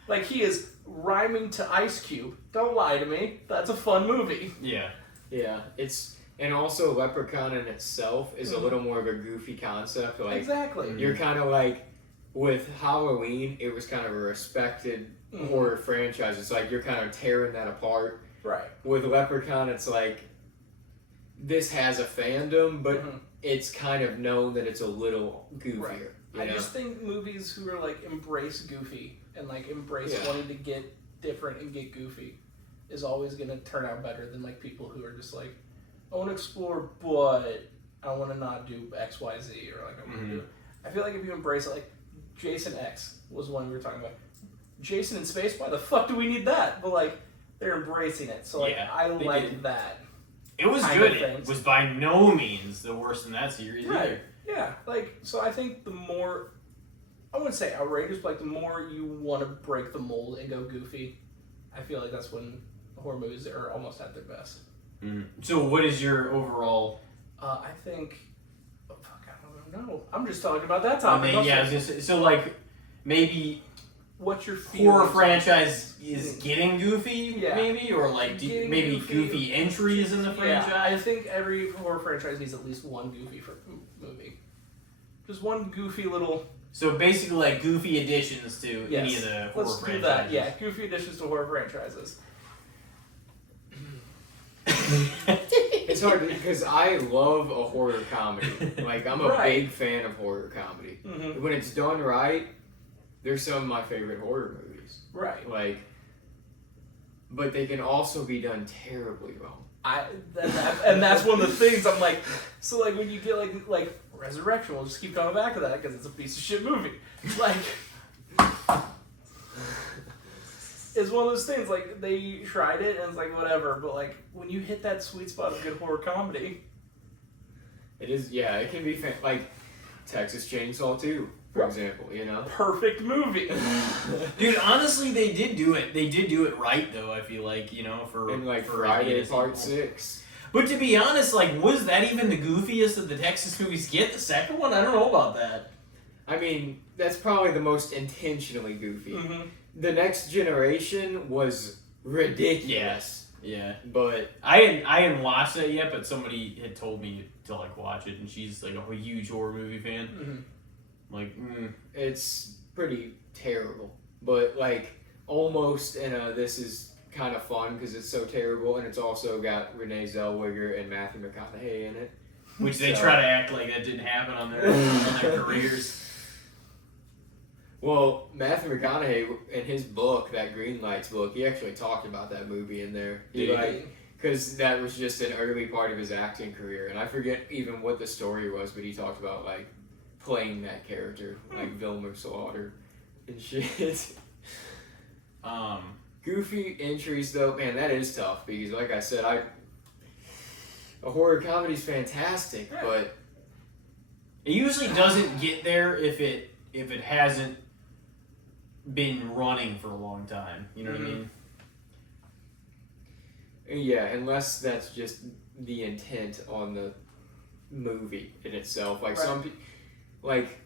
Like, he is rhyming to Ice Cube. Don't lie to me. That's a fun movie. Yeah. Yeah, and also Leprechaun in itself is a little more of a goofy concept. Like, exactly. You're kind of like, with Halloween, it was kind of a respected horror franchise. It's like you're kind of tearing that apart. Right. With Leprechaun, it's like, this has a fandom, but it's kind of known that it's a little goofier. Right. I just think movies who are like embrace goofy and like embrace wanting to get different and get goofy is always going to turn out better than like people who are just like, I want to explore, but I want to not do X, Y, Z, or like I want to do it. I feel like if you embrace it, like Jason X was one we were talking about. Jason in space, why the fuck do we need that? But like, they're embracing it, so like I like that. It was good. It was by no means the worst in that series either. Yeah, like, so I think the more, I wouldn't say outrageous, but like the more you want to break the mold and go goofy, I feel like that's when horror movies are almost at their best. So what is your overall... I think, I don't know. I'm just talking about that topic. I was gonna say, so like, maybe... What's your feeling? Horror franchise is getting goofy, maybe? Or like maybe goofy entries in the franchise? Yeah, I think every horror franchise needs at least one goofy movie. Just one goofy little... So basically like goofy additions to any of the horror franchises. Let's do that, yeah. Goofy additions to horror franchises. It's hard because I love a horror comedy. Like, I'm a big fan of horror comedy. When it's done right, they're some of my favorite horror movies. Right. Like, but they can also be done terribly wrong. And that's one of the things I'm like, so like when you get like Resurrection, we'll just keep coming back to that because it's a piece of shit movie. Like, it's one of those things, like, they tried it and it's like, whatever, but like, when you hit that sweet spot of good horror comedy. It is, it can be, like, Texas Chainsaw 2. for example, you know? Perfect movie. Dude, honestly, they did do it. They did do it right, though, I feel like, you know, for... And, like, for Friday sequel. Part 6. But to be honest, like, was that even the goofiest that the Texas movies get? The second one? I don't know about that. I mean, that's probably the most intentionally goofy. Mm-hmm. The Next Generation was ridiculous. Yeah. But I hadn't watched that yet, but somebody had told me to, like, watch it, and she's, like, a huge horror movie fan. Mm-hmm. Like, it's pretty terrible. But, like, almost in a this is kind of fun because it's so terrible, and it's also got Renee Zellweger and Matthew McConaughey in it. which they try to act like that didn't happen on their careers. Well, Matthew McConaughey, in his book, that Green Lights book, he actually talked about that movie in there. Because that was just an early part of his acting career. And I forget even what the story was, but he talked about, like, playing that character, like Vilmer Slaughter and shit. Goofy entries, though, man, that is tough. Because, like I said, a horror comedy's fantastic, but... It usually doesn't get there if it hasn't been running for a long time. You know what I mean? Yeah, unless that's just the intent on the movie in itself. Like some people, like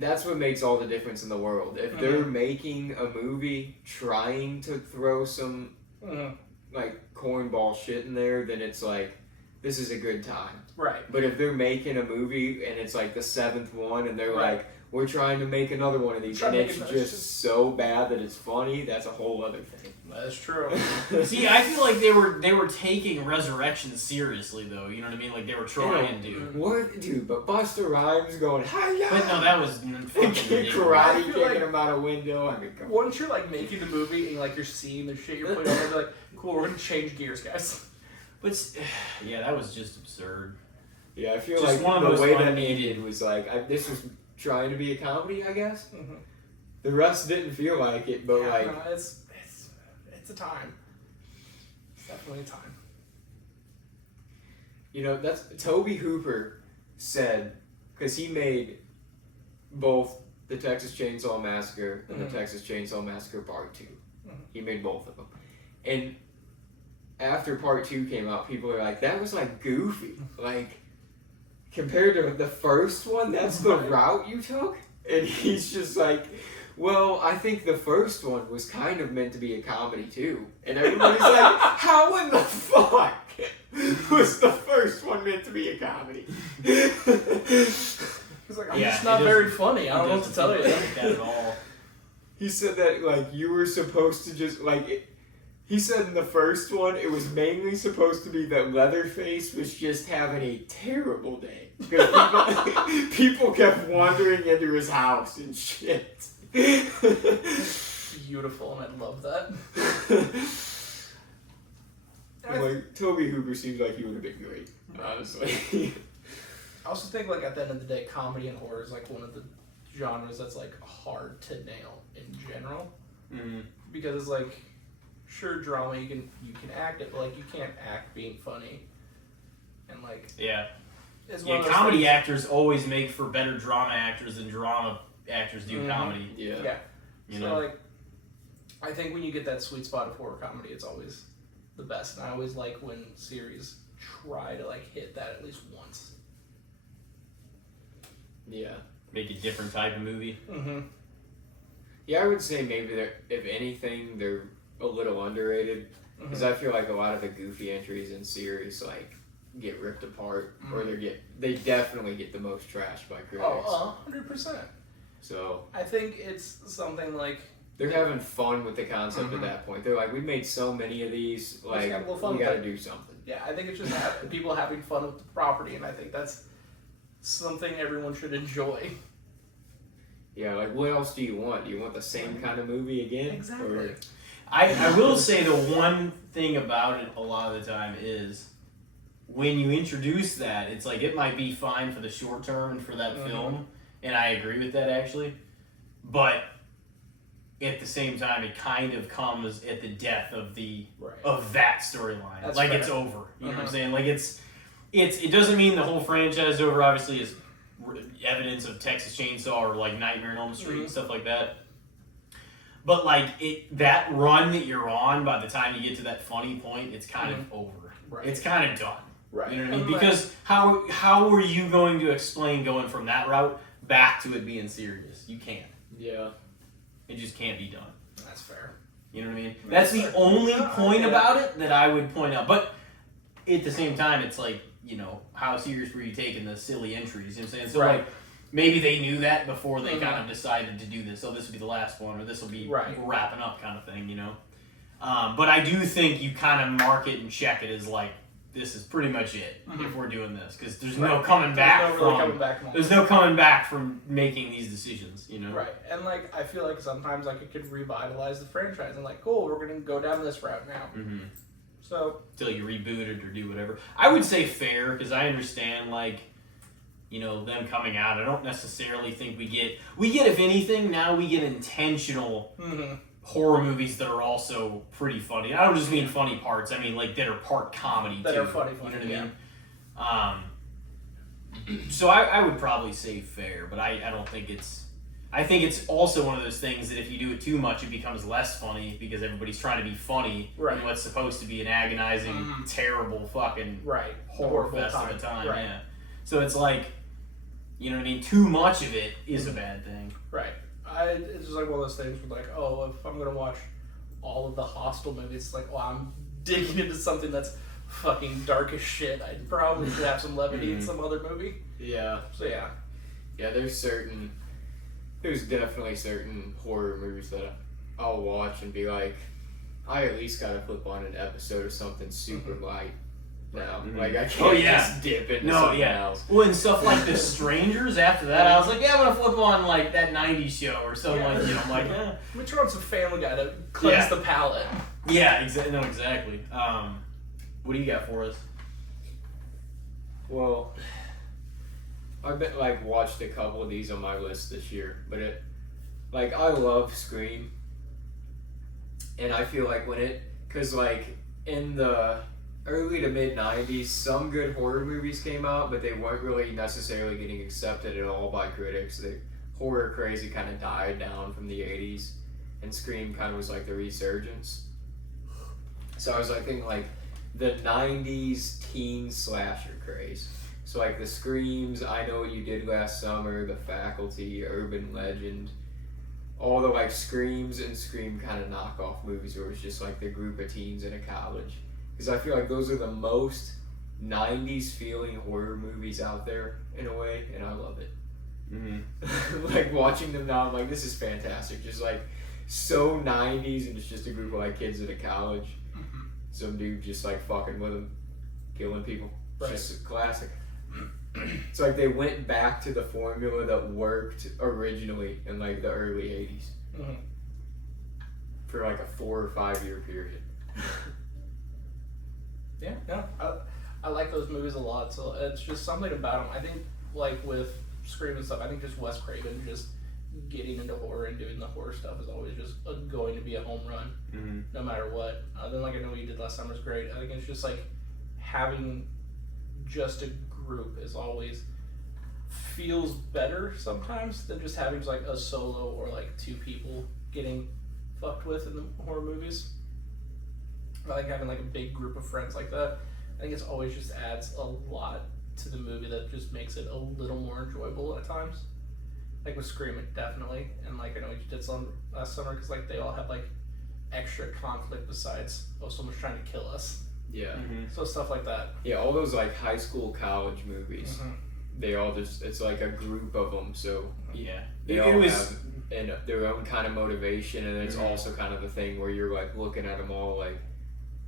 that's what makes all the difference in the world. If they're making a movie trying to throw some like cornball shit in there, then it's like this is a good time. Right. But if they're making a movie and it's like the 7th one and they're like, we're trying to make another one of these and it's just so bad that it's funny, that's a whole other thing. That's true. See, I feel like they were taking Resurrection seriously, though. You know what I mean? Like they were trying to. What, dude? But Busta Rhymes going, hi-ya! But no, that was fucking karate kicking him out a window. I mean, once you're like making the movie and like you're seeing the shit you're putting on, they're like, cool, we're gonna change gears, guys. But yeah, that was just absurd. Yeah, I feel just like one of the way that unneeded ended was like, this was trying to be a comedy, I guess. Mm-hmm. The rest didn't feel like it, but like... No, it's a time. It's definitely a time. You know, that's... Tobe Hooper said, because he made both the Texas Chainsaw Massacre and the Texas Chainsaw Massacre Part 2. He made both of them. And after Part 2 came out, people were like, that was like goofy. Like, compared to the first one, that's the route you took? And he's just like, well, I think the first one was kind of meant to be a comedy too. And everybody's like, how in the fuck was the first one meant to be a comedy? He's like, I'm just not very funny. I don't know what to tell you. Like that at all. He said that, like, you were supposed to just, like... He said in the first one, it was mainly supposed to be that Leatherface was just having a terrible day. Because people kept wandering into his house and shit. Beautiful, and I love that. Like, Tobe Hooper seems like he would have been great, honestly. I also think, like, at the end of the day, comedy and horror is, like, one of the genres that's, like, hard to nail in general. Because it's, like... Sure, drama, you can act it, but like you can't act being funny, and like it's one of those comedy things. actors always make for better drama actors than drama actors do comedy. Yeah. You so know? like, I think when you get that sweet spot of horror comedy, it's always the best, and I always like when series try to like hit that at least once. Yeah. Make a different type of movie. Yeah, I would say maybe if anything, they're a little underrated because I feel like a lot of the goofy entries in series like get ripped apart or they definitely get the most trash by critics. 100%. So I think it's something like they're having fun with the concept at that point. They're like, we made so many of these, like we got to do something. Yeah, I think it's just people having fun with the property, and I think that's something everyone should enjoy. Yeah, like what else do you want? Do you want the same kind of movie again? Exactly. Or... I will say the one thing about it a lot of the time is when you introduce that, it's like it might be fine for the short term and for that film, and I agree with that actually, but at the same time it kind of comes at the death of that storyline. Like it's over. You know what I'm saying? Like it doesn't mean the whole franchise is over. Obviously, as evidence of Texas Chainsaw or like Nightmare on Elm Street and stuff like that. But like that run that you're on, by the time you get to that funny point, it's kind of over. Right. It's kind of done. Right. You know what I mean? Because how are you going to explain going from that route back to it being serious? You can't. Yeah. It just can't be done. That's fair. You know what I mean? That's the only point about it that I would point out. But at the same time, it's like, you know, how serious were you taking the silly entries? You know what I'm saying? So like, maybe they knew that before they kind of decided to do this. Oh, this will be the last one, or this will be wrapping up kind of thing, you know? But I do think you kind of mark it and check it as like, this is pretty much it if we're doing this, because there's no coming back there's no coming back from making these decisions, you know? Right. And like, I feel like sometimes like it could revitalize the franchise and like, cool, we're gonna go down this route now. So until you reboot it or do whatever. I would say fair, because I understand like, you know, them coming out. I don't necessarily think we get if anything now we get intentional horror movies that are also pretty funny. I don't just mean funny parts. I mean like that are part comedy that too. are funny. You know what I mean? So I would probably say fair, but I don't think it's. I think it's also one of those things that if you do it too much, it becomes less funny because everybody's trying to be funny in what's supposed to be an agonizing, terrible fucking horror fest of a time. Right. Yeah. So it's like, you know what I mean? Too much of it is a bad thing. Right. It's just like one of those things where like, oh, if I'm gonna watch all of the Hostel movies, it's like, well, I'm digging into something that's fucking dark as shit. I'd probably should have some levity in some other movie. Yeah. So yeah. Yeah, there's definitely certain horror movies that I'll watch and be like, I at least gotta flip on an episode of something super light now. Like, I can't just dip into something else. Well, and stuff like The Strangers, after that, I was like, yeah, I'm gonna flip on, like, that 90s show or something like, you know, I'm like, Let me turn on some Family Guy to cleanse the palate. Yeah, exactly. What do you got for us? Well, I've been, like, watched a couple of these on my list this year, but I love Scream, and I feel like because, like, in the early to mid 90s, some good horror movies came out, but they weren't really necessarily getting accepted at all by critics. The horror craze kind of died down from the 80s, and Scream kind of was like the resurgence. So I was like thinking like the 90s teen slasher craze. So like the Screams, I Know What You Did Last Summer, The Faculty, Urban Legend, all the like Screams and Scream kind of knockoff movies where it was just like the group of teens in a college. Because I feel like those are the most 90s feeling horror movies out there in a way, and I love it. Like watching them now, I'm like, this is fantastic. Just like so 90s, and it's just a group of like kids at a college. Some dude just like fucking with them, killing people. It's just a classic. It's like they went back to the formula that worked originally in like the early 80s for like a 4 or 5 year period. Yeah, no, I like those movies a lot. So it's just something about them. I think like with Scream and stuff, I think just Wes Craven just getting into horror and doing the horror stuff is always just going to be a home run, no matter what. Then like I Know What You Did Last Summer is great. I think it's just like having just a group is always feels better sometimes than just having just like a solo or like two people getting fucked with in the horror movies. I like having like a big group of friends like that. I think it's always just adds a lot to the movie that just makes it a little more enjoyable at times. Like with Scream, it definitely, and like I Know What You Did Last Summer, because like they all have like extra conflict besides someone's trying to kill us. Yeah. So stuff like that. Yeah, all those like high school, college movies. They all just, it's like a group of them, so they all have their own kind of motivation, and it's also kind of the thing where you're like looking at them all like,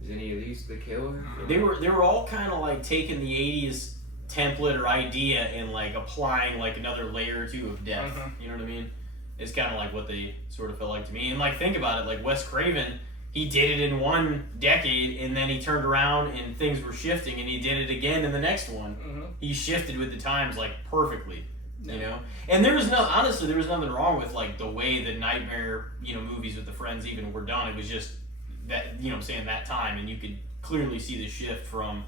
is any of these the killer? They were all kind of like taking the 80s template or idea and like applying like another layer or two of depth. You know what I mean? It's kind of like what they sort of felt like to me. And like think about it, like Wes Craven, he did it in one decade and then he turned around and things were shifting and he did it again in the next one. He shifted with the times like perfectly. You know? And there was nothing wrong with like the way the Nightmare, movies with the friends even were done. It was just that, I'm saying, that time, and you could clearly see the shift from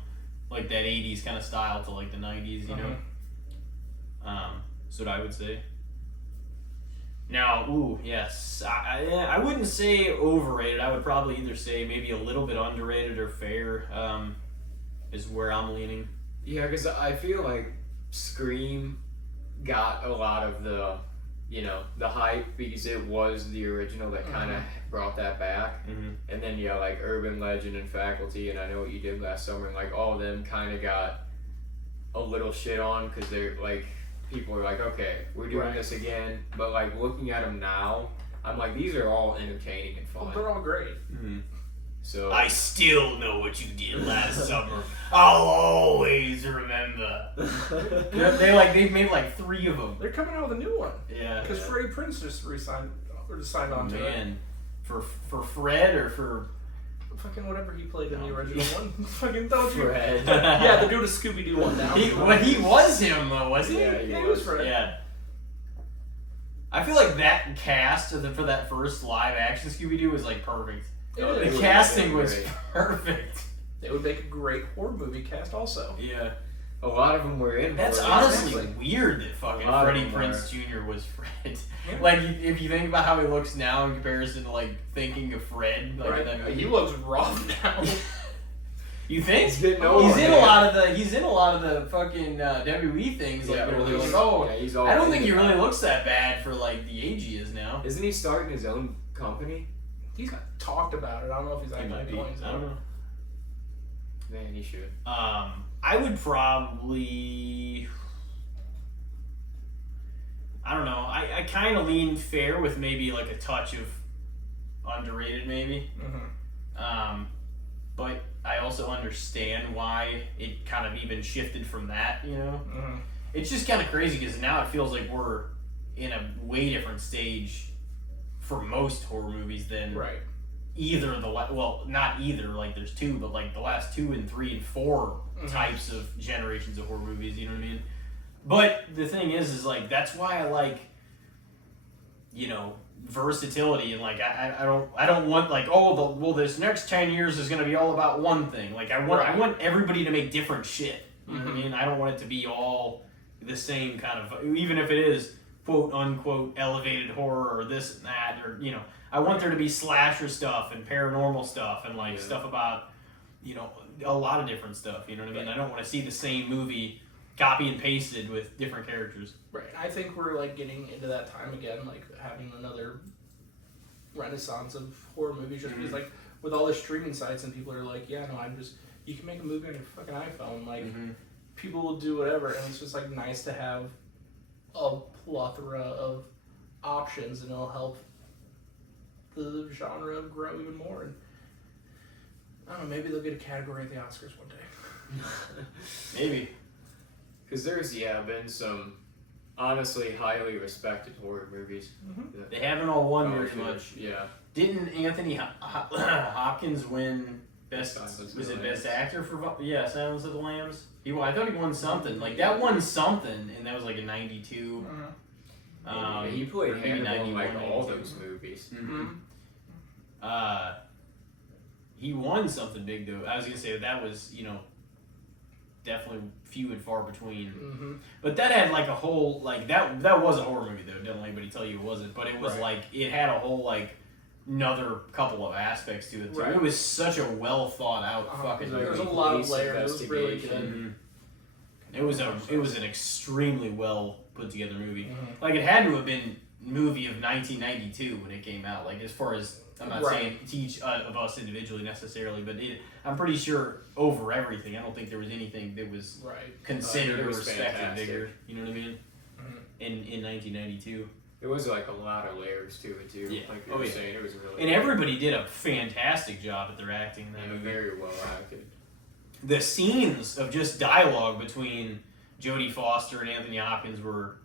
like that 80s kind of style to like the 90s, you know. That's what I would say. Now, yes, I wouldn't say overrated. I would probably either say maybe a little bit underrated or fair. Is where I'm leaning. Yeah, because I feel like Scream got a lot of the, the hype because it was the original that kind of brought that back. Mm-hmm. And then, like Urban Legend and Faculty and I Know What You Did Last Summer, and like all of them kind of got a little shit on because they're like, people are like, okay, we're doing this again. But like looking at them now, I'm like, these are all entertaining and fun. Well, they're all great. Mm-hmm. So I still know what you did last summer. I'll always remember. They've made like 3 of them. They're coming out with a new one. Yeah. Because Freddie Prinze just signed on to it. For Fred or for fucking whatever he played in the original one. Fucking don't you? Fred. Yeah, they're doing a Scooby-Doo one now. He was him though, wasn't he? Yeah, he was Fred. Yeah. I feel like that cast for that first live action Scooby-Doo was like perfect. The casting was perfect. They would make a great horror movie cast also. Yeah. A lot of them were in. That's honestly weird that fucking Freddie Prinze Jr. was Fred. Yeah. Like, if you think about how he looks now in comparison to, like, thinking of Fred. Like, right. He looks rough now. You think? He's in a lot of the fucking WWE things. Like, where they're like, he's I don't think he really looks that bad for, like, the age he is now. Isn't he starting his own company? He's talked about it. I don't know if he's actually doing it. I don't know. Man, he should. I would probably... I don't know. I kind of lean fair with maybe like a touch of underrated maybe. Mm-hmm. But I also understand why it kind of even shifted from that, Mm-hmm. It's just kind of crazy because now it feels like we're in a way different stage for most horror movies than either not either, like there's 2, but like the last 2 and 3 and 4 types of generations of horror movies, you know what I mean? But the thing is like that's why I like, versatility and like I don't want like this next 10 years is gonna be all about one thing. Like I want everybody to make different shit. You know what I mean? I don't want it to be all the same kind of, even if it is quote unquote elevated horror or this and that, or I want there to be slasher stuff and paranormal stuff and like stuff about a lot of different stuff. You know what I mean? I don't want to see the same movie copy and pasted with different characters. Right. I think we're like getting into that time again, like having another renaissance of horror movies, just because like with all the streaming sites and people are like, you can make a movie on your fucking iPhone, like people will do whatever, and it's just like nice to have a plethora of options, and it'll help the genre grow even more. And I don't know, maybe they'll get a category at the Oscars one day. Maybe. Because there's been some honestly highly respected horror movies. They haven't all won very much. Yeah. Didn't Anthony Hopkins win best actor for Silence of the Lambs? I thought he won something. Like that won something, and that was like in '92. He played Hannibal in like all those movies. He won something big though. I was gonna say that was definitely few and far between. But that had like a whole like that was a horror movie though. Don't let anybody tell you it wasn't. But it was like it had a whole like another couple of aspects to it too. It was such a well thought out fucking movie. There was a lot of layers. It was really good. It was an extremely well put together movie. Like it had to have been movie of 1992 when it came out. Like as far as I'm not saying to each of us individually necessarily, but I'm pretty sure over everything. I don't think there was anything that was considered or respected bigger. You know what I mean? In 1992. There was like a lot of layers to it too. Yeah. Like you were saying, it was really. And everybody did a fantastic job at their acting in that movie. Very well acted. The scenes of just dialogue between Jodie Foster and Anthony Hopkins were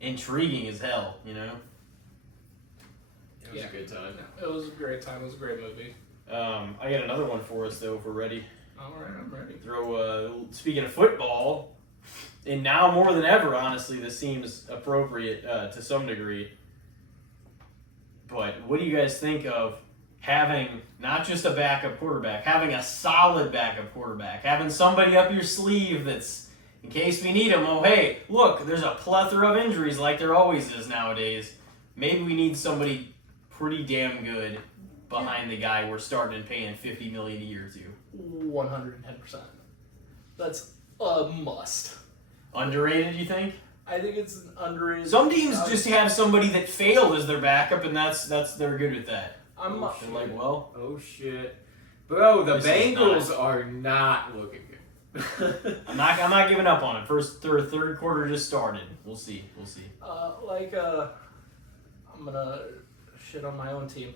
intriguing as hell. It was a good time. It was a great time. It was a great movie. I got another one for us though. If we're ready. All right, I'm ready. Speaking of football, and now more than ever, honestly, this seems appropriate to some degree. But what do you guys think of having not just a backup quarterback, having a solid backup quarterback, having somebody up your sleeve that's in case we need him. Oh, hey, look, there's a plethora of injuries like there always is nowadays. Maybe we need somebody pretty damn good behind the guy we're starting and paying $50 million a year to. 110%. That's a must. Underrated, you think? I think it's an underrated. Some teams just have somebody that failed as their backup, and they're good with that. I'm They're like, well, Oh shit, bro! The This is Bengals are not looking good. I'm not giving up on it. Third quarter just started. We'll see. I'm gonna shit on my own team.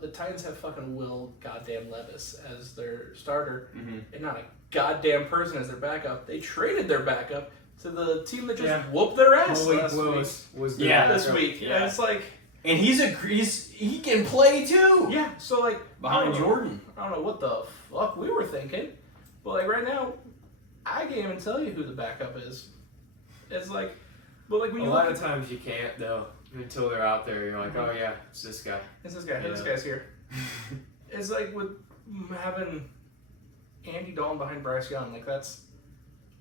The Titans have fucking Will goddamn Levis as their starter, and not a goddamn person as their backup. They traded their backup to the team that just whooped their ass last week. Was This week. Yeah. And it's like, And he can play too. yeah. So like Behind I don't know- Jordan. I don't know what the fuck we were thinking, but like right now, I can't even tell you who the backup is. It's like, but like when A you lot look of times you can't though until they're out there. You're like, oh yeah, it's this guy. it's this guy. Yeah. This guy's here. It's like with having Andy Dalton behind Bryce Young, like that's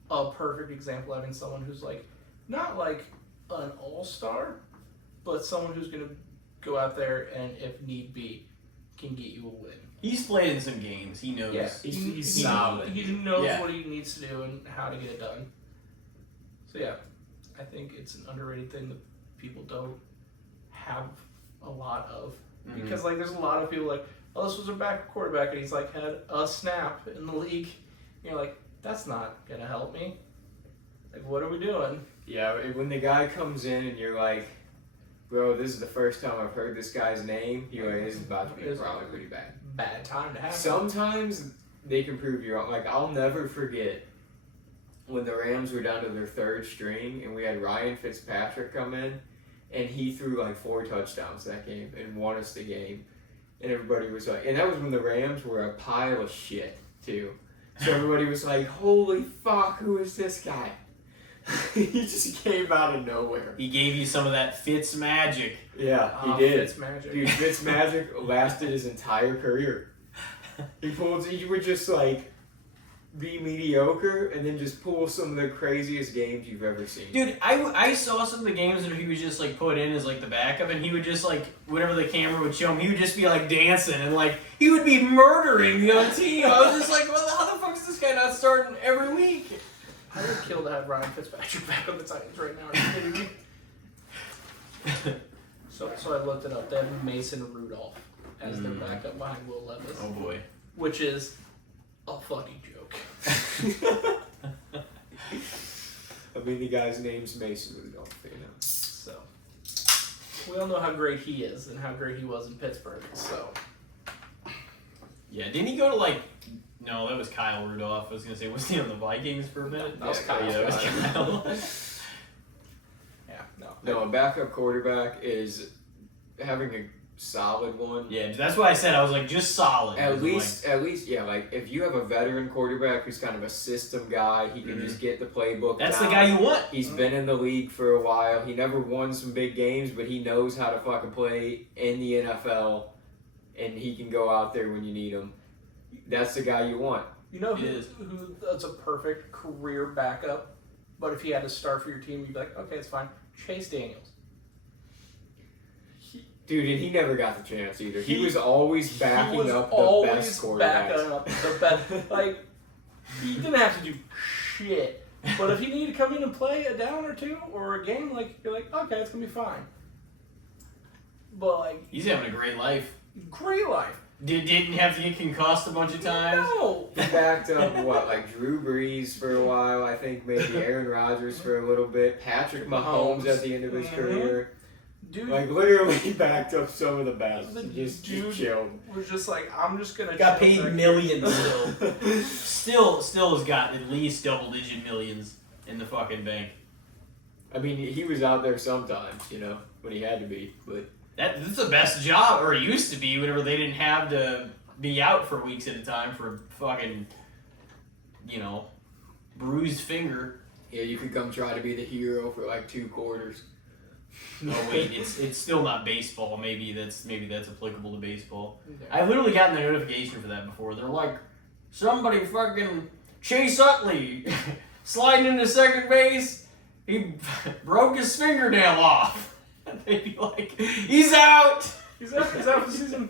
a perfect example of having someone who's like not like an all-star, but someone who's gonna go out there and if need be can get you a win. He's played in some games. He knows. Yeah, He's solid. He knows Yeah. what he needs to do and how to get it done. So yeah, I think it's an underrated thing that people don't have a lot of. Because like there's a lot of people like, oh, this was a backup quarterback and he's like had a snap in the league. And you're like, that's not gonna help me. Like, what are we doing? Yeah, when the guy comes in and you're like, bro, this is the first time I've heard this guy's name. You're like, this is about to be probably pretty bad. Bad time to have. Sometimes they can prove you wrong. Like, I'll never forget when the Rams were down to their third string and we had Ryan Fitzpatrick come in and he threw like 4 touchdowns that game and won us the game. And everybody was like, and that was when the Rams were a pile of shit too. So everybody was like, holy fuck, who is this guy? He just came out of nowhere. He gave you some of that Fitz magic. Yeah, he did. It's magic. Dude, Fitzmagic lasted his entire career. He would just like be mediocre and then just pull some of the craziest games you've ever seen. Dude, I saw some of the games that he was just like put in as like the backup, and he would just like whenever the camera would show him, he would just be like dancing and like he would be murdering the other team. I was just like, well, how the fuck is this guy not starting every week? I would kill to have Ryan Fitzpatrick back on the Titans right now. Are you kidding me? So I looked it up. They have Mason Rudolph as their backup behind Will Levis, Oh boy. which is a fucking joke. I mean, the guy's name's Mason Rudolph, you know. So we all know how great he is and how great he was in Pittsburgh. So Yeah, didn't he go to like? No, that was Kyle Rudolph. I was gonna say, was he on the Vikings for a minute? That was Kyle. Yeah, that was Kyle. yeah, no. No, a backup quarterback is having a solid one. Yeah, that's what I said. I was like, just solid. At least, yeah. Like if you have a veteran quarterback who's kind of a system guy, he can just get the playbook. That's down. the guy you want. He's been in the league for a while. He never won some big games, but he knows how to fucking play in the NFL, and he can go out there when you need him. That's the guy you want. You know who that's a perfect career backup, but if he had to start for your team, you'd be like, okay, it's fine. Chase Daniels. Dude, and he never got the chance either. He was always backing up the best quarterbacks. Backing up the best. Like, he didn't have to do shit. But if he needed to come in and play a down or two or a game, like, you're like, okay, it's going to be fine. But, like... He's having a great life. Great life. Didn't have to get concussed a bunch of times. No. He backed up, like Drew Brees for a while, I think maybe Aaron Rodgers for a little bit, Patrick Mahomes at the end of his career. Dude, like, literally, he backed up some of the best. Just chilled. Was just like, I'm just going to... Got paid millions still. Still has got at least double-digit millions in the fucking bank. I mean, he was out there sometimes, you know, when he had to be, but... That's the best job, or it used to be, whenever they didn't have to be out for weeks at a time for fucking, you know, bruised finger. Yeah, you could come try to be the hero for like 2 quarters. Oh wait, it's still not baseball. Maybe that's applicable to baseball. I literally gotten a notification for that before. They're like, somebody fucking Chase Utley sliding into second base. He broke his fingernail off. They'd be like, he's out. He's out for the season.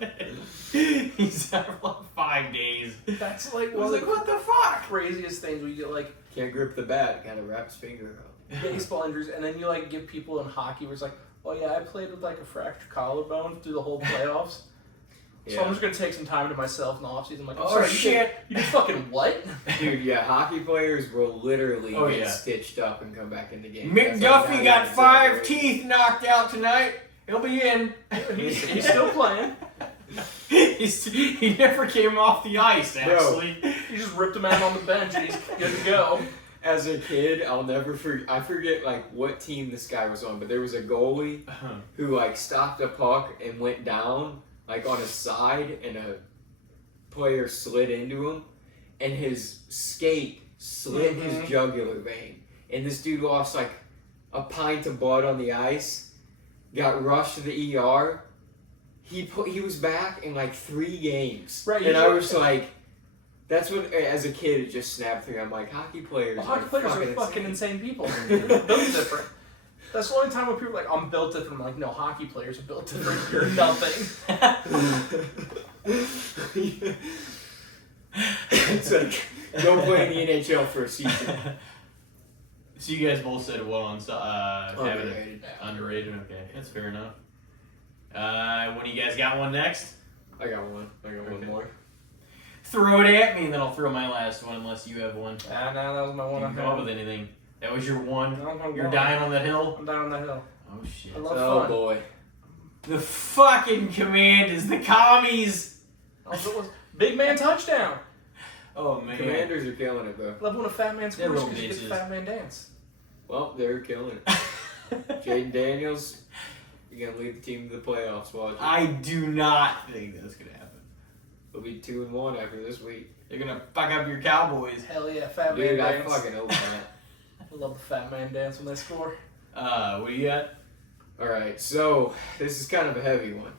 He's out for like 5 days. That's like I was like, what the fuck? Craziest things where you get like Can't grip the bat. Gotta wrap his finger up. baseball injuries, and then you like get people in hockey where it's like, oh yeah, I played with like a fractured collarbone through the whole playoffs. So I'm just gonna take some time to myself in the offseason. I'm like, Oh, sorry, shit. You did fucking what? Dude, yeah, hockey players will literally Oh, get yeah. stitched up and come back in the game. McDuffie got 5 teeth knocked out tonight. He'll be in. He's still playing. He never came off the ice, actually. You just ripped him out on the bench and he's good to go. As a kid, I'll never forget. I forget like what team this guy was on, but there was a goalie who like stopped a puck and went down like on his side, and a player slid into him, and his skate slit his jugular vein, and this dude lost like a pint of blood on the ice, got rushed to the ER. He was back in like 3 games, Right, and I was like. That's what, as a kid, it just snapped through. I'm like, hockey players Hockey players are fucking insane people. They're built different. That's the only time when people are like, I'm built different. I'm like, no, hockey players are built different. You're nothing. It's like, go play in the NHL for a season. So you guys both said what on having it Underrated. underrated? Okay, that's fair enough. When you guys got one next? I got one Okay. more. Throw it at me, and then I'll throw my last one, unless you have one. No, that was my one. You can come up with anything. That was your one. That was my You're one. dying on that hill? I'm down on that hill. Oh, shit. I love Oh fun. boy. The fucking Commanders, the commies! Also, it was big man touchdown. Oh, man. Commanders are killing it, bro. I love when a fat man They're scores little because you get the bitches. fat man dance. Well, they're killing it. Jaden Daniels, you're gonna lead the team to the playoffs. Watch it. I do not think that's going to happen. They'll be 2-1 after this week. They're going to fuck up your Cowboys. Hell yeah, fat Dude, man I dance. fucking hope not. I love the fat man dance when they score. What do you got? Alright, so this is kind of a heavy one.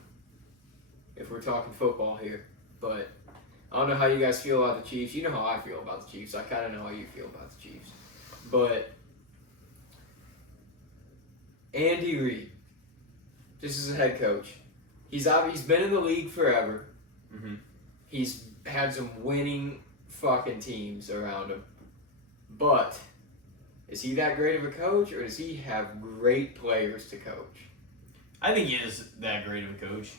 If we're talking football here. But I don't know how you guys feel about the Chiefs. You know how I feel about the Chiefs. I kind of know how you feel about the Chiefs. But Andy Reid, this is a head coach. He's been in the league forever. Mm-hmm. He's had some winning fucking teams around him. But is he that great of a coach, or does he have great players to coach? I think he is that great of a coach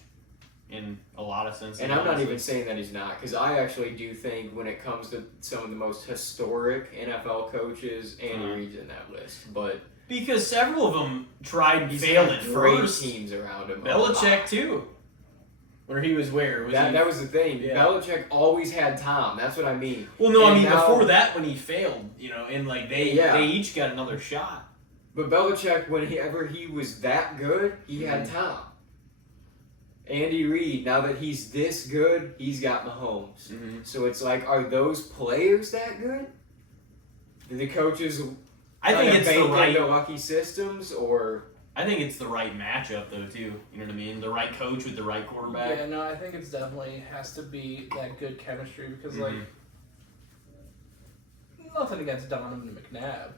in a lot of senses. And I'm not honestly. even saying that he's not, because I actually do think when it comes to some of the most historic NFL coaches, Andy Reid's in that list. But Because several of them tried and he's failed had at great first. teams around him. Belichick, too. Where he was where? Was he... That was the thing. Yeah. Belichick always had Tom. That's what I mean. Well, no, I And mean, now- before that, when he failed, you know, and like they each got another shot. But Belichick, whenever he was that good, he had Tom. Andy Reid, now that he's this good, he's got Mahomes. Mm-hmm. So it's like, are those players that good? Do the coaches I think it's the bank right. into lucky systems, or I think it's the right matchup, though, too. You know what I mean? The right coach with the right quarterback. Yeah, no, I think it's definitely has to be that good chemistry because, Mm-hmm. like, nothing against Donovan and McNabb,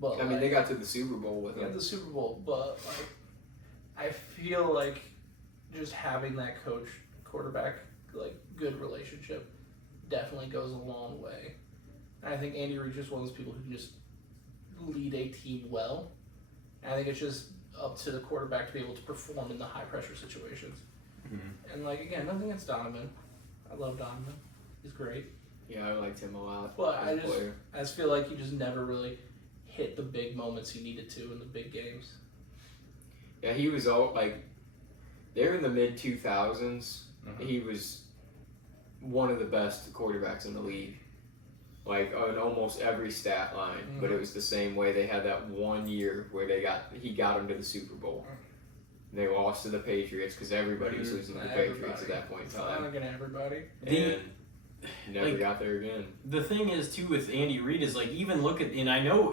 but I mean, they got to the Super Bowl with yeah, him. the Super Bowl, but like, I feel like just having that coach quarterback like good relationship definitely goes a long way. And I think Andy Reid's just one of those people who can just lead a team well. And I think it's just up to the quarterback to be able to perform in the high pressure situations. Mm-hmm. And like again, nothing against Donovan. I love Donovan. He's great. Yeah, I liked him a lot. But as a player. I just feel like he just never really hit the big moments he needed to in the big games. Yeah, he was all like, they're in the mid 2000s. Mm-hmm. He was one of the best quarterbacks in the league. Like on almost every stat line, but it was the same way. They had that 1 year where he got them to the Super Bowl. They lost to the Patriots because everybody was losing to the Patriots at that point in time. Not again, everybody. And never like, got there again. The thing is too with Andy Reid is like even look at and I know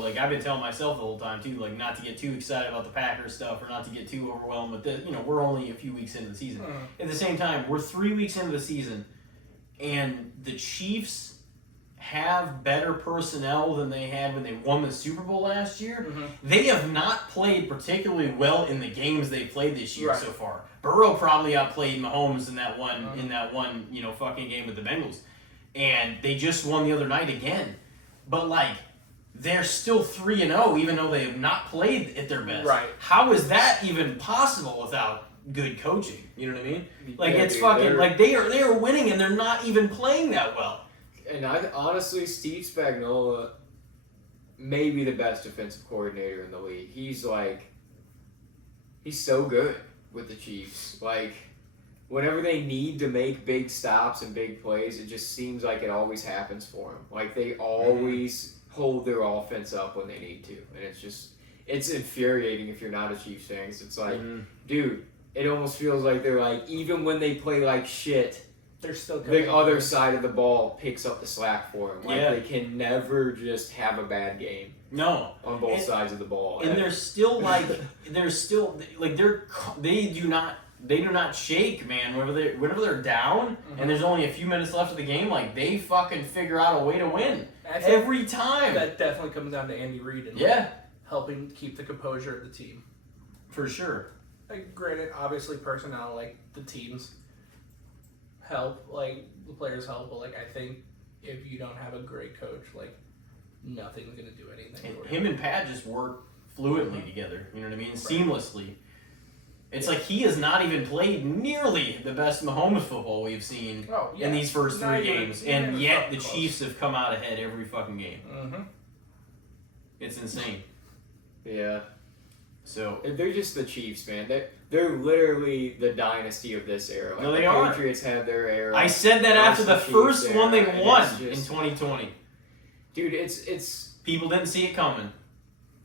like I've been telling myself the whole time too, like not to get too excited about the Packers stuff or not to get too overwhelmed with this. You know, we're only a few weeks into the season. At the same time, we're 3 weeks into the season, and the Chiefs have better personnel than they had when they won the Super Bowl last year. Mm-hmm. They have not played particularly well in the games they played this year Right. so far. Burrow probably outplayed Mahomes in that one Mm-hmm. fucking game with the Bengals, and they just won the other night again. But like, they're still 3-0 even though they have not played at their best. Right. How is that even possible without good coaching? You know what I mean? Like Yeah, it's dude, fucking they're- like they are winning and they're not even playing that well. And I honestly, Steve Spagnuolo may be the best defensive coordinator in the league. He's so good with the Chiefs. Like, whenever they need to make big stops and big plays, it just seems like it always happens for them. Like, they always hold their offense up when they need to. And it's infuriating if you're not a Chiefs fan. It's like, dude, it almost feels like they're like, even when they play like shit, They're still the other side of the ball picks up the slack for them. Like, Yeah. they can never just have a bad game No. on both sides of the ball. And they're still like they do not shake, man. Whenever they're down and there's only a few minutes left of the game, like they fucking figure out a way to win I think every time. that definitely comes down to Andy Reid and Yeah, helping keep the composure of the team. for sure. Like, granted, obviously personnel, like the teams help, like the players help, but like I think if you don't have a great coach, like nothing's gonna do anything. And for him you. and Pat just work fluently together. You know what I mean? Seamlessly. It's like he has not even played nearly the best Mahomes football we've seen Oh, yeah. in these first Not three even- games, not even and yet the close. Chiefs have come out ahead every fucking game. Mm-hmm. It's insane. Yeah. So They're just the Chiefs, man. They're literally the dynasty of this era. Like, No, they the are. Patriots had their era. I said that after the Chiefs first era, one they and won it's just- in 2020. Dude, it's People didn't see it coming.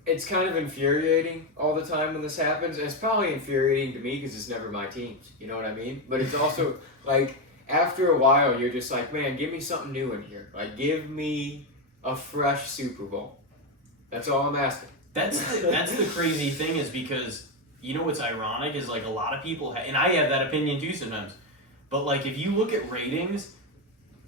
it's kind of infuriating all the time when this happens. And it's probably infuriating to me because it's never my team. You know what I mean? But it's also like after a while, you're just like, man, give me something new in here. Like, give me a fresh Super Bowl. That's all I'm asking. That's the crazy thing is because you know what's ironic is like a lot of people and I have that opinion too sometimes, but like if you look at ratings,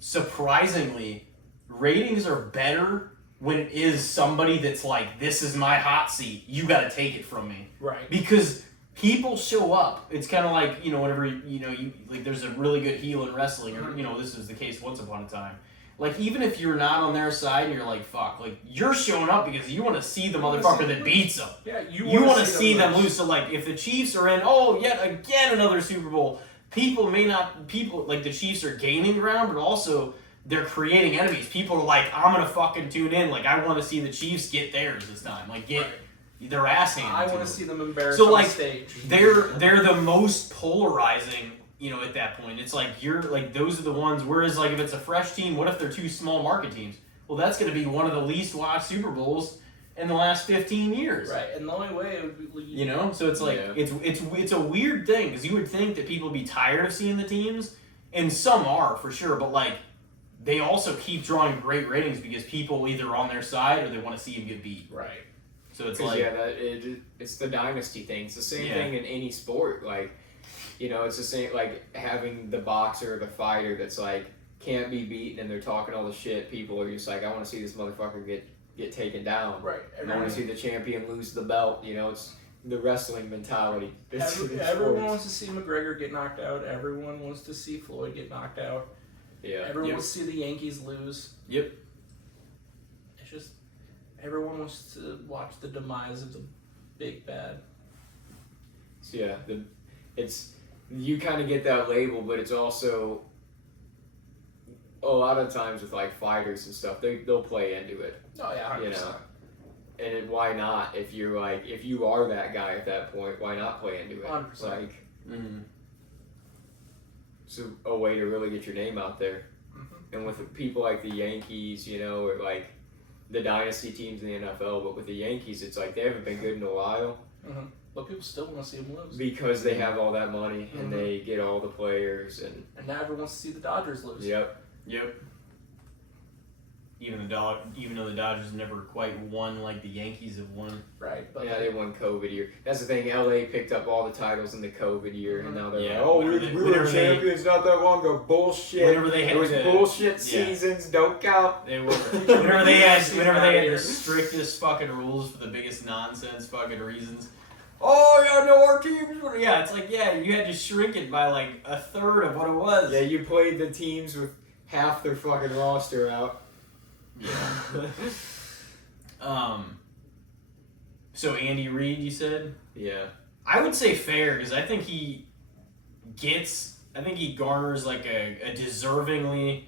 surprisingly, ratings are better when it is somebody that's like, this is my hot seat, you got to take it from me, Right. because people show up. It's kind of like whenever you like there's a really good heel in wrestling, or this is the case once upon a time. Like, even if you're not on their side and you're like, fuck, like, you're showing up because you want to see the motherfucker that beats them. Yeah, You want to see them lose. So, like, if the Chiefs are in, yet again another Super Bowl, people, like, the Chiefs are gaining ground, but also they're creating enemies. People are like, I'm going to fucking tune in. Like, I want to see the Chiefs get theirs this time. Like, get their ass handed I to want them. to see them embarrassed So, on like, stage. They're the most polarizing, at that point. It's like those are the ones. Whereas like if it's a fresh team, what if they're two small market teams? Well, that's going to be one of the least watched Super Bowls in the last 15 years. Right, and the only way it would be, So it's like it's a weird thing because you would think that people would be tired of seeing the teams, and some are for sure, but like they also keep drawing great ratings because people either are on their side or they want to see them get beat. right. So it's 'Cause, like it's the dynasty thing. It's the same Yeah. thing in any sport. Like, it's the same, like having the boxer or the fighter that's like can't be beaten and they're talking all the shit. People are just like, I want to see this motherfucker get taken down. Right. I want to see the champion lose the belt. It's the wrestling mentality. Everyone wants to see McGregor get knocked out. Everyone wants to see Floyd get knocked out. Yeah. Everyone wants to see the Yankees lose. Yep. It's just everyone wants to watch the demise of the big bad. So yeah, you kind of get that label, but it's also a lot of times with like fighters and stuff, they'll play into it. Oh yeah, 100%. And why not? If you are that guy at that point, why not play into it? 100%. Like, it's a way to really get your name out there. Mm-hmm. And with people like the Yankees, or like the dynasty teams in the NFL, but with the Yankees, it's like they haven't been good in a while. Mm-hmm. But people still want to see them lose. Because they have all that money and Mhm. they get all the players and And now everyone wants to see the Dodgers lose. yep. even though the Dodgers never quite won like the Yankees have won. Right. But yeah, they won COVID year. That's the thing. LA picked up all the titles in the COVID year, and now they're Yeah, like, oh, we whenever were champions not that long ago. Bullshit. Whenever they had it was bullshit seasons. Don't count. They were. Whenever they had the strictest fucking rules for the biggest nonsense fucking reasons. Oh yeah, no, our teams. Yeah, it's like you had to shrink it by like a third of what it was. Yeah, you played the teams with half their fucking roster out. Yeah. So Andy Reid, you said? Yeah. I would say fair because I think he garners like a deservingly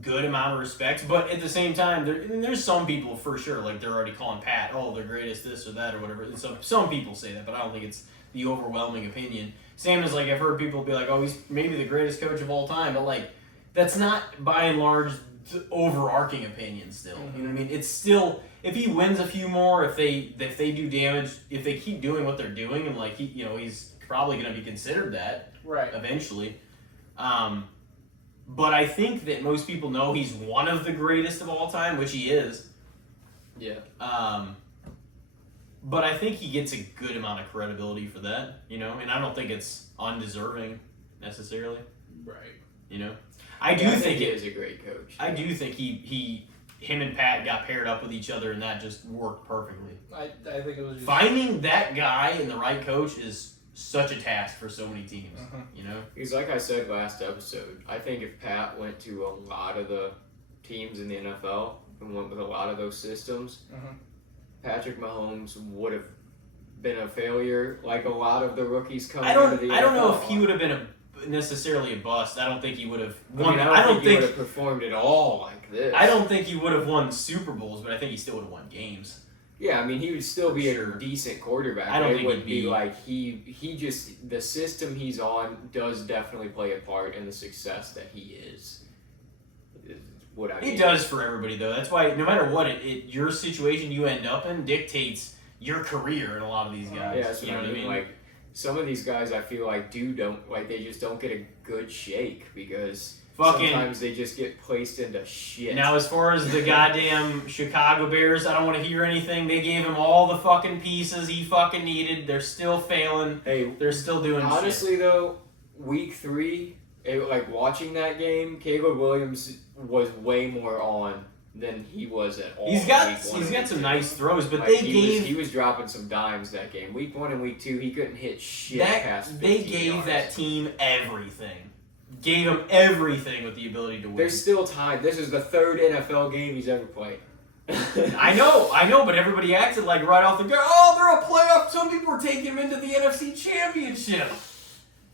good amount of respect, but at the same time, there's some people for sure, like they're already calling Pat, oh, the greatest this or that or whatever. And some people say that, but I don't think it's the overwhelming opinion. Same as like I've heard people be like, oh, he's maybe the greatest coach of all time, but like that's not by and large the overarching opinion still. Mm-hmm. You know what I mean? It's still, if he wins a few more, if they do damage, if they keep doing what they're doing, and like he's probably going to be considered that eventually. But I think that most people know he's one of the greatest of all time, which he is. Yeah. But I think he gets a good amount of credibility for that, and I don't think it's undeserving necessarily. Right. I think he is a great coach. I do think him and Pat got paired up with each other, and that just worked perfectly. I think it was just... Finding that guy and the right coach is such a task for so many teams. Because like I said last episode, I think if Pat went to a lot of the teams in the NFL and went with a lot of those systems, Patrick Mahomes would have been a failure like a lot of the rookies coming into the NFL. I don't know if he would have been necessarily a bust. I don't think he would have won. I don't think he would have performed at all like this. I don't think he would have won Super Bowls, but I think he still would have won games. Yeah, I mean, he would still be a decent quarterback. I don't think it would be like he just, the system he's on does definitely play a part in the success that he is. It does for everybody though. That's why no matter what your situation you end up in dictates your career in a lot of these guys. Yeah, that's what I mean. Like some of these guys, I feel like they just don't get a good shake because sometimes they just get placed into shit. Now, as far as the goddamn Chicago Bears, I don't want to hear anything. They gave him all the fucking pieces he fucking needed. They're still failing. Hey, they're still doing honestly, shit. Though, week 3, watching that game, Caleb Williams was way more on than he was at all. He's got some nice throws, but he was dropping some dimes that game. Week 1 and week 2, he couldn't hit shit past 15 They gave yards. that team everything. Gave him everything with the ability to win. There's still time. This is the 3rd NFL game he's ever played. I know, but everybody acted like right off the go, oh, they're a playoff. Some people were taking him into the NFC Championship.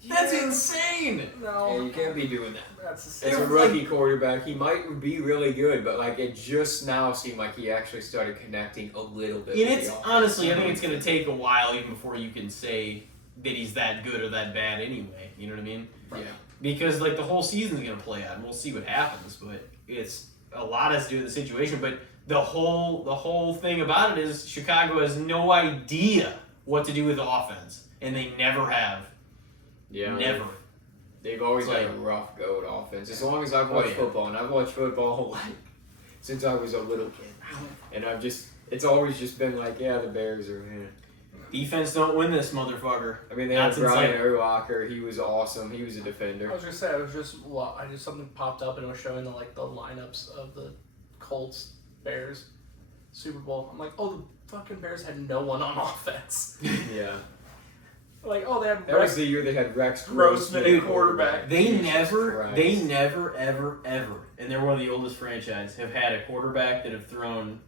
That's insane. No. Yeah, you can't be doing that. That's it's a rookie quarterback. He might be really good, but it just now seemed like he actually started connecting a little bit. And it's honestly, I think it's going to take a while even before you can say that he's that good or that bad anyway. You know what I mean? Yeah. Because the whole season's going to play out, and we'll see what happens. But it's a lot has to do with the situation. But the whole thing about it is Chicago has no idea what to do with the offense, and they never have. Yeah. Never. They've always had a rough go at offense. As long as I've watched football, and I've watched football since I was a little kid, and it's always just been like, yeah, the Bears are. Defense don't win this motherfucker. I mean, they had Brian Urlacher. He was awesome. He was a defender. I was gonna say, something popped up and it was showing the lineups of the Colts, Bears, Super Bowl. I'm like, oh, the fucking Bears had no one on offense. Yeah. They had that was the year they had Rex Grossman at quarterback. They never, ever, and they're one of the oldest franchises, have had a quarterback that have thrown,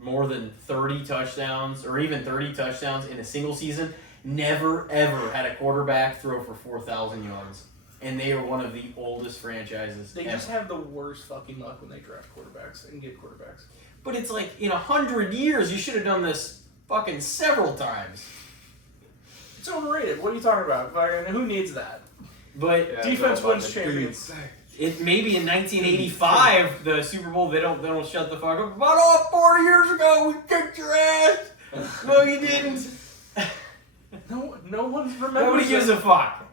more than 30 touchdowns, or even 30 touchdowns in a single season. Never, ever had a quarterback throw for 4,000 yards. And they are one of the oldest franchises They ever. just have the worst fucking luck when they draft quarterbacks and get quarterbacks. But it's in 100 years, you should have done this fucking several times. It's overrated. What are you talking about? Who needs that? But defense wins champions. It maybe in 1985, the Super Bowl, they don't shut the fuck up. But 40 years ago, we kicked your ass. No, you didn't. No one remembers. Nobody gives a fuck.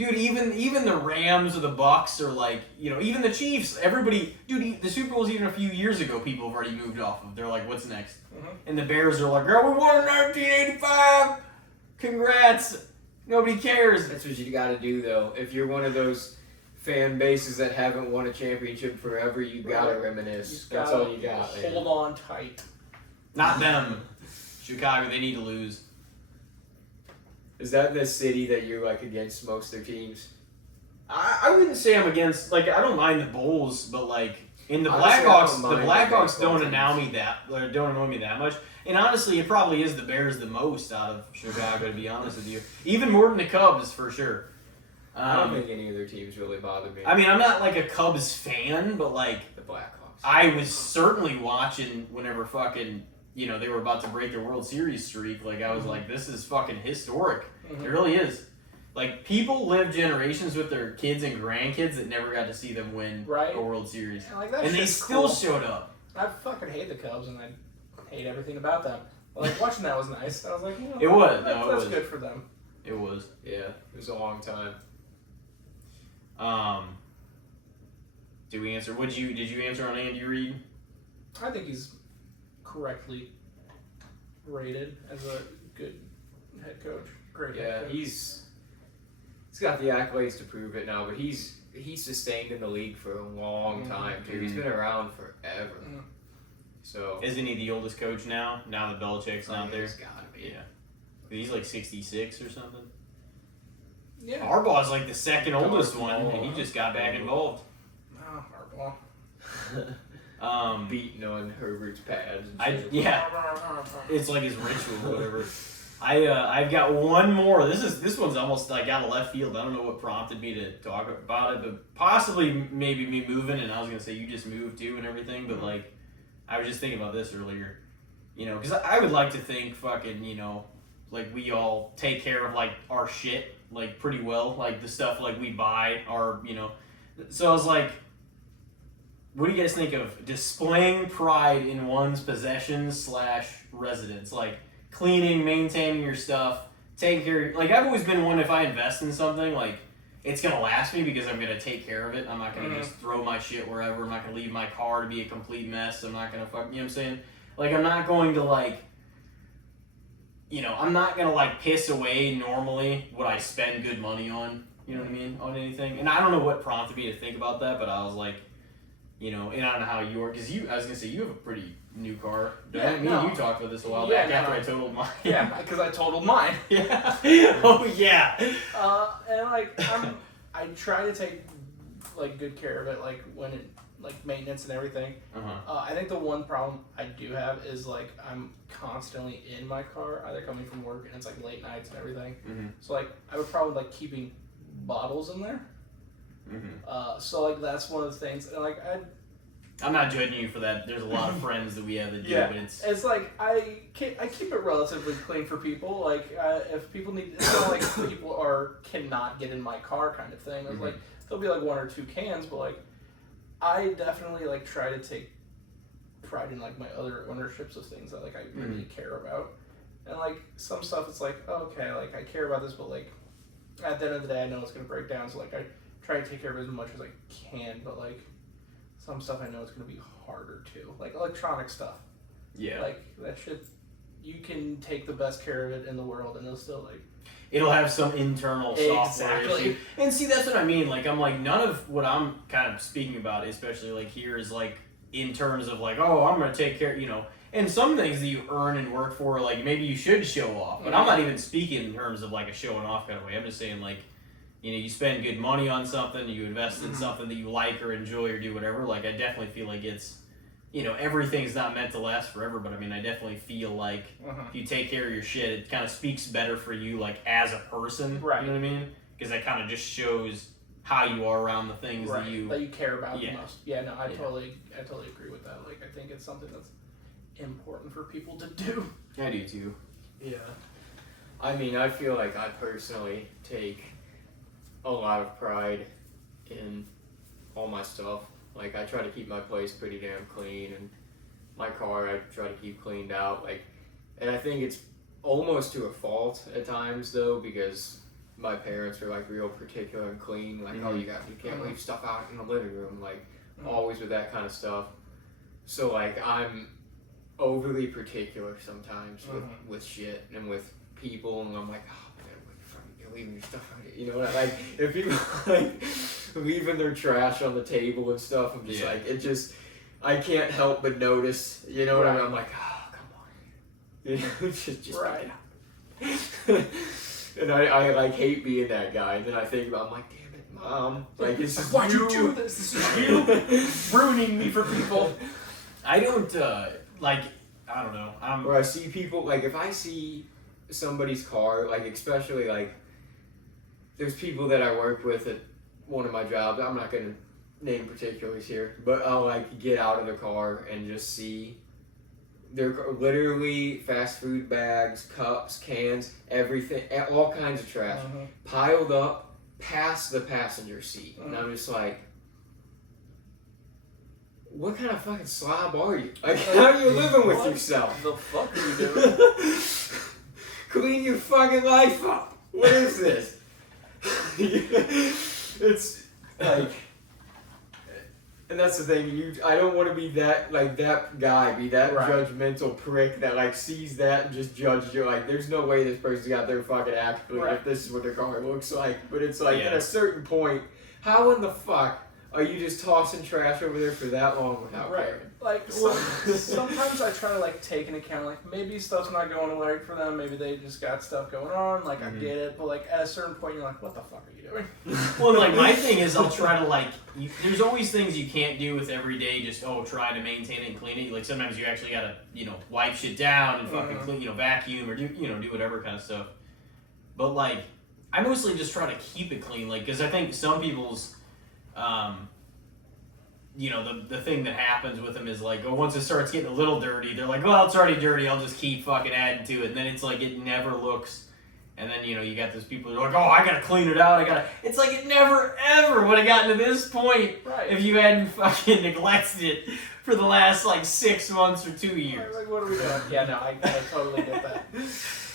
Dude, even the Rams or the Bucks or like, even the Chiefs, everybody, dude, the Super Bowl's even a few years ago, people have already moved off of. They're like, what's next? Mm-hmm. And the Bears are like, girl, we won in 1985. Congrats. Nobody cares. That's what you got to do, though. If you're one of those fan bases that haven't won a championship forever, you got to reminisce. That's all you got. Hold on tight. Not them. Chicago, they need to lose. Is that the city that you're like against most of their teams? I wouldn't say I'm against, like, I don't mind the Bulls, but like in the Honestly, Blackhawks don't annoy me that much. And honestly, it probably is the Bears the most out of Chicago, to be honest with you. Even more than the Cubs, for sure. I don't think any of their teams really bother me. I mean, I'm not like a Cubs fan, but like the Blackhawks. I was certainly watching whenever fucking they were about to break their World Series streak. Like, I was like, this is fucking historic. Mm-hmm. It really is. Like, people live generations with their kids and grandkids that never got to see them win a World Series. And they still showed up. I fucking hate the Cubs, and I hate everything about them. Like, watching that was nice. I was like, it was. That's good for them. It was. Yeah, it was a long time. Did we answer? Did you answer on Andy Reid? I think he's correctly rated as a good head coach. Great head coach. He's got the accolades to prove it now, but he's sustained in the league for a long time too. He's been around forever. Mm. So isn't he the oldest coach now? Now that Belichick's not there, he's gotta be. Yeah, he's like 66 or something. Yeah, Harbaugh's like the second oldest one, and he just got back involved. Oh, Harbaugh. Beating on Herbert's pads. It's like his ritual, or whatever. I've got one more. This one's almost like out of left field. I don't know what prompted me to talk about it, but possibly maybe me moving. And I was gonna say you just moved too and everything, but like I was just thinking about this earlier. Because I would like to think fucking like we all take care of like our shit like pretty well, like the stuff like we buy our So I was like, what do you guys think of displaying pride in one's possessions / residence? Like cleaning, maintaining your stuff, taking care. Like I've always been one, if I invest in something, like it's gonna last me because I'm gonna take care of it. I'm not gonna just throw my shit wherever. I'm not gonna leave my car to be a complete mess. I'm not gonna you know what I'm saying? Like I'm not going to like, I'm not gonna like piss away normally what I spend good money on. You know what I mean? On anything. And I don't know what prompted me to think about that, but I was like, and I don't know how you are, because I was gonna say you have a pretty new car. Yeah, me and you talked about this a while back after I totaled mine. Yeah, because I totaled mine. Yeah. Oh yeah. And like I try to take like good care of it, like when it like maintenance and everything. I think the one problem I do have is like I'm constantly in my car, either coming from work and it's like late nights and everything. Mm-hmm. So like I have a problem with like keeping bottles in there. Mm-hmm. So like that's one of the things, and like I'm not judging you for that. There's a lot of friends that we have that do, but it's like I keep it relatively clean for people. Like if people need, it's not like people cannot get in my car kind of thing. It's like there'll be like 1 or 2 cans, but like I definitely like try to take pride in like my other ownerships of things that like I really care about, and like some stuff it's like okay, like I care about this, but like at the end of the day I know it's gonna break down, so like I try to take care of it as much as I can, but like some stuff I know it's gonna be harder too, like electronic stuff. Yeah. Like that shit, you can take the best care of it in the world, and it'll have some internal software issue. And see, that's what I mean. Like, I'm like, none of what I'm kind of speaking about, especially like here, is like in terms of like, oh, I'm gonna take care, And some things that you earn and work for, like maybe you should show off. But I'm not even speaking in terms of like a showing off kind of way. I'm just saying like, you spend good money on something, you invest in something that you like or enjoy or do whatever. Like, I definitely feel like it's, everything's not meant to last forever. But I mean, I definitely feel like if you take care of your shit, it kind of speaks better for you, like as a person. Right. You know what I mean? Because that kind of just shows how you are around the things that you care about the most. Yeah, no, I totally agree with that. Like, I think it's something that's important for people to do. I do too. Yeah. I mean, I feel like I personally take a lot of pride in all my stuff. Like, I try to keep my place pretty damn clean, and my car I try to keep cleaned out. Like, and I think it's almost to a fault at times though, because my parents are like real particular and clean. Like, oh, you can't leave stuff out in the living room. Like, always with that kind of stuff. So like, I'm overly particular sometimes with shit and with people, and I'm like, oh man, you're leaving your stuff out here. You know what? Like, if people like leaving their trash on the table and stuff, I'm just like, it just, I can't help but notice. You know what I mean? I'm like, oh, come on. You know, just right. And I like hate being that guy. And then I think about, I'm like, damn it, Mom. Like, it's why'd you do this? This is you ruining me for people. I don't, like, I don't know. Or I see people, like, if I see somebody's car, like, especially, like, there's people that I work with at one of my jobs. I'm not going to name particulars here. But I'll, like, get out of the car and just see they're literally fast food bags, cups, cans, everything, all kinds of trash piled up past the passenger seat. And I'm just like, what kind of fucking slob are you? Like, how are you living with yourself? The fuck are you doing? Clean your fucking life up. What is this? It's like, and that's the thing. I don't want to be that guy, be that judgmental prick that like sees that and just judges you. Like, there's no way this person's got their fucking act clean if this is what their car looks like. But it's like at a certain point, how in the fuck are you just tossing trash over there for that long without caring? Like, sometimes I try to like take into account, like, maybe stuff's not going right for them, maybe they just got stuff going on, like, I get it, but like at a certain point you're like, what the fuck are you doing? Well, like, my thing is I'll try to like, there's always things you can't do with every day, just try to maintain it and clean it. Like, sometimes you actually gotta, wipe shit down and fucking clean, vacuum or do whatever kind of stuff. But like, I mostly just try to keep it clean, like, because I think some people's the thing that happens with them is like, once it starts getting a little dirty, they're like, well, it's already dirty, I'll just keep fucking adding to it. And then it's like, it never looks, and then, you got those people who are like, oh, I gotta clean it out, it's like, it never ever would have gotten to this point if you hadn't fucking neglected it for the last, like, 6 months or 2 years. Like, what are we doing? Yeah, no, I totally get that.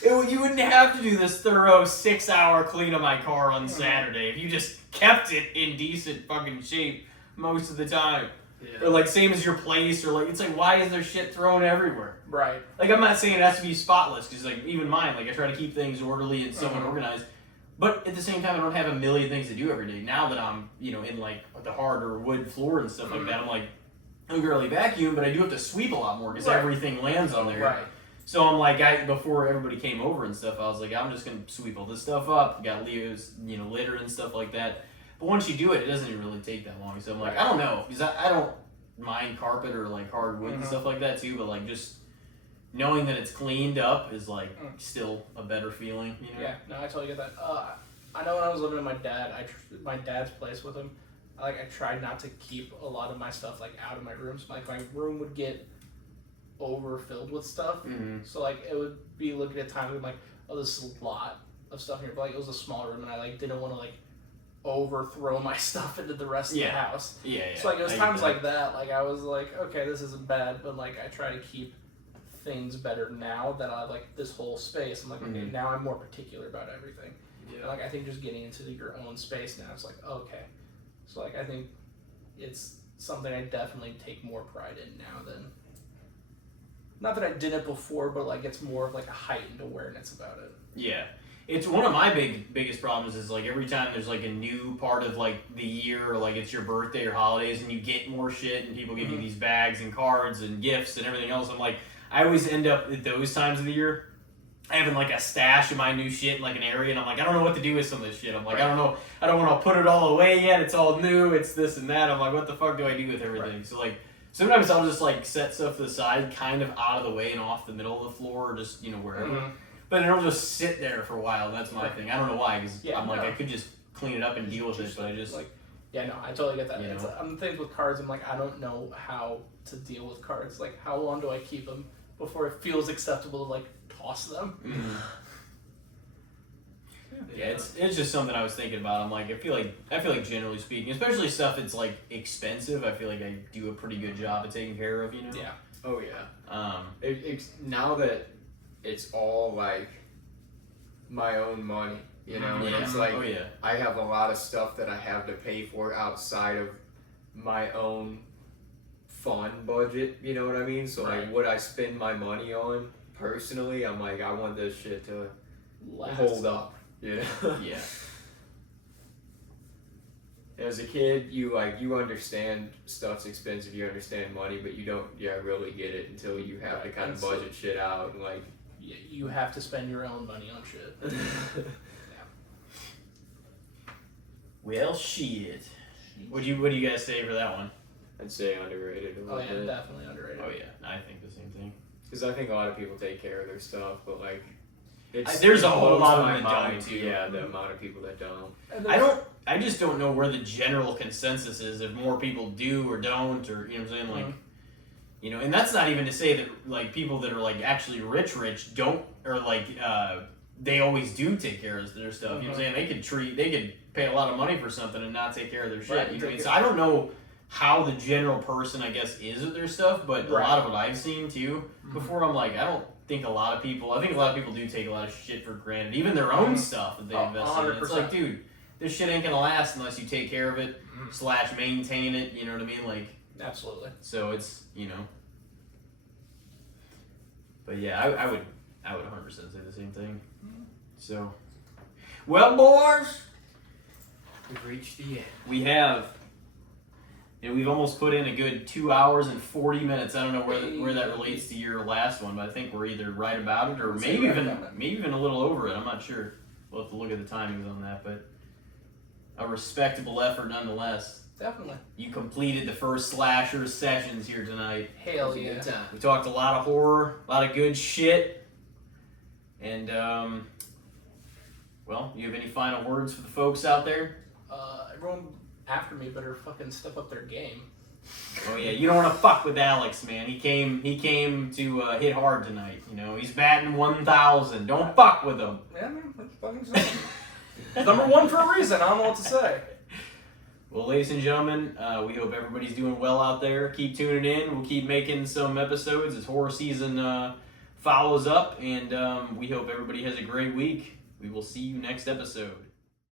You wouldn't have to do this thorough 6-hour clean of my car on Saturday if you just kept it in decent fucking shape most of the time. Yeah. Or like, same as your place, or like, it's like, why is there shit thrown everywhere? Right. Like, I'm not saying it has to be spotless, because like, even mine, like, I try to keep things orderly and somewhat organized, but at the same time, I don't have a million things to do every day. Now that I'm, in like the harder wood floor and stuff like that, I'm like, I don't really vacuum, but I do have to sweep a lot more, because everything lands on there. Right. So I'm like, before everybody came over and stuff, I was like, I'm just gonna sweep all this stuff up. Got Leo's, litter and stuff like that. But once you do it, it doesn't even really take that long. So I'm like, I don't know, because I don't mind carpet or like hardwood and stuff like that too. But like, just knowing that it's cleaned up is like still a better feeling. Yeah, no, I totally get that. I know when I was living with my dad's place with him, I tried not to keep a lot of my stuff like out of my room. So like, my room would get overfilled with stuff. So like, it would be looking at times like, oh, this is a lot of stuff here. But like, it was a small room, and I like didn't want to like overthrow my stuff into the rest of the house. So like, it was times like that, like, I was like, okay, this isn't bad, but like, I try to keep things better now that I like this whole space. I'm like, okay, now I'm more particular about everything. And like, I think just getting into your own space now, it's like, okay. So like, I think it's something I definitely take more pride in now than, not that I did it before, but like, it's more of like a heightened awareness about it. Yeah. It's one of my biggest problems is like, every time there's like a new part of like the year, or like it's your birthday or holidays, and you get more shit and people give you these bags and cards and gifts and everything else. I'm like, I always end up at those times of the year having like a stash of my new shit in like an area, and I'm like, I don't know what to do with some of this shit. I'm like, I don't know, I don't want to put it all away yet. It's all new. It's this and that. I'm like, what the fuck do I do with everything? So like, sometimes I'll just like set stuff to the side, kind of out of the way and off the middle of the floor, or just wherever. But it'll just sit there for a while. That's my thing. I don't know why, because I'm like, I could just clean it up and deal with it, but I just like, yeah, no, I totally get that. I'm things with cards. I'm like, I don't know how to deal with cards. Like, how long do I keep them before it feels acceptable to like toss them? Yeah, it's just something I was thinking about. I'm like, I feel like generally speaking, especially stuff that's like expensive, I feel like I do a pretty good job of taking care of. Yeah. Oh yeah. It's now that it's all like my own money, you know? Yeah. And it's like, oh yeah. I have a lot of stuff that I have to pay for outside of my own fun budget, you know what I mean? So like what I spend my money on personally, I'm like, I want this shit to hold up, you know? Yeah. As a kid, you understand stuff's expensive, you understand money, but you don't really get it until you have to kind of budget shit out and like you have to spend your own money on shit. Well, shit. What do you guys say for that one? I'd say underrated a little bit. Definitely underrated. Oh yeah, I think the same thing. Because I think a lot of people take care of their stuff, but like, There's a whole lot of my them that mind, don't too. Yeah, the amount of people that don't. I just don't know where the general consensus is. If more people do or don't, or you know what I'm saying, like, you know, and that's not even to say that like people that are like actually rich don't, or like they always do take care of their stuff. You know what I'm saying? They could pay a lot of money for something and not take care of their shit. Right, you know what I mean? So I don't know how the general person, I guess, is with their stuff, but a lot of what I've seen too before, I'm like, I think a lot of people do take a lot of shit for granted, even their own stuff that they invest in. It's like, dude, this shit ain't gonna last unless you take care of it / maintain it. You know what I mean? Like, absolutely. So it's, you know, but yeah, I would 100% say the same thing. So, well, boys, We've reached the end. we have. And we've almost put in a good 2 hours and 40 minutes. I don't know where that relates to your last one, but I think we're either right about it or maybe even a little over it. I'm not sure. We'll have to look at the timings on that, but a respectable effort nonetheless. Definitely. You completed the first Slasher sessions here tonight. Hell yeah. We talked a lot of horror, a lot of good shit. And, well, you have any final words for the folks out there? Everyone after me better fucking step up their game. Oh yeah, you don't want to fuck with Alex, man. He came to hit hard tonight. You know, he's batting 1,000. Don't fuck with him. Yeah, man, that's fucking something. Number one for a reason. I don't know what to say. Well, ladies and gentlemen, we hope everybody's doing well out there. Keep tuning in. We'll keep making some episodes as horror season follows up, and we hope everybody has a great week. We will see you next episode.